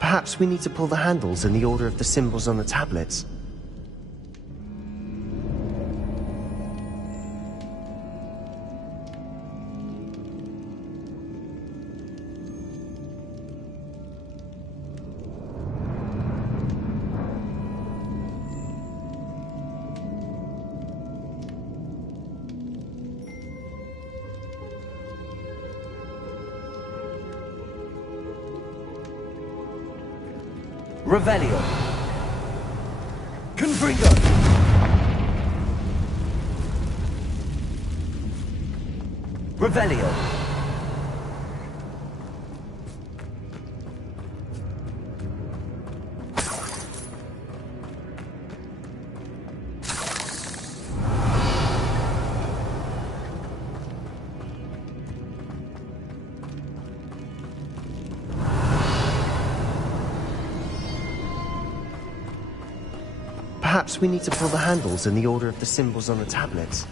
Perhaps we need to pull the handles in the order of the symbols on the tablets. Revelio. Confringo. Revelio. Perhaps we need to pull the handles in the order of the symbols on the tablets.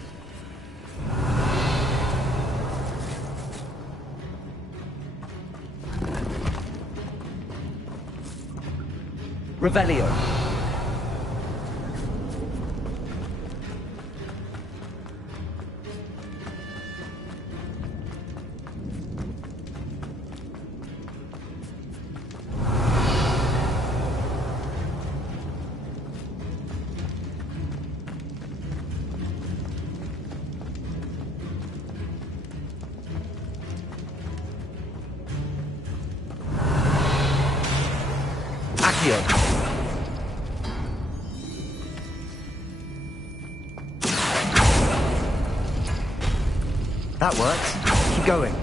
Revelio. That works. Keep going.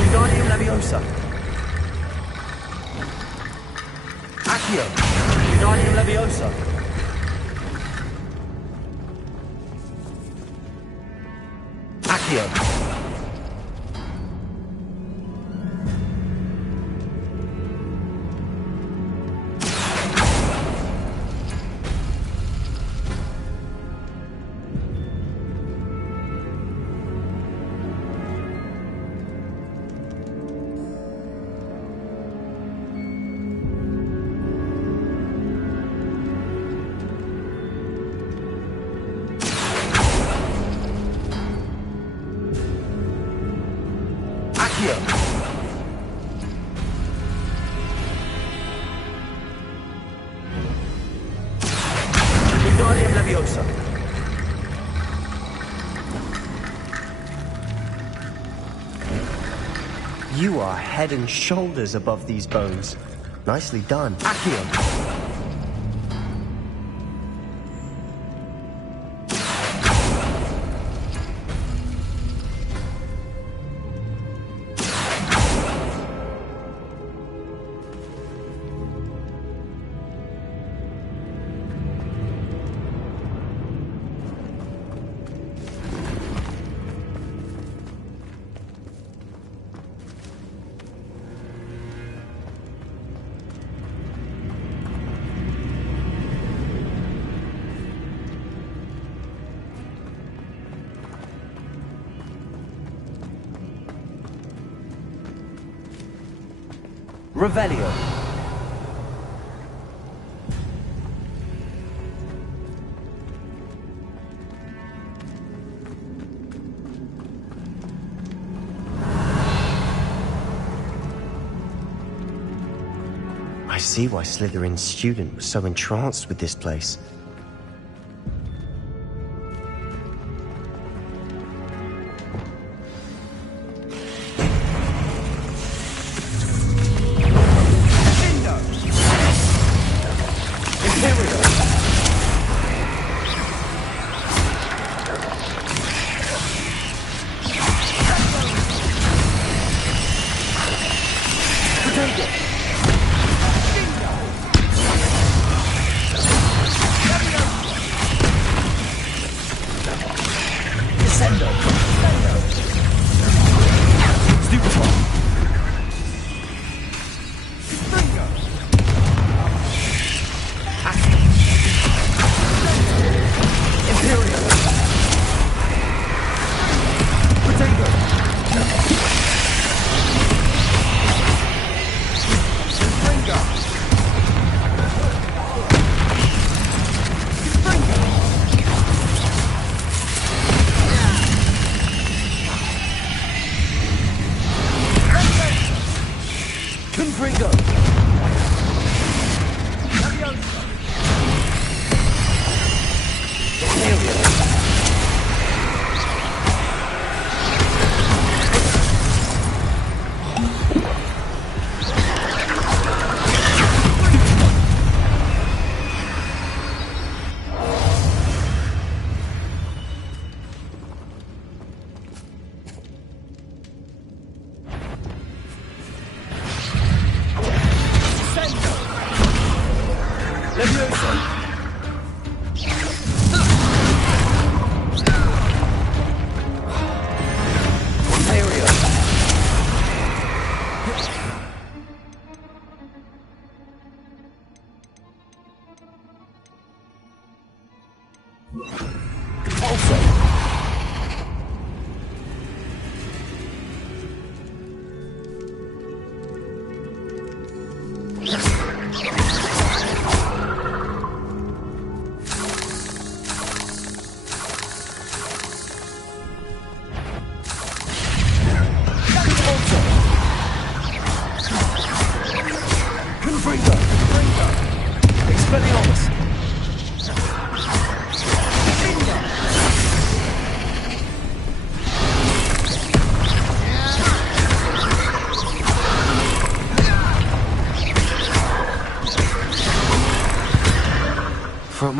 Wingardium Leviosa. Accio. Wingardium Leviosa. Accio. Wingardium Leviosa. You are head and shoulders above these bones. Nicely done. Accio. Revelio. I see why Slytherin's student was so entranced with this place.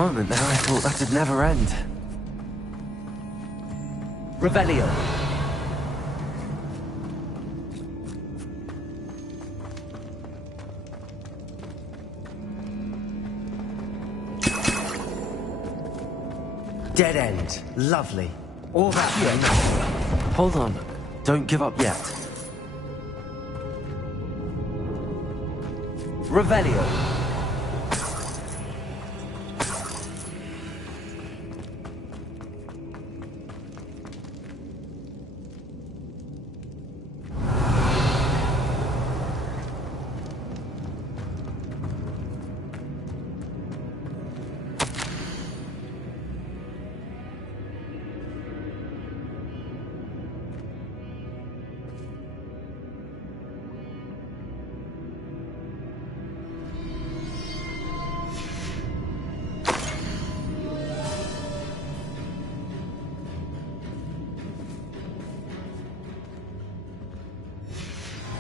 moment there, I thought that'd never end. Revelio. Dead end. Lovely. All that for nothing. Hold on. Don't give up yet. Revelio.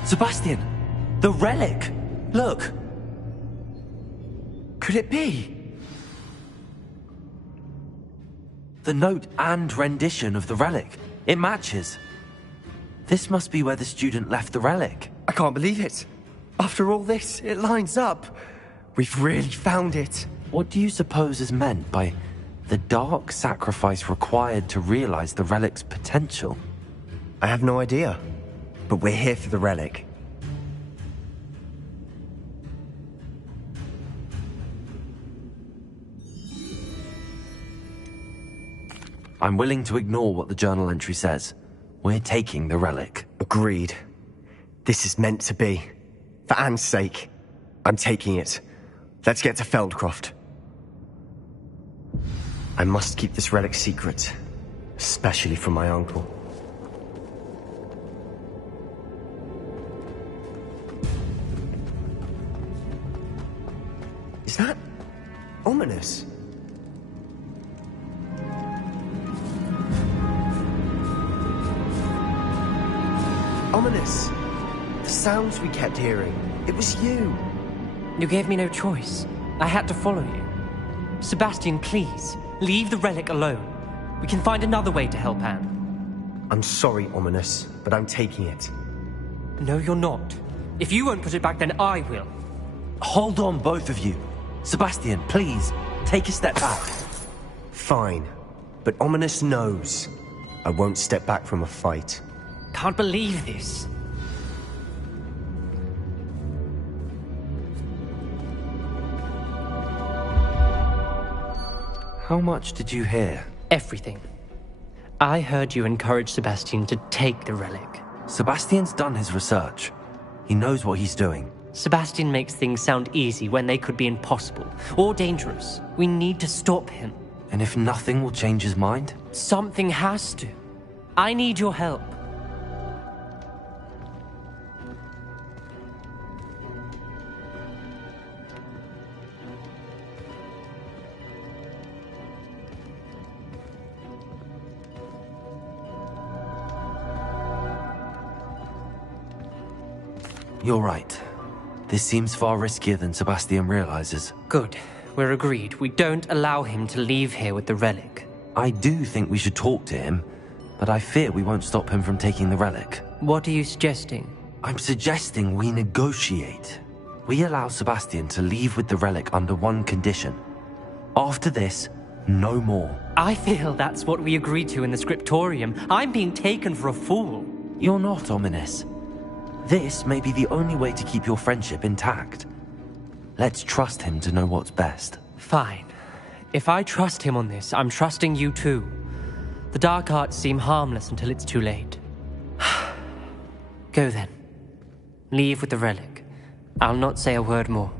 Sebastian! The relic! Look! Could it be? The note and rendition of the relic. It matches. This must be where the student left the relic. I can't believe it. After all this, it lines up. We've really found it. What do you suppose is meant by the dark sacrifice required to realize the relic's potential? I have no idea. But we're here for the relic. I'm willing to ignore what the journal entry says. We're taking the relic. Agreed. This is meant to be. For Anne's sake. I'm taking it. Let's get to Feldcroft. I must keep this relic secret. Especially from my uncle. Is that ominous? Ominous. The sounds we kept hearing. It was you. You gave me no choice. I had to follow you. Sebastian, please, leave the relic alone. We can find another way to help Anne. I'm sorry, Ominous, but I'm taking it. No, you're not. If you won't put it back, then I will. Hold on, both of you. Sebastian, please, take a step back. Fine. But Ominous knows. I won't step back from a fight. Can't believe this. How much did you hear? Everything. I heard you encourage Sebastian to take the relic. Sebastian's done his research. He knows what he's doing. Sebastian makes things sound easy when they could be impossible or dangerous. We need to stop him. And if nothing will change his mind? Something has to. I need your help. You're right. This seems far riskier than Sebastian realizes. Good. We're agreed. We don't allow him to leave here with the relic. I do think we should talk to him, but I fear we won't stop him from taking the relic. What are you suggesting? I'm suggesting we negotiate. We allow Sebastian to leave with the relic under one condition. After this, no more. I feel that's what we agreed to in the scriptorium. I'm being taken for a fool. You're not, Ominous. This may be the only way to keep your friendship intact. Let's trust him to know what's best. Fine. If I trust him on this, I'm trusting you too. The dark arts seem harmless until it's too late. Go then. Leave with the relic. I'll not say a word more.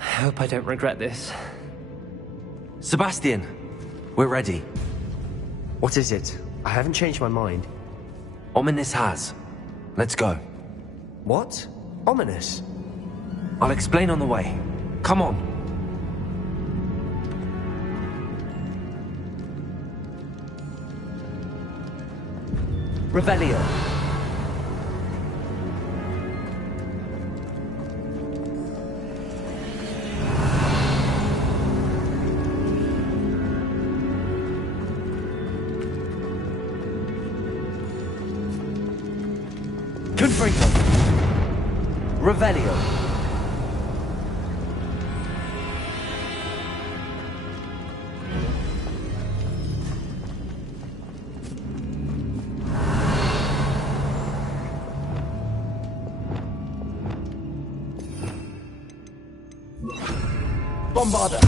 I hope I don't regret this. Sebastian, we're ready. What is it? I haven't changed my mind. Ominous has. Let's go. What? Ominous? I'll explain on the way. Come on. Revelio. Confringo. Revelio. Bombarda.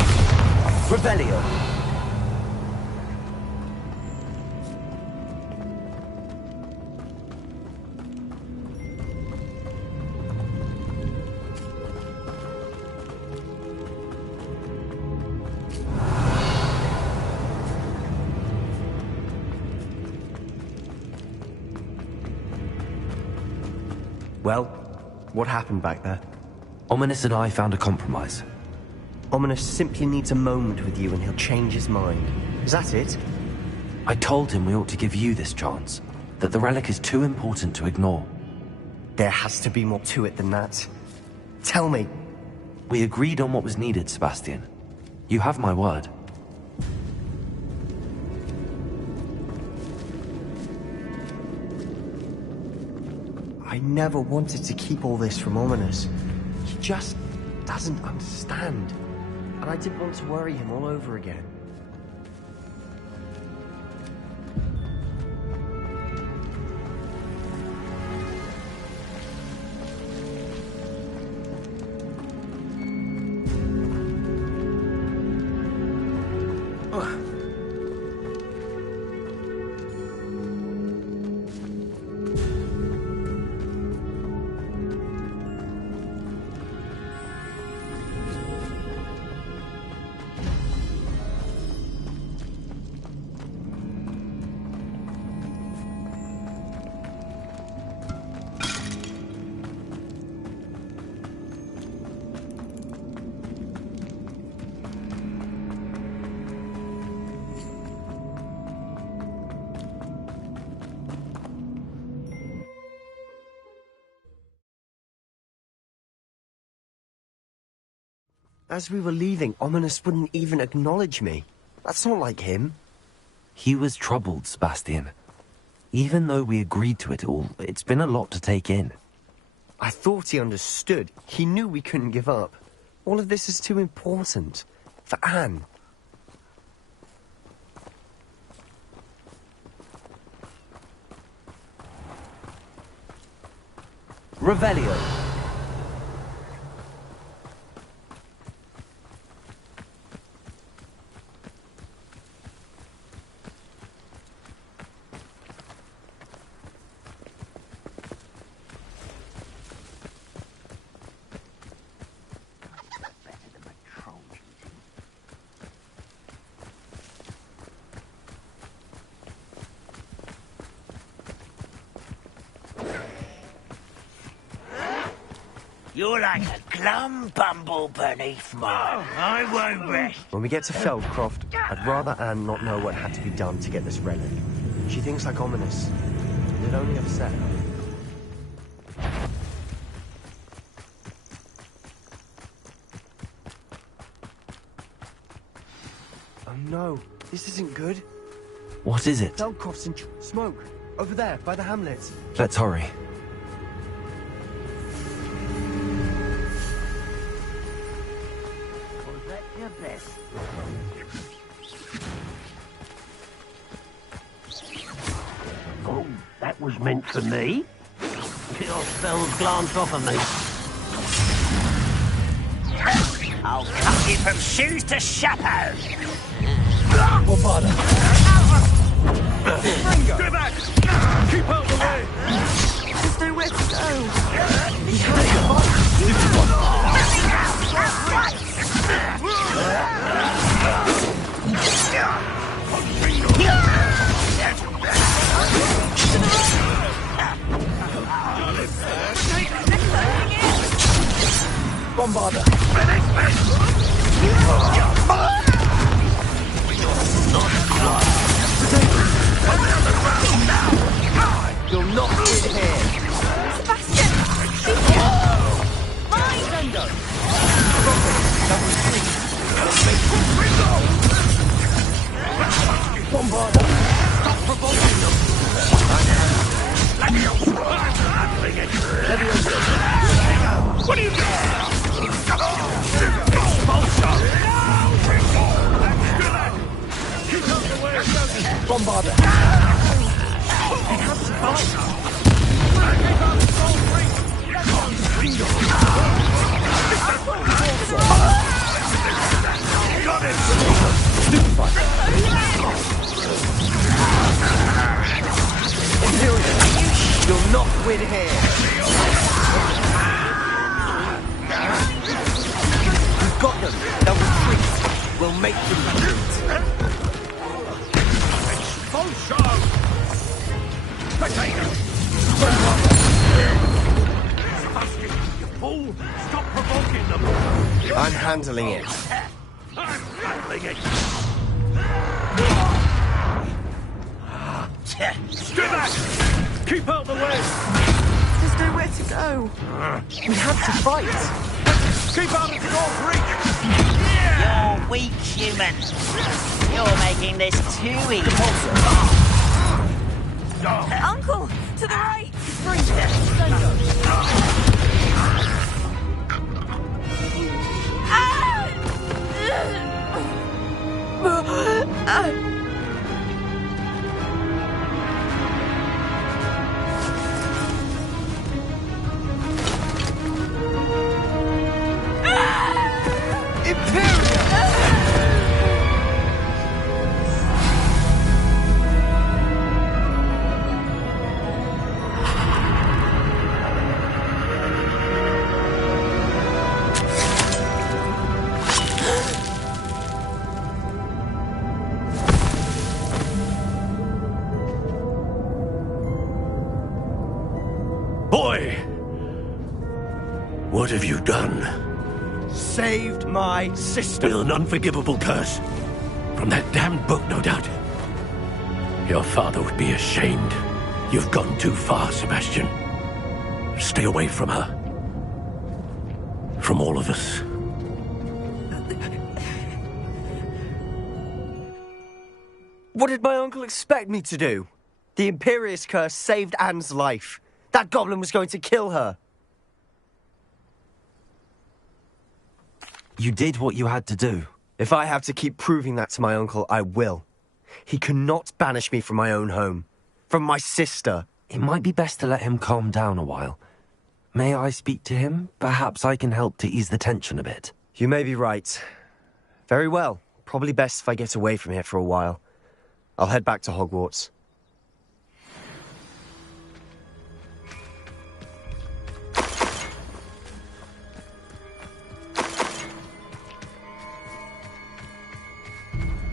Revelio. Well, what happened back there? Ominous and I found a compromise. Ominous simply needs a moment with you and he'll change his mind. Is that it? I told him we ought to give you this chance, that the relic is too important to ignore. There has to be more to it than that. Tell me. We agreed on what was needed, Sebastian. You have my word. I never wanted to keep all this from Ominous. He just doesn't understand. And I didn't want to worry him all over again. As we were leaving, Ominous wouldn't even acknowledge me. That's not like him. He was troubled, Sebastian. Even though we agreed to it all, it's been a lot to take in. I thought he understood. He knew we couldn't give up. All of this is too important. For Anne. Revelio. You're like a glum bumble beneath mine. I won't rest. When we get to Feldcroft, I'd rather Anne not know what had to be done to get this relic. She thinks like Ominous. It'd only upset her. Oh no, this isn't good. What is it? Feldcroft's in smoke. Over there, by the hamlet. Let's hurry. Oh, that was meant for me. Your spells glance off of me. I'll cut you from shoes to chapeau. Bombarda. Go back! Keep out of the way! There's nowhere to go. Bombarda. You'll not win here. Sebastian! Bombarda. Stop provoking them. Let me go! bombard them. They have to fight. Got it! Imperial, you'll not win here. We've got them. They'll retreat. We'll make them retreat. Expulsion! Potato! Sebastian, you fool! Stop provoking them! I'm handling it. I'm handling it! Do that! Keep out the way! There's nowhere to go. We have to fight. Keep out of God's reach! You're weak, human. You're making this too easy. Uncle, to the right! Boy! What have you done? Saved my sister. With an unforgivable curse. From that damned book, no doubt. Your father would be ashamed. You've gone too far, Sebastian. Stay away from her. From all of us. What did my uncle expect me to do? The Imperious curse saved Anne's life. That goblin was going to kill her. You did what you had to do. If I have to keep proving that to my uncle, I will. He cannot banish me from my own home. From my sister. It might be best to let him calm down a while. May I speak to him? Perhaps I can help to ease the tension a bit. You may be right. Very well. Probably best if I get away from here for a while. I'll head back to Hogwarts.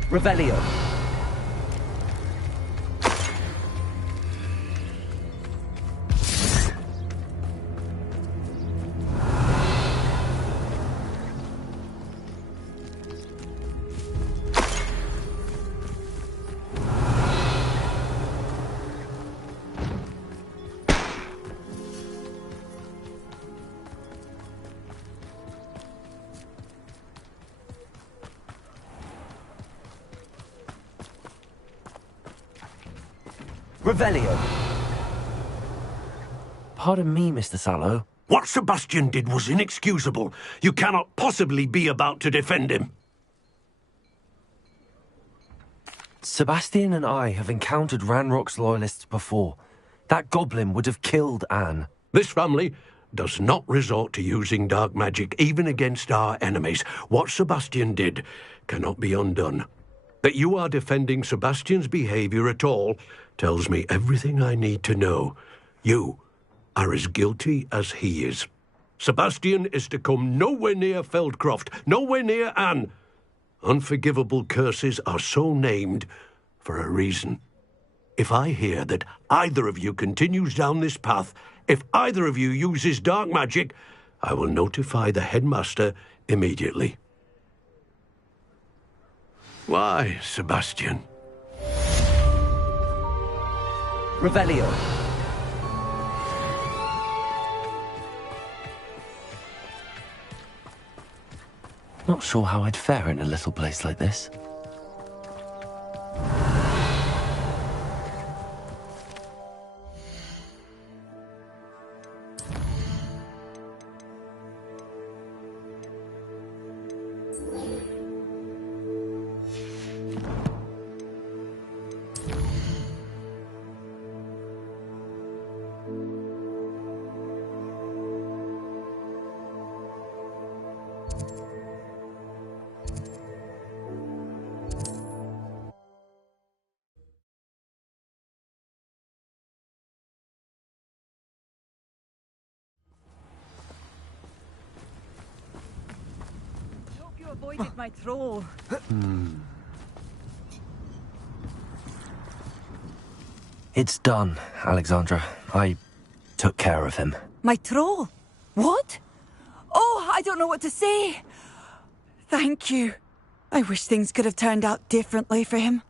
Revelio. Revelio. Pardon me, Mr. Sallow. What Sebastian did was inexcusable. You cannot possibly be about to defend him. Sebastian and I have encountered Ranrock's loyalists before. That goblin would have killed Anne. This family does not resort to using dark magic, even against our enemies. What Sebastian did cannot be undone. That you are defending Sebastian's behavior at all tells me everything I need to know. You are as guilty as he is. Sebastian is to come nowhere near Feldcroft, nowhere near Anne. Unforgivable curses are so named for a reason. If I hear that either of you continues down this path, if either of you uses dark magic, I will notify the headmaster immediately. Why, Sebastian? Revelio. Not sure how I'd fare in a little place like this. avoided my troll. It's done, Alexandra. I took care of him. My troll? What? Oh, I don't know what to say. Thank you. I wish things could have turned out differently for him.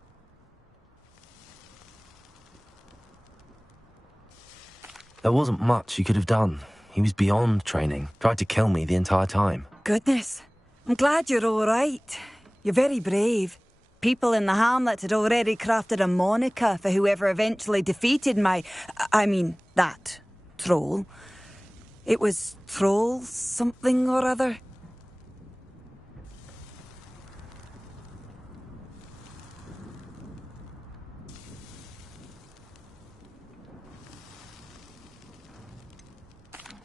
There wasn't much you could have done. He was beyond training. Tried to kill me the entire time. Goodness. I'm glad you're all right. You're very brave. People in the hamlet had already crafted a moniker for whoever eventually defeated that troll. It was Troll something or other.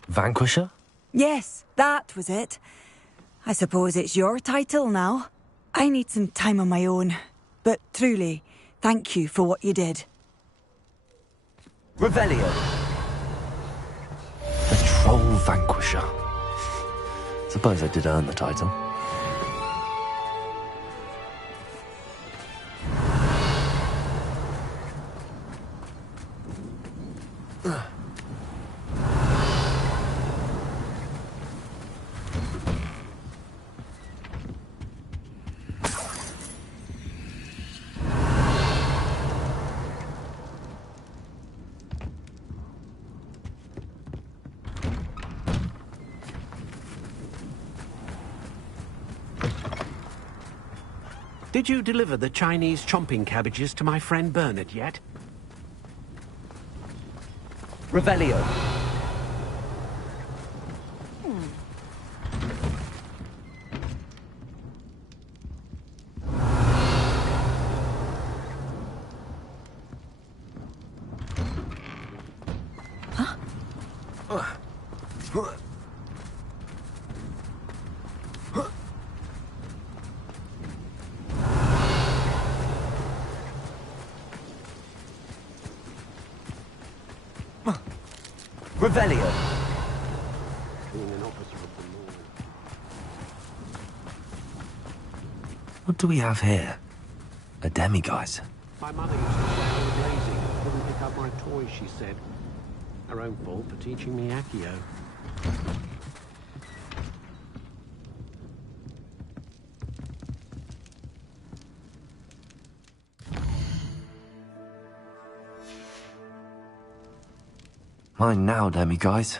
Vanquisher? Yes, that was it. I suppose it's your title now. I need some time on my own. But truly, thank you for what you did. Revelio. The Troll Vanquisher. Suppose I did earn the title. Did you deliver the Chinese chomping cabbages to my friend Bernard yet? Revelio. Revelio. Being an officer of the law. What do we have here? A demiguise. My mother used to say I was lazy. Couldn't pick up my toys, she said. Her own fault for teaching me Accio. Mine now, demiguise.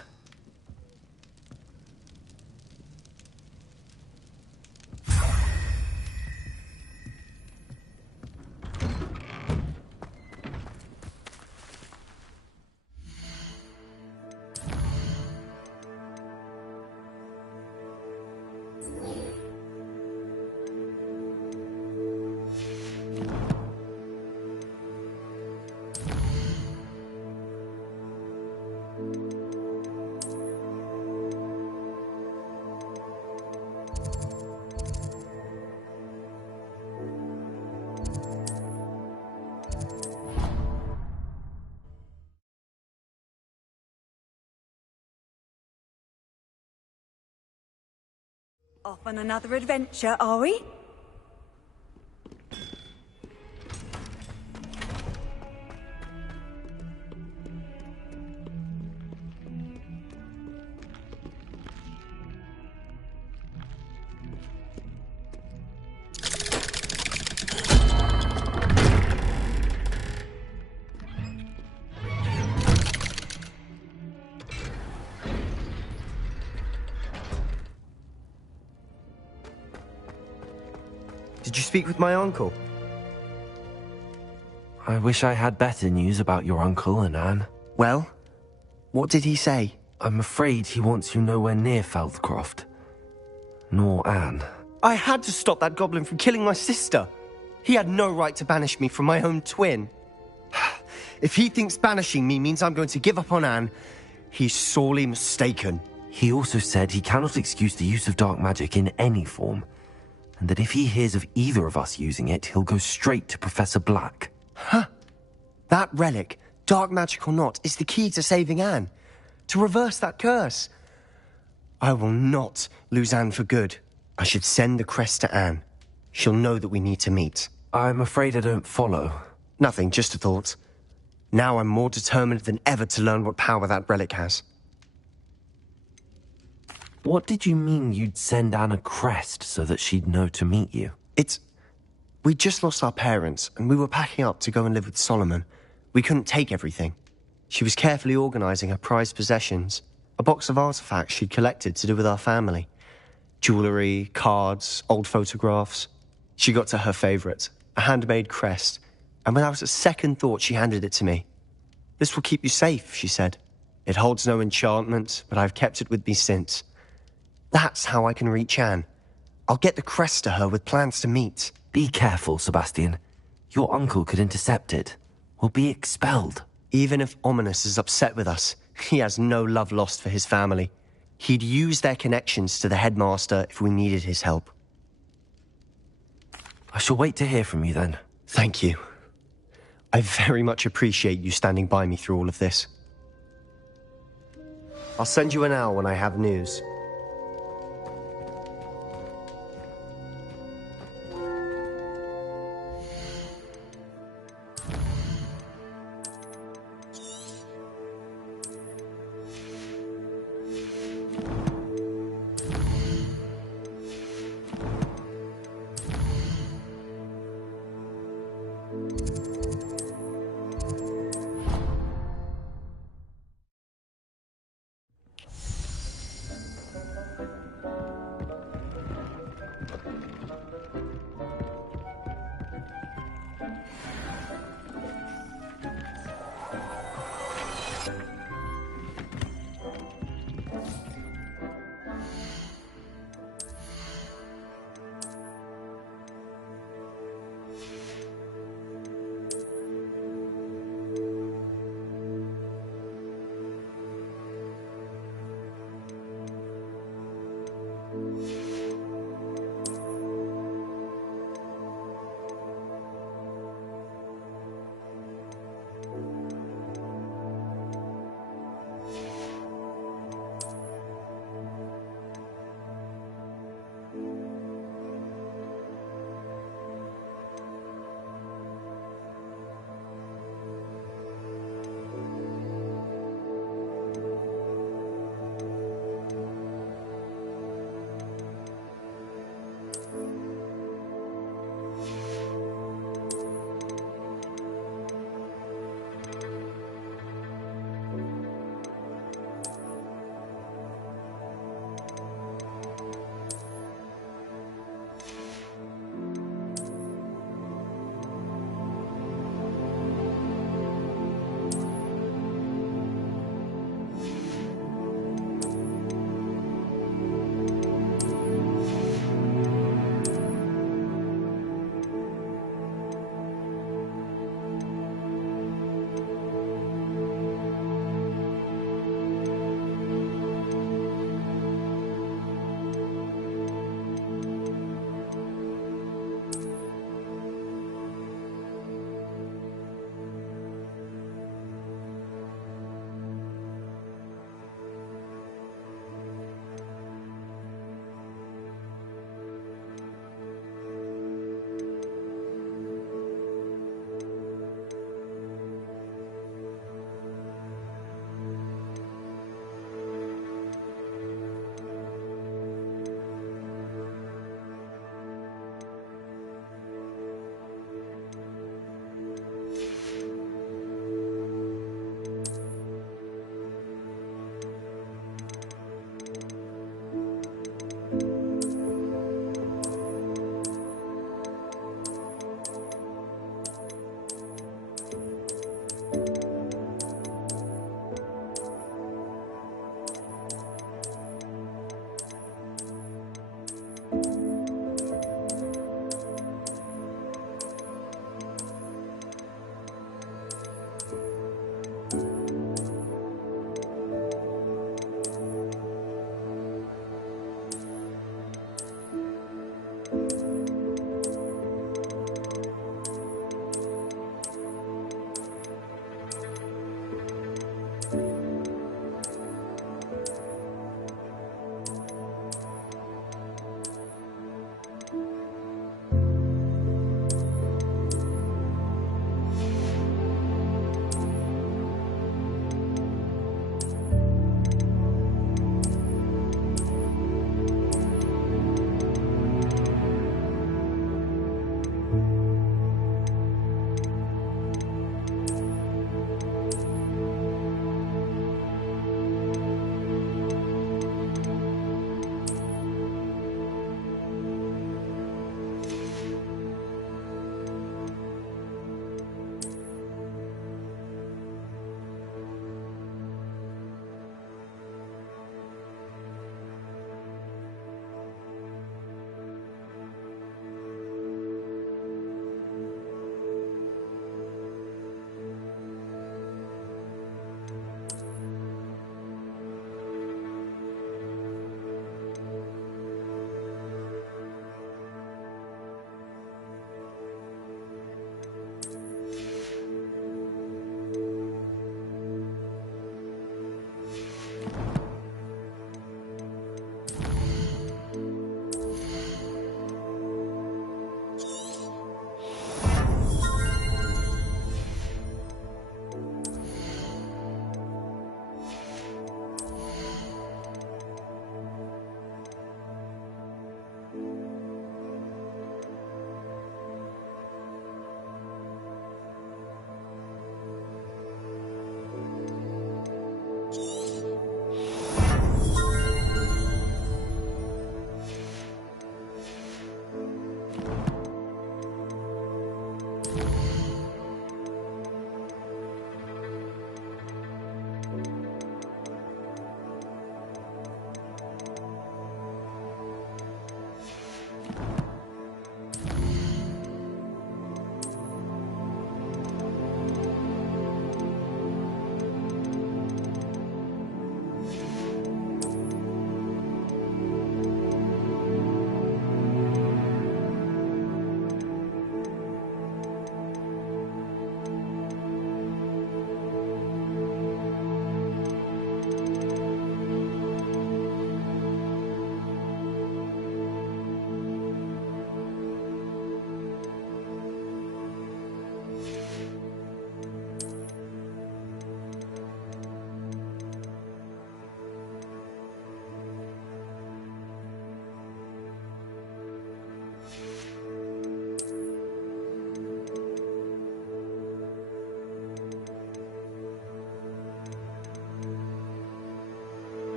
Off on another adventure, are we? Did you speak with my uncle? I wish I had better news about your uncle and Anne. Well, what did he say? I'm afraid he wants you nowhere near Feldcroft. Nor Anne. I had to stop that goblin from killing my sister. He had no right to banish me from my own twin. If he thinks banishing me means I'm going to give up on Anne, he's sorely mistaken. He also said he cannot excuse the use of dark magic in any form, and that if he hears of either of us using it, he'll go straight to Professor Black. Huh. That relic, dark magic or not, is the key to saving Anne. To reverse that curse. I will not lose Anne for good. I should send the crest to Anne. She'll know that we need to meet. I'm afraid I don't follow. Nothing, just a thought. Now I'm more determined than ever to learn what power that relic has. What did you mean you'd send Anne a crest so that she'd know to meet you? We just lost our parents, and we were packing up to go and live with Solomon. We couldn't take everything. She was carefully organizing her prized possessions, a box of artifacts she'd collected to do with our family. Jewelry, cards, old photographs. She got to her favorite, a handmade crest, and without a second thought she handed it to me. "This will keep you safe," she said. "It holds no enchantment, but I've kept it with me since. That's how I can reach Anne. I'll get the crest to her with plans to meet." Be careful, Sebastian. Your uncle could intercept it. We'll be expelled. Even if Ominous is upset with us, he has no love lost for his family. He'd use their connections to the headmaster if we needed his help. I shall wait to hear from you then. Thank you. I very much appreciate you standing by me through all of this. I'll send you an owl when I have news.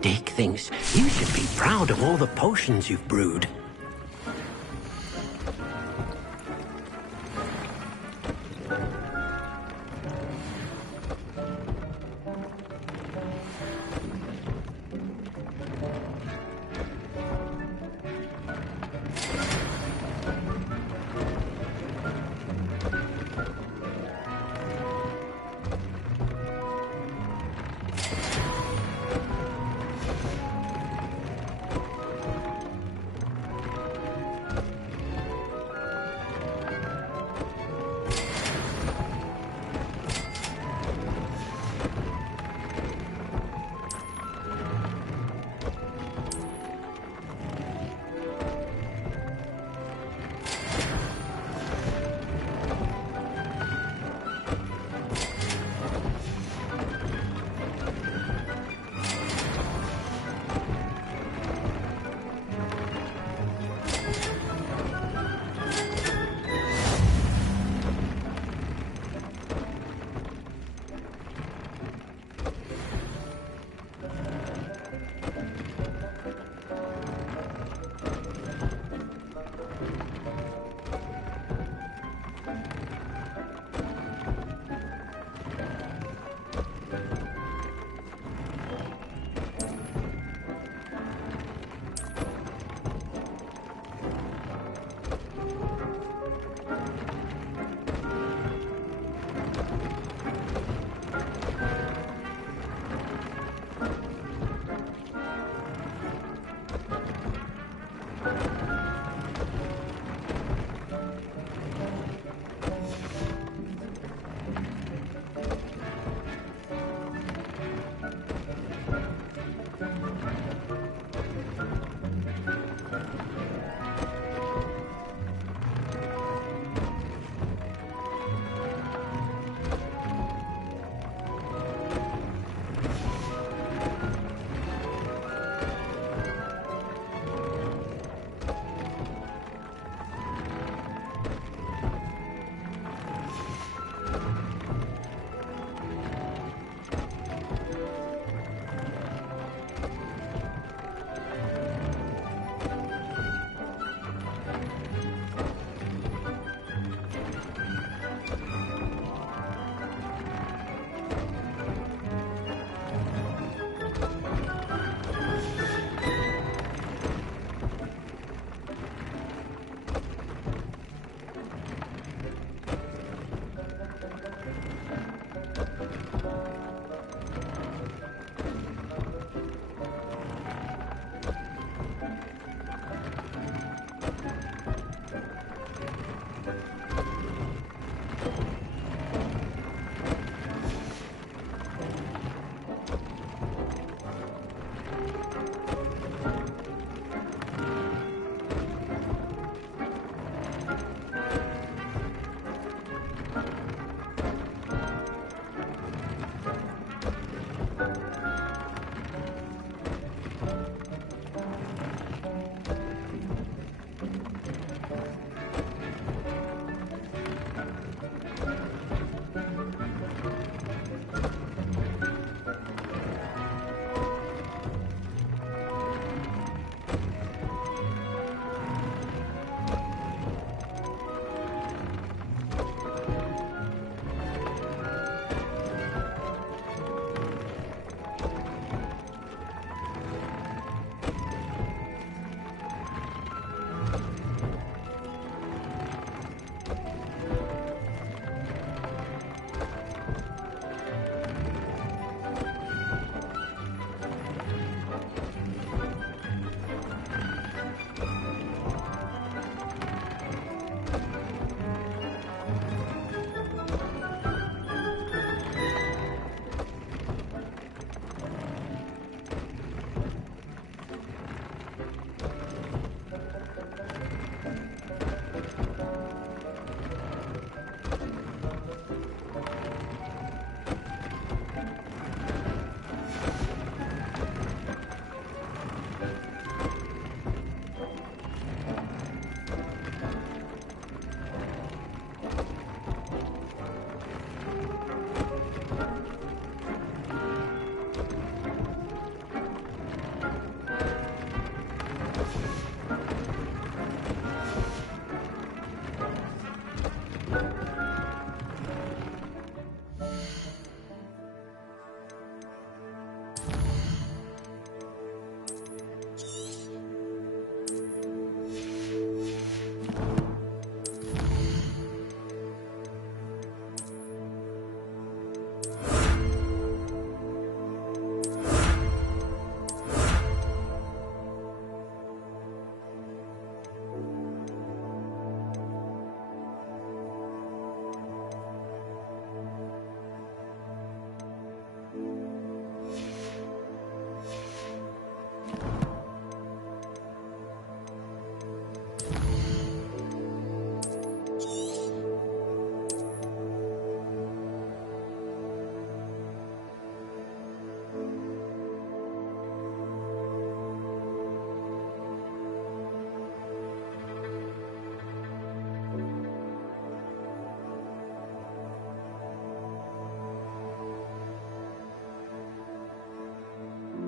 Dick thinks you should be proud of all the potions you've brewed.